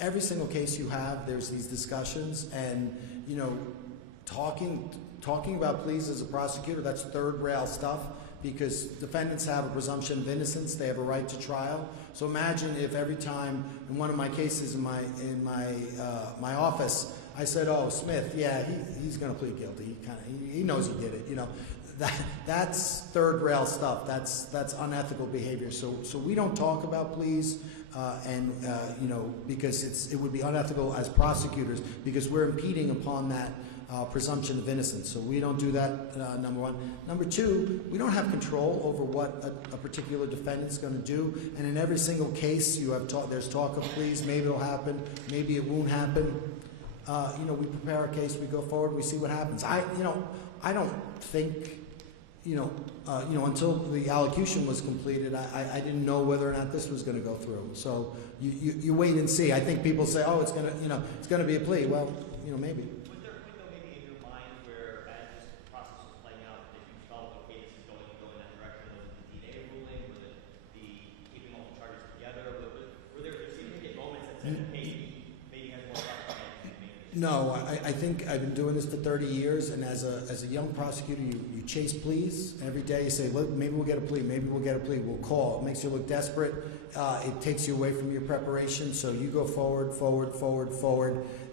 every single case you have, there's these discussions, and talking about pleas as a prosecutor, that's third rail stuff, because defendants have a presumption of innocence, they have a right to trial. So imagine if every time in one of my cases in my office, I said, "Oh, Smith, yeah, he's going to plead guilty. He knows he did it." That's third rail stuff. That's unethical behavior. So we don't talk about pleas, because it would be unethical as prosecutors, because we're impeding upon that presumption of innocence. So we don't do that, number one. Number two, we don't have control over what a particular defendant's going to do. And in every single case, there's talk of pleas. Maybe it'll happen. Maybe it won't happen. We prepare our case. We go forward. We see what happens. I don't think, until the allocution was completed, I didn't know whether or not this was going to go through. So you wait and see. I think people say, "Oh, it's going to be a plea." Well, maybe. No, I think I've been doing this for 30 years, and as a young prosecutor, you chase pleas. Every day you say, "Look, maybe we'll get a plea, maybe we'll get a plea." We'll call. It makes you look desperate. It takes you away from your preparation, so you go forward.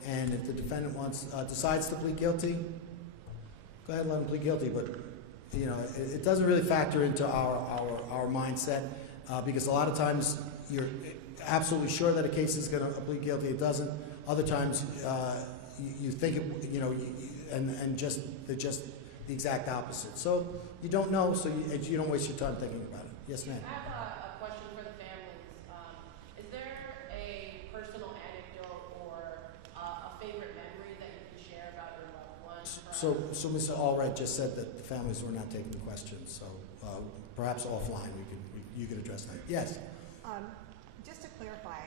And if the defendant decides to plead guilty, go ahead and let him plead guilty. But, it doesn't really factor into our mindset, because a lot of times you're absolutely sure that a case is going to plead guilty. It doesn't. Other times, you think and just the exact opposite. So you don't know, so you don't waste your time thinking about it. Yes, ma'am. I have a question for the families. Is there a personal anecdote or a favorite memory that you can share about your loved one? So Mr. Allred just said that the families were not taking the questions. So perhaps offline you could address that. Yes. Just to clarify,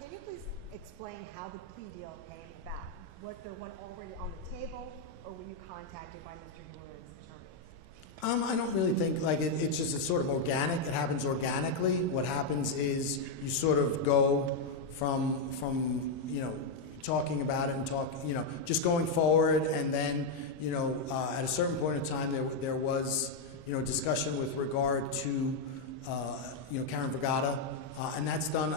can you please explain how the plea deal came about? Was there one already on the table, or were you contacted by Mr. Newland's attorney? I don't really think it's just sort of organic. It happens organically. What happens is you sort of go from talking about it and just going forward, and then at a certain point in time there was discussion with regard to Karen Vergata. And that's done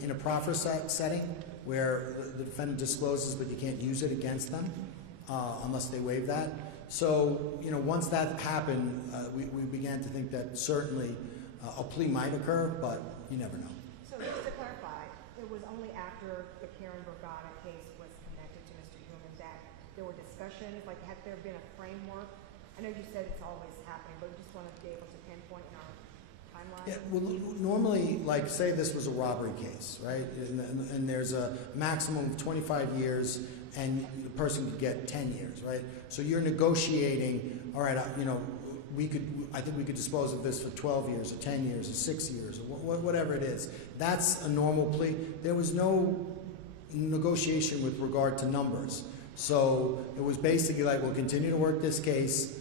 in a proffer setting where the defendant discloses, but you can't use it against them unless they waive that. So, once that happened, we began to think that certainly a plea might occur, but you never know. So just to clarify, it was only after the Karen Borgana case was connected to Mr. Human that there were discussions, like had there been a framework? I know you said it's always happening, but we just want to be able to pinpoint in our timeline. Yeah, well, normally, like, say this was a robbery case, right? And there's a maximum of 25 years, and the person could get 10 years, right? So you're negotiating, all right, I think we could dispose of this for 12 years, or 10 years, or 6 years, or whatever it is. That's a normal plea. There was no negotiation with regard to numbers. So it was basically like, we'll continue to work this case.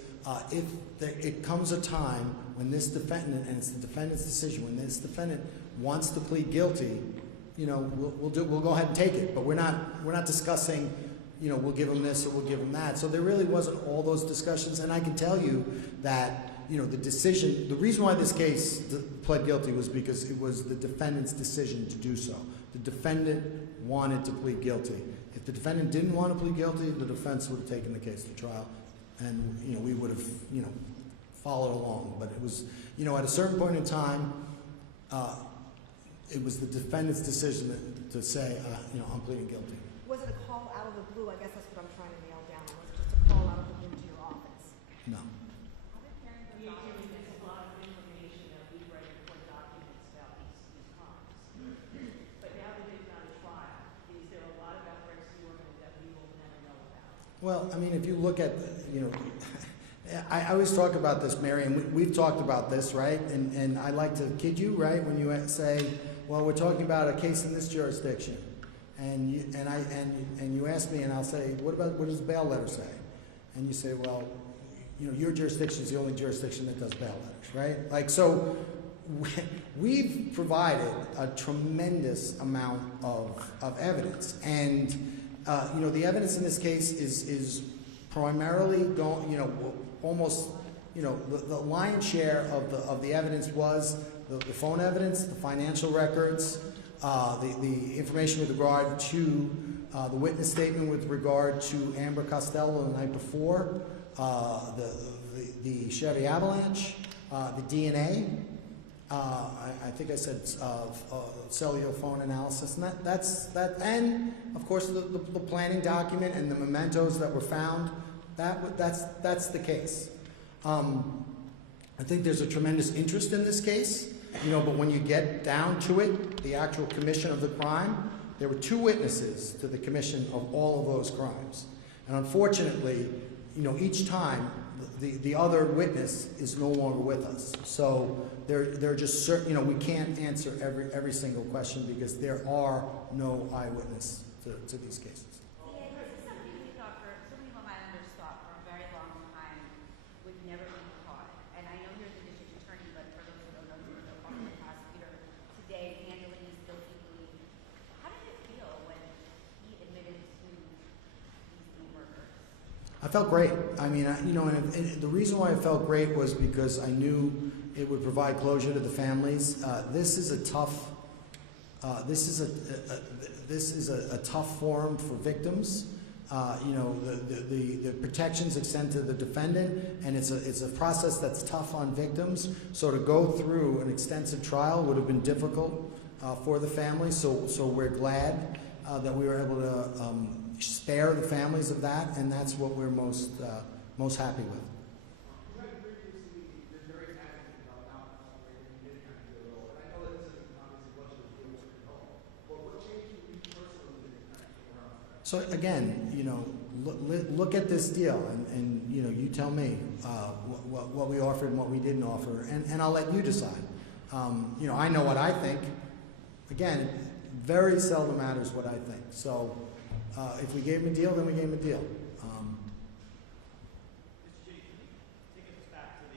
If it comes a time when this defendant, and it's the defendant's decision, when this defendant wants to plead guilty, we'll go ahead and take it. But we're not discussing, we'll give him this or we'll give him that. So there really wasn't all those discussions. And I can tell you that, the reason why this case pled guilty was because it was the defendant's decision to do so. The defendant wanted to plead guilty. If the defendant didn't want to plead guilty, the defense would have taken the case to trial, and we would have followed along. But it was at a certain point in time, it was the defendant's decision to say I'm pleading guilty. Was it a call out of the blue? I guess that's what I'm trying to nail down. Was it just a call out of the blue to your office? No. There's a lot of information that we've read in court documents about these crimes. But now that they've gone to trial, is there a lot of efforts you work with that we will never know about? Well, I mean, if you look at, I always talk about this, Mary, and we've talked about this, right? And I like to kid you, right, when you say, well, we're talking about a case in this jurisdiction, and you ask me, and I'll say, what does the bail letter say? And you say, well, your jurisdiction is the only jurisdiction that does bail letters, right? Like, so we've provided a tremendous amount of evidence, and the evidence in this case is primarily almost the lion's share of the evidence was the phone evidence, the financial records, the information with regard to the witness statement with regard to Amber Costello the night before, the Chevy Avalanche, the DNA. I think I said cellular phone analysis, and and of course the planning document and the mementos that were found. That's the case. I think there's a tremendous interest in this case, but when you get down to it, the actual commission of the crime, there were 2 witnesses to the commission of all of those crimes, and unfortunately, each time the other witness is no longer with us. So they're just certain, we can't answer every single question because there are no eyewitnesses to these cases. I felt great. I mean, and the reason why I felt great was because I knew it would provide closure to the families. This is a tough forum for victims. The protections extend to the defendant, and it's a process that's tough on victims. So to go through an extensive trial would have been difficult for the families. So we're glad that we were able to spare the families of that, and that's what we're most happy with. So again, look at this deal, and you tell me what we offered and what we didn't offer, and I'll let you decide. I know what I think. Again, very seldom matters what I think. So if we gave him a deal, then we gave him a deal. Mr. J, can you take us back to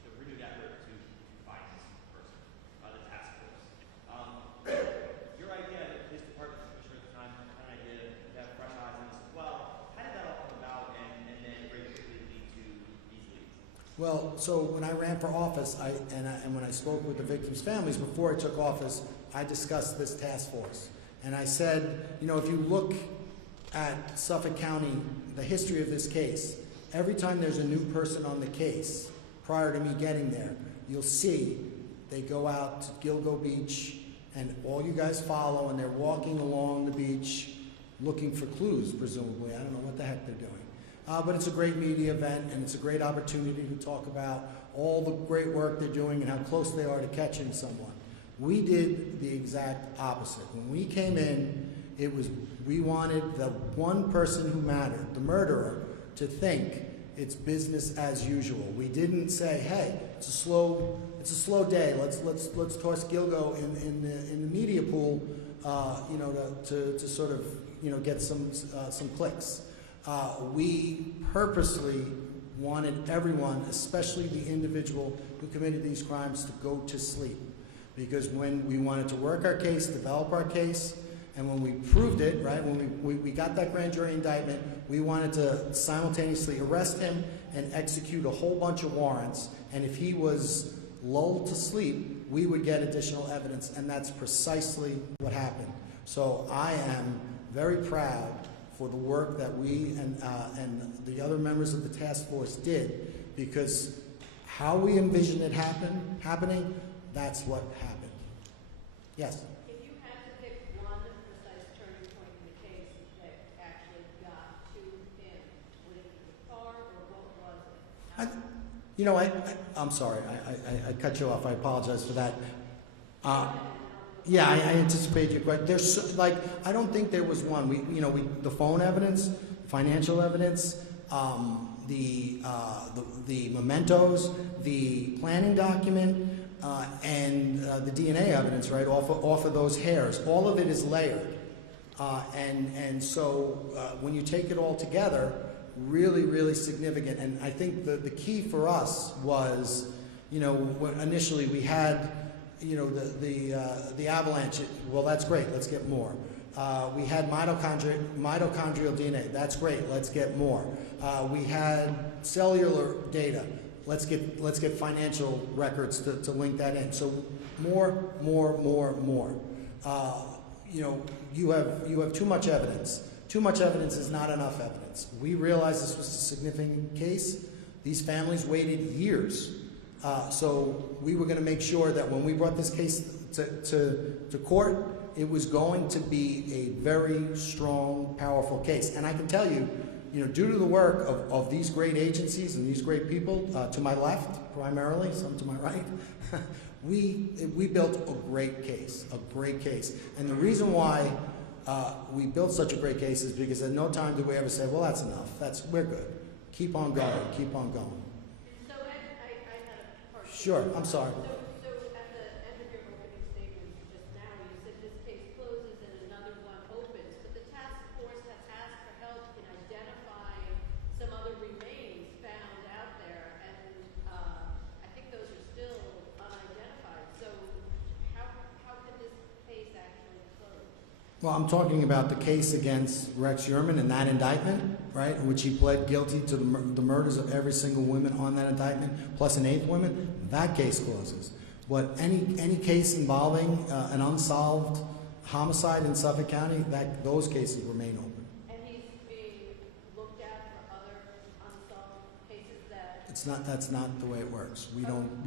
the renewed effort to find this person, the task force? Your idea that the police department commissioner at the time had an idea to have fresh eyes on this as well. How did that all come about, and then very quickly lead to these leads? Well, so when I ran for office, and when I spoke with the victims' families before I took office, I discussed this task force. And I said, if you look at Suffolk County, the history of this case, every time there's a new person on the case, prior to me getting there, you'll see they go out to Gilgo Beach, and all you guys follow, and they're walking along the beach looking for clues, presumably. I don't know what the heck they're doing. But it's a great media event, and it's a great opportunity to talk about all the great work they're doing and how close they are to catching someone. We did the exact opposite. When we came in, we wanted the one person who mattered, the murderer, to think it's business as usual. We didn't say, hey, it's a slow day. Let's toss Gilgo in the media pool, to sort of get some clicks. We purposely wanted everyone, especially the individual who committed these crimes, to go to sleep, because when we wanted to work our case, develop our case, and when we proved it, right, when we got that grand jury indictment, we wanted to simultaneously arrest him and execute a whole bunch of warrants. And if he was lulled to sleep, we would get additional evidence, and that's precisely what happened. So I am very proud for the work that we and the other members of the task force did, because how we envisioned it happening, that's what happened. Yes? If you had to pick one precise turning point in the case that actually got to him, would it be the car, or what was it? I'm sorry, I cut you off. I apologize for that. Yeah, I anticipate your question. There's I don't think there was one. The phone evidence, financial evidence, the mementos, the planning document, and the DNA evidence, right, off of those hairs. All of it is layered, and so when you take it all together, really, really significant. And I think the key for us was, when initially we had, the avalanche. Well, that's great. Let's get more. We had mitochondrial DNA. That's great. Let's get more. We had cellular data. Let's get financial records to link that in. So more. You have too much evidence. Too much evidence is not enough evidence. We realized this was a significant case. These families waited years. So we were going to make sure that when we brought this case to court, it was going to be a very strong, powerful case. And I can tell you, due to the work of these great agencies and these great people, to my left primarily, some to my right, we built a great case. And the reason why we built such a great case is because at no time did we ever say, well, that's enough. We're good. Keep on going. So I had a part. Sure, I'm sorry. So at the end of your opening statement just now, you said this case closes and another one opens, but the task force has asked for help in identifying some other remains found out there, and I think those are still unidentified. So how can this case actually close? Well, I'm talking about the case against Rex Uriman and that indictment, right, in which he pled guilty to the murders of every single woman on that indictment, plus an 8th woman. That case closes. But any case involving an unsolved homicide in Suffolk County, those cases remain open. And he's being looked at for other unsolved cases that... That's not the way it works. We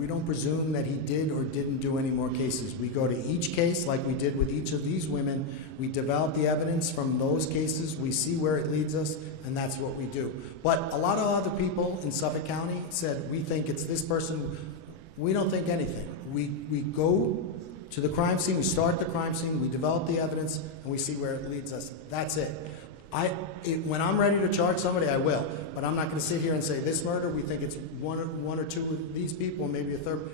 don't presume that he did or didn't do any more cases. We go to each case like we did with each of these women. We develop the evidence from those cases. We see where it leads us, and that's what we do. But a lot of other people in Suffolk County said, we think it's this person. We don't think anything. We go to the crime scene, we start the crime scene, we develop the evidence, and we see where it leads us. That's it. When I'm ready to charge somebody, I will. But I'm not going to sit here and say, this murder, we think it's one or two of these people, maybe a third.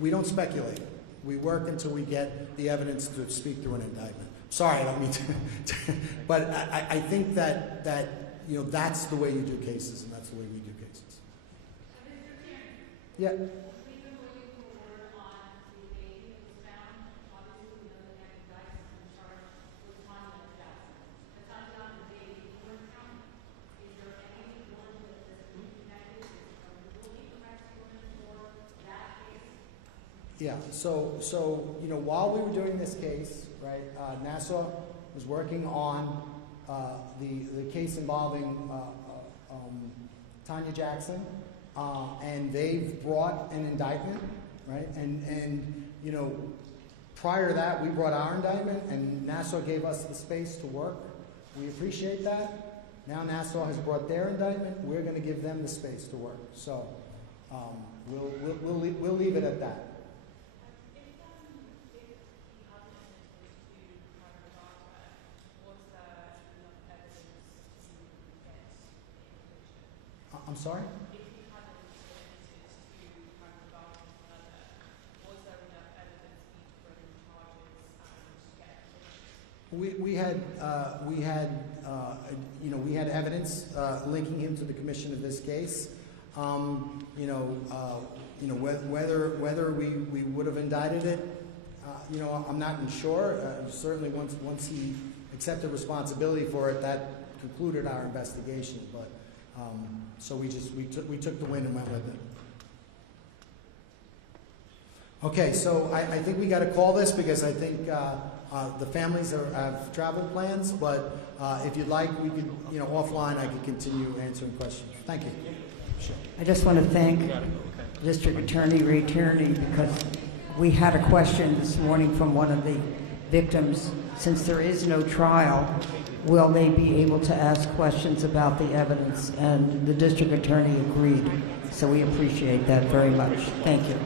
We don't speculate. We work until we get the evidence to speak through an indictment. Sorry, I don't mean to. But I think that that's the way you do cases, and that's the way we do cases. Yeah. Yeah, so while we were doing this case, right, Nassau was working on the case involving Tanya Jackson, and they've brought an indictment, right? And you know, prior to that, we brought our indictment, and Nassau gave us the space to work. We appreciate that. Now Nassau has brought their indictment. We're going to give them the space to work. So we'll leave it at that. I'm sorry? We had evidence linking him to the commission of this case. Whether we would have indicted it, I'm not sure. Certainly, once he accepted responsibility for it, that concluded our investigation. But so we took the win and went with it. Okay, so I think we got to call this because I think the families have travel plans. But if you'd like, we could, offline, I could continue answering questions. Thank you. Sure. I just want to thank District Attorney Ray Tierney because we had a question this morning from one of the victims. Since there is no trial, will they be able to ask questions about the evidence? And the District Attorney agreed. So we appreciate that very much. Thank you.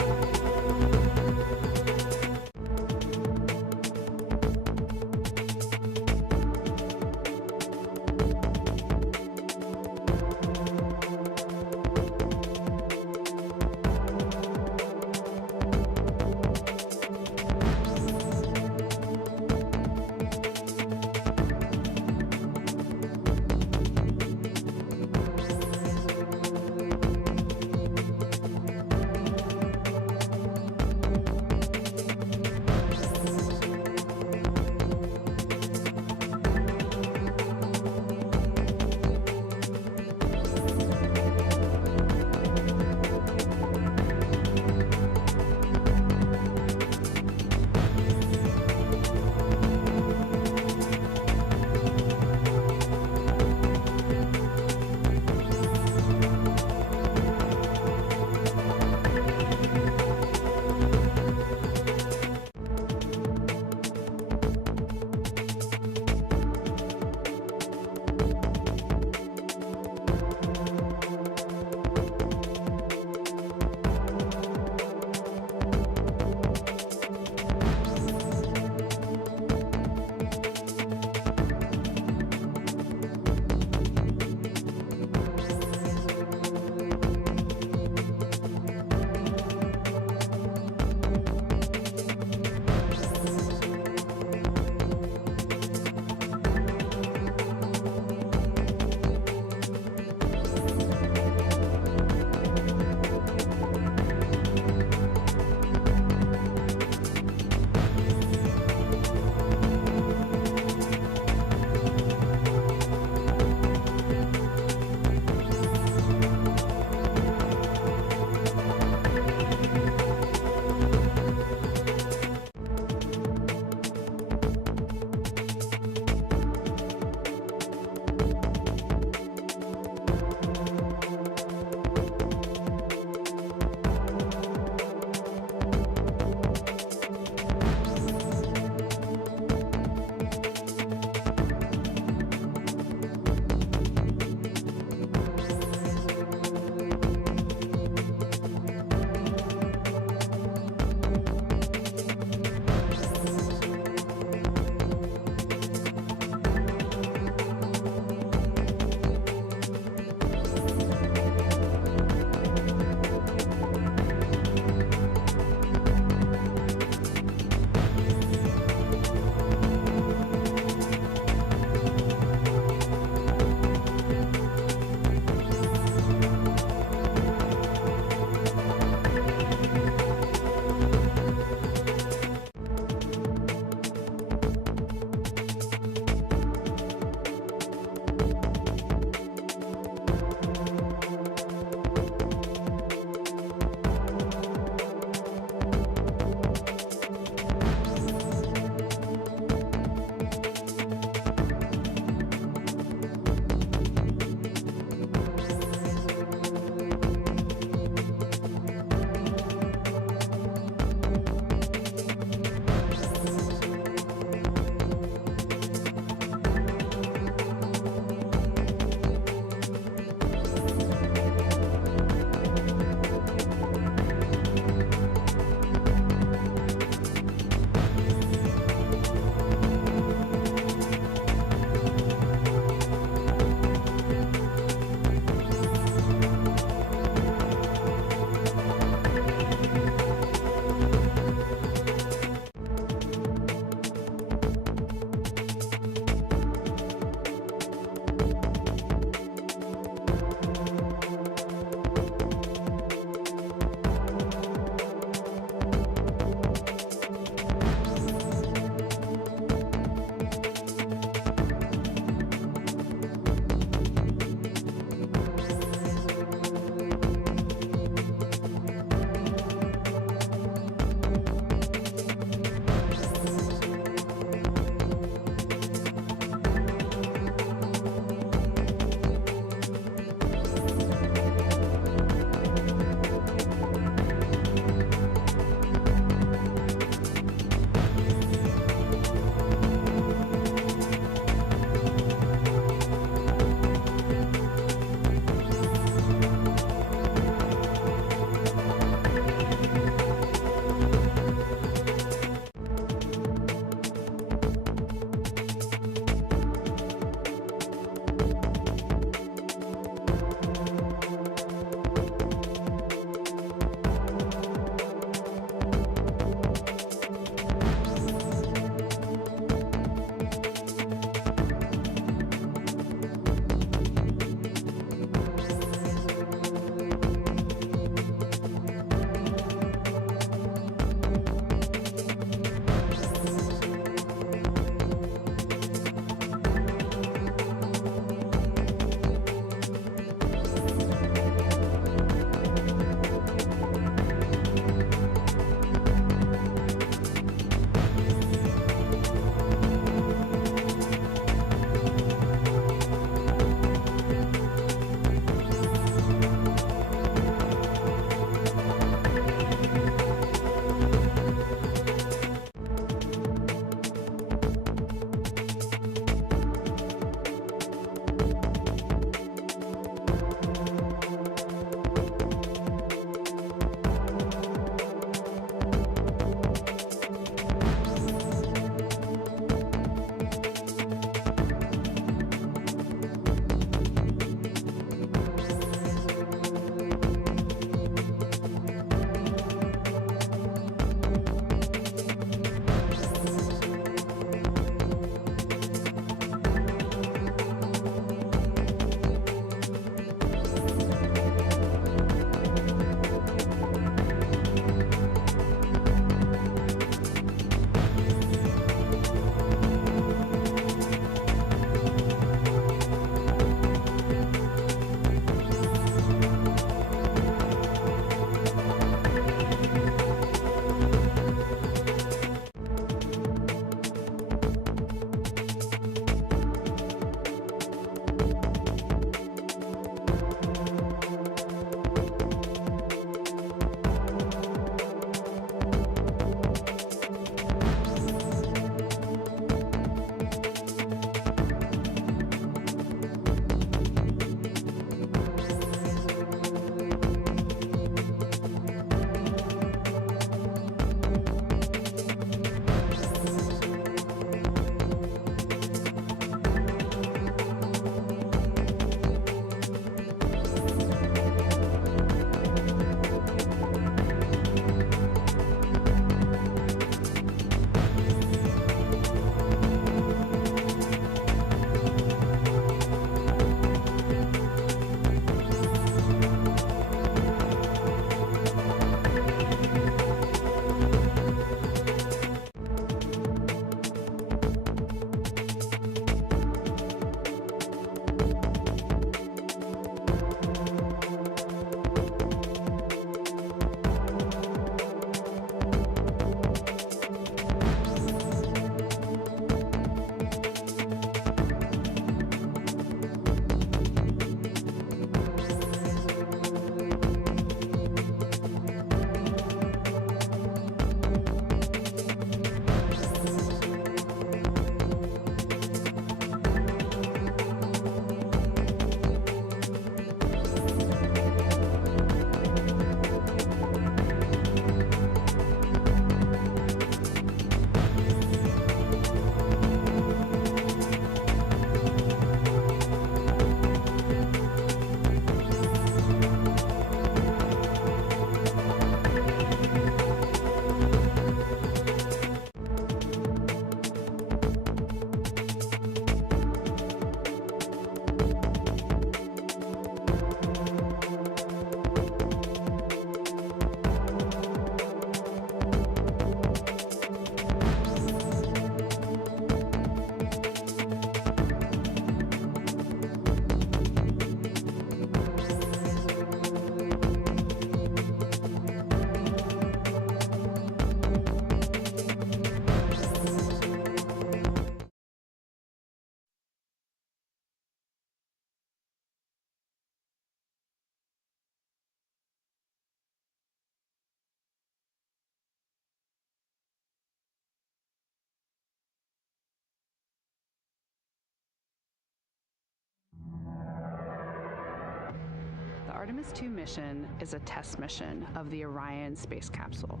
Artemis II mission is a test mission of the Orion space capsule.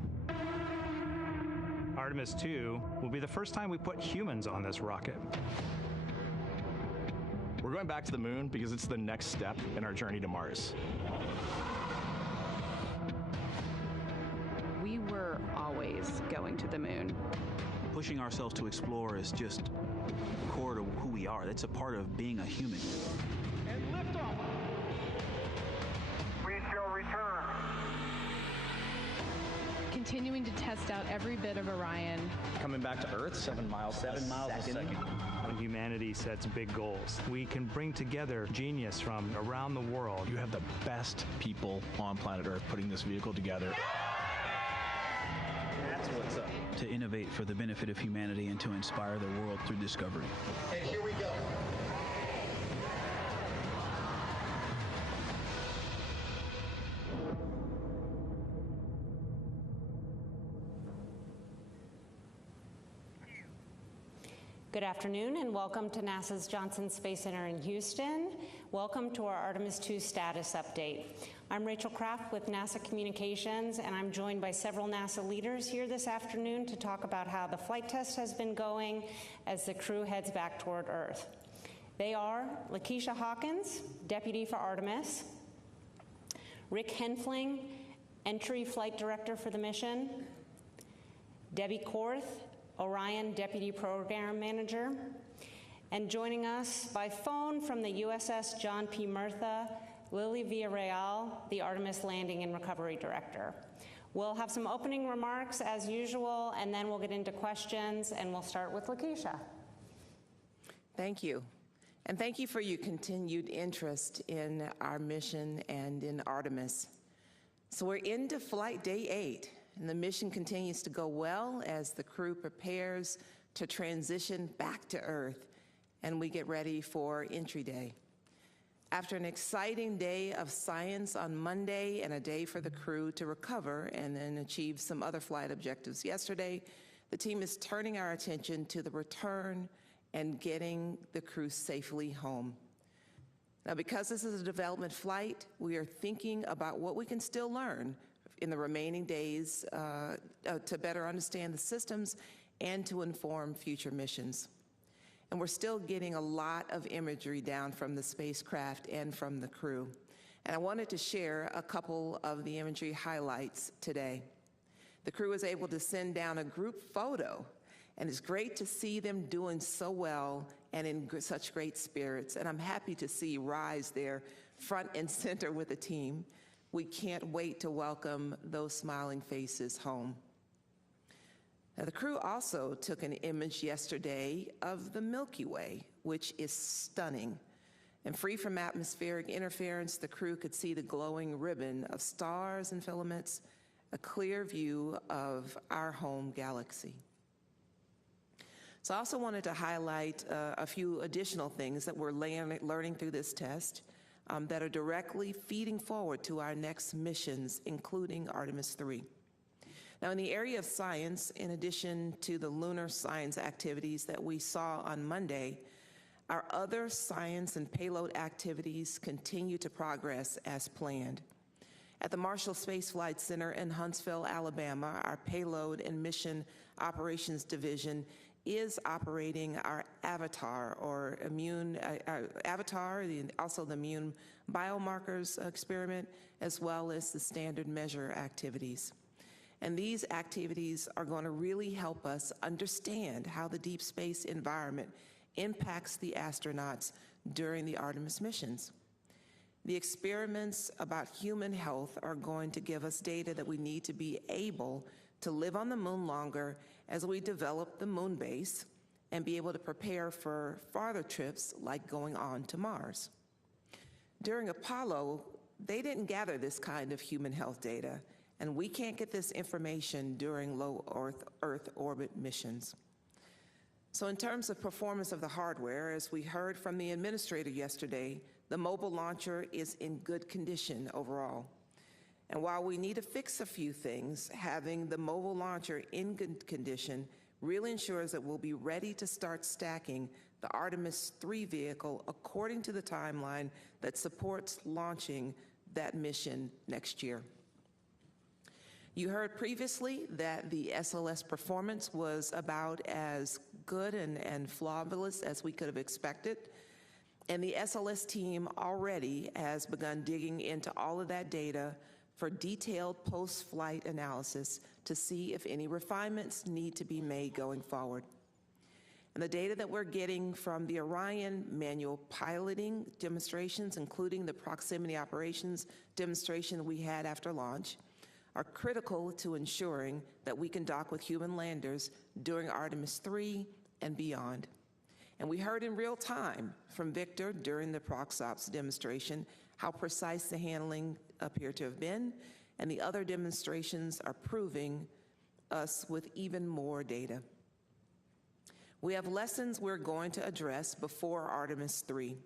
Artemis II will be the first time we put humans on this rocket. We're going back to the moon because it's the next step in our journey to Mars. We were always going to the moon. Pushing ourselves to explore is just core to who we are. That's a part of being a human. And lift off. We shall return. Continuing to test out every bit of Orion. Coming back to Earth, 7 miles a second. When humanity sets big goals, we can bring together genius from around the world. You have the best people on planet Earth putting this vehicle together. That's what's up. To innovate for the benefit of humanity and to inspire the world through discovery. And here we go. Good afternoon and welcome to NASA's Johnson Space Center in Houston. Welcome to our Artemis II status update. I'm Rachel Kraft with NASA Communications, and I'm joined by several NASA leaders here this afternoon to talk about how the flight test has been going as the crew heads back toward Earth. They are Lakeisha Hawkins, Deputy for Artemis, Rick Henfling, Entry Flight Director for the mission, Debbie Korth, Orion Deputy Program Manager, and joining us by phone from the USS John P. Murtha, Lily Villarreal, the Artemis Landing and Recovery Director. We'll have some opening remarks as usual, and then we'll get into questions, and we'll start with Lakeisha. Thank you. And thank you for your continued interest in our mission and in Artemis. So we're into flight day 8. And the mission continues to go well as the crew prepares to transition back to Earth and we get ready for entry day. After an exciting day of science on Monday and a day for the crew to recover and then achieve some other flight objectives yesterday, the team is turning our attention to the return and getting the crew safely home. Now, because this is a development flight, we are thinking about what we can still learn in the remaining days to better understand the systems and to inform future missions. And we're still getting a lot of imagery down from the spacecraft and from the crew. And I wanted to share a couple of the imagery highlights today. The crew was able to send down a group photo, and it's great to see them doing so well and in such great spirits. And I'm happy to see Rise there front and center with the team. We can't wait to welcome those smiling faces home. Now, the crew also took an image yesterday of the Milky Way, which is stunning. And free from atmospheric interference, the crew could see the glowing ribbon of stars and filaments, a clear view of our home galaxy. So I also wanted to highlight a few additional things that we're learning through this test. That are directly feeding forward to our next missions, including Artemis III. Now, in the area of science, in addition to the lunar science activities that we saw on Monday, our other science and payload activities continue to progress as planned. At the Marshall Space Flight Center in Huntsville, Alabama, our Payload and Mission Operations Division is operating our Avatar, or also the immune biomarkers experiment, as well as the standard measure activities. And these activities are going to really help us understand how the deep space environment impacts the astronauts during the Artemis missions. The experiments about human health are going to give us data that we need to be able to live on the moon longer as we develop the moon base and be able to prepare for farther trips like going on to Mars. During Apollo, they didn't gather this kind of human health data, and we can't get this information during low Earth orbit missions. So in terms of performance of the hardware, as we heard from the administrator yesterday, the mobile launcher is in good condition overall. And while we need to fix a few things, having the mobile launcher in good condition really ensures that we'll be ready to start stacking the Artemis III vehicle according to the timeline that supports launching that mission next year. You heard previously that the SLS performance was about as good and flawless as we could have expected. And the SLS team already has begun digging into all of that data for detailed post-flight analysis to see if any refinements need to be made going forward. And the data that we're getting from the Orion manual piloting demonstrations, including the proximity operations demonstration we had after launch, are critical to ensuring that we can dock with human landers during Artemis 3 and beyond. And we heard in real time from Victor during the ProxOps demonstration how precise the handling appeared to have been, and the other demonstrations are proving us with even more data. We have lessons we're going to address before Artemis 3,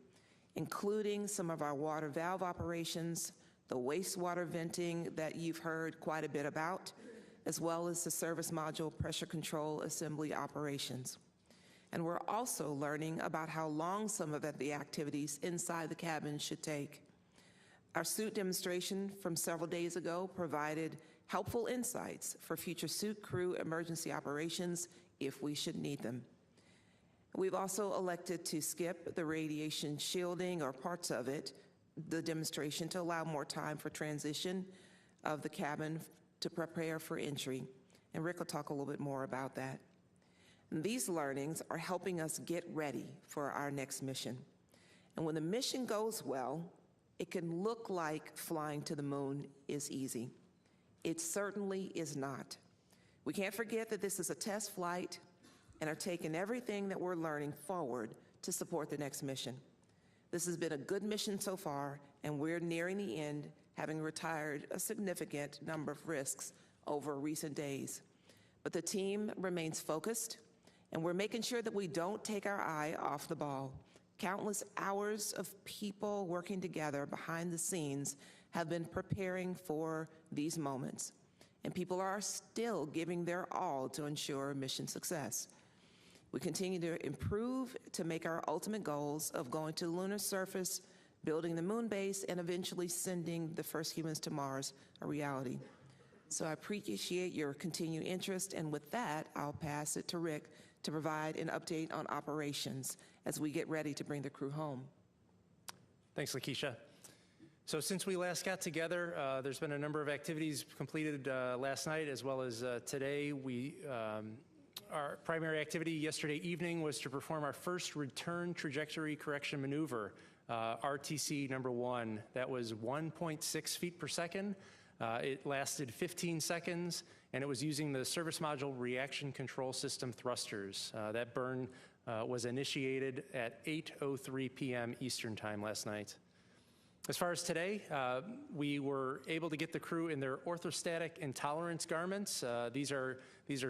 including some of our water valve operations, the wastewater venting that you've heard quite a bit about, as well as the service module pressure control assembly operations. And we're also learning about how long some of the activities inside the cabin should take. Our suit demonstration from several days ago provided helpful insights for future suit crew emergency operations if we should need them. We've also elected to skip the radiation shielding or parts of it, the demonstration, to allow more time for transition of the cabin to prepare for entry. And Rick will talk a little bit more about that. And these learnings are helping us get ready for our next mission. And when the mission goes well, it can look like flying to the moon is easy. It certainly is not. We can't forget that this is a test flight and are taking everything that we're learning forward to support the next mission. This has been a good mission so far, and we're nearing the end, having retired a significant number of risks over recent days. But the team remains focused, and we're making sure that we don't take our eye off the ball. Countless hours of people working together behind the scenes have been preparing for these moments, and people are still giving their all to ensure mission success. We continue to improve to make our ultimate goals of going to the lunar surface, building the moon base, and eventually sending the first humans to Mars a reality. So I appreciate your continued interest, and with that, I'll pass it to Rick to provide an update on operations as we get ready to bring the crew home. Thanks, Lakeisha. So since we last got together, there's been a number of activities completed last night as well as today. Our primary activity yesterday evening was to perform our first return trajectory correction maneuver, RTC number 1. That was 1.6 feet per second. It lasted 15 seconds, and it was using the service module reaction control system thrusters. That burn was initiated at 8:03 p.m. Eastern Time last night. As far as today, we were able to get the crew in their orthostatic intolerance garments. These are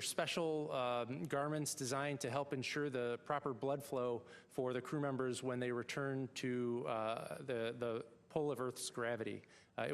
special garments designed to help ensure the proper blood flow for the crew members when they return to the pull of Earth's gravity. It was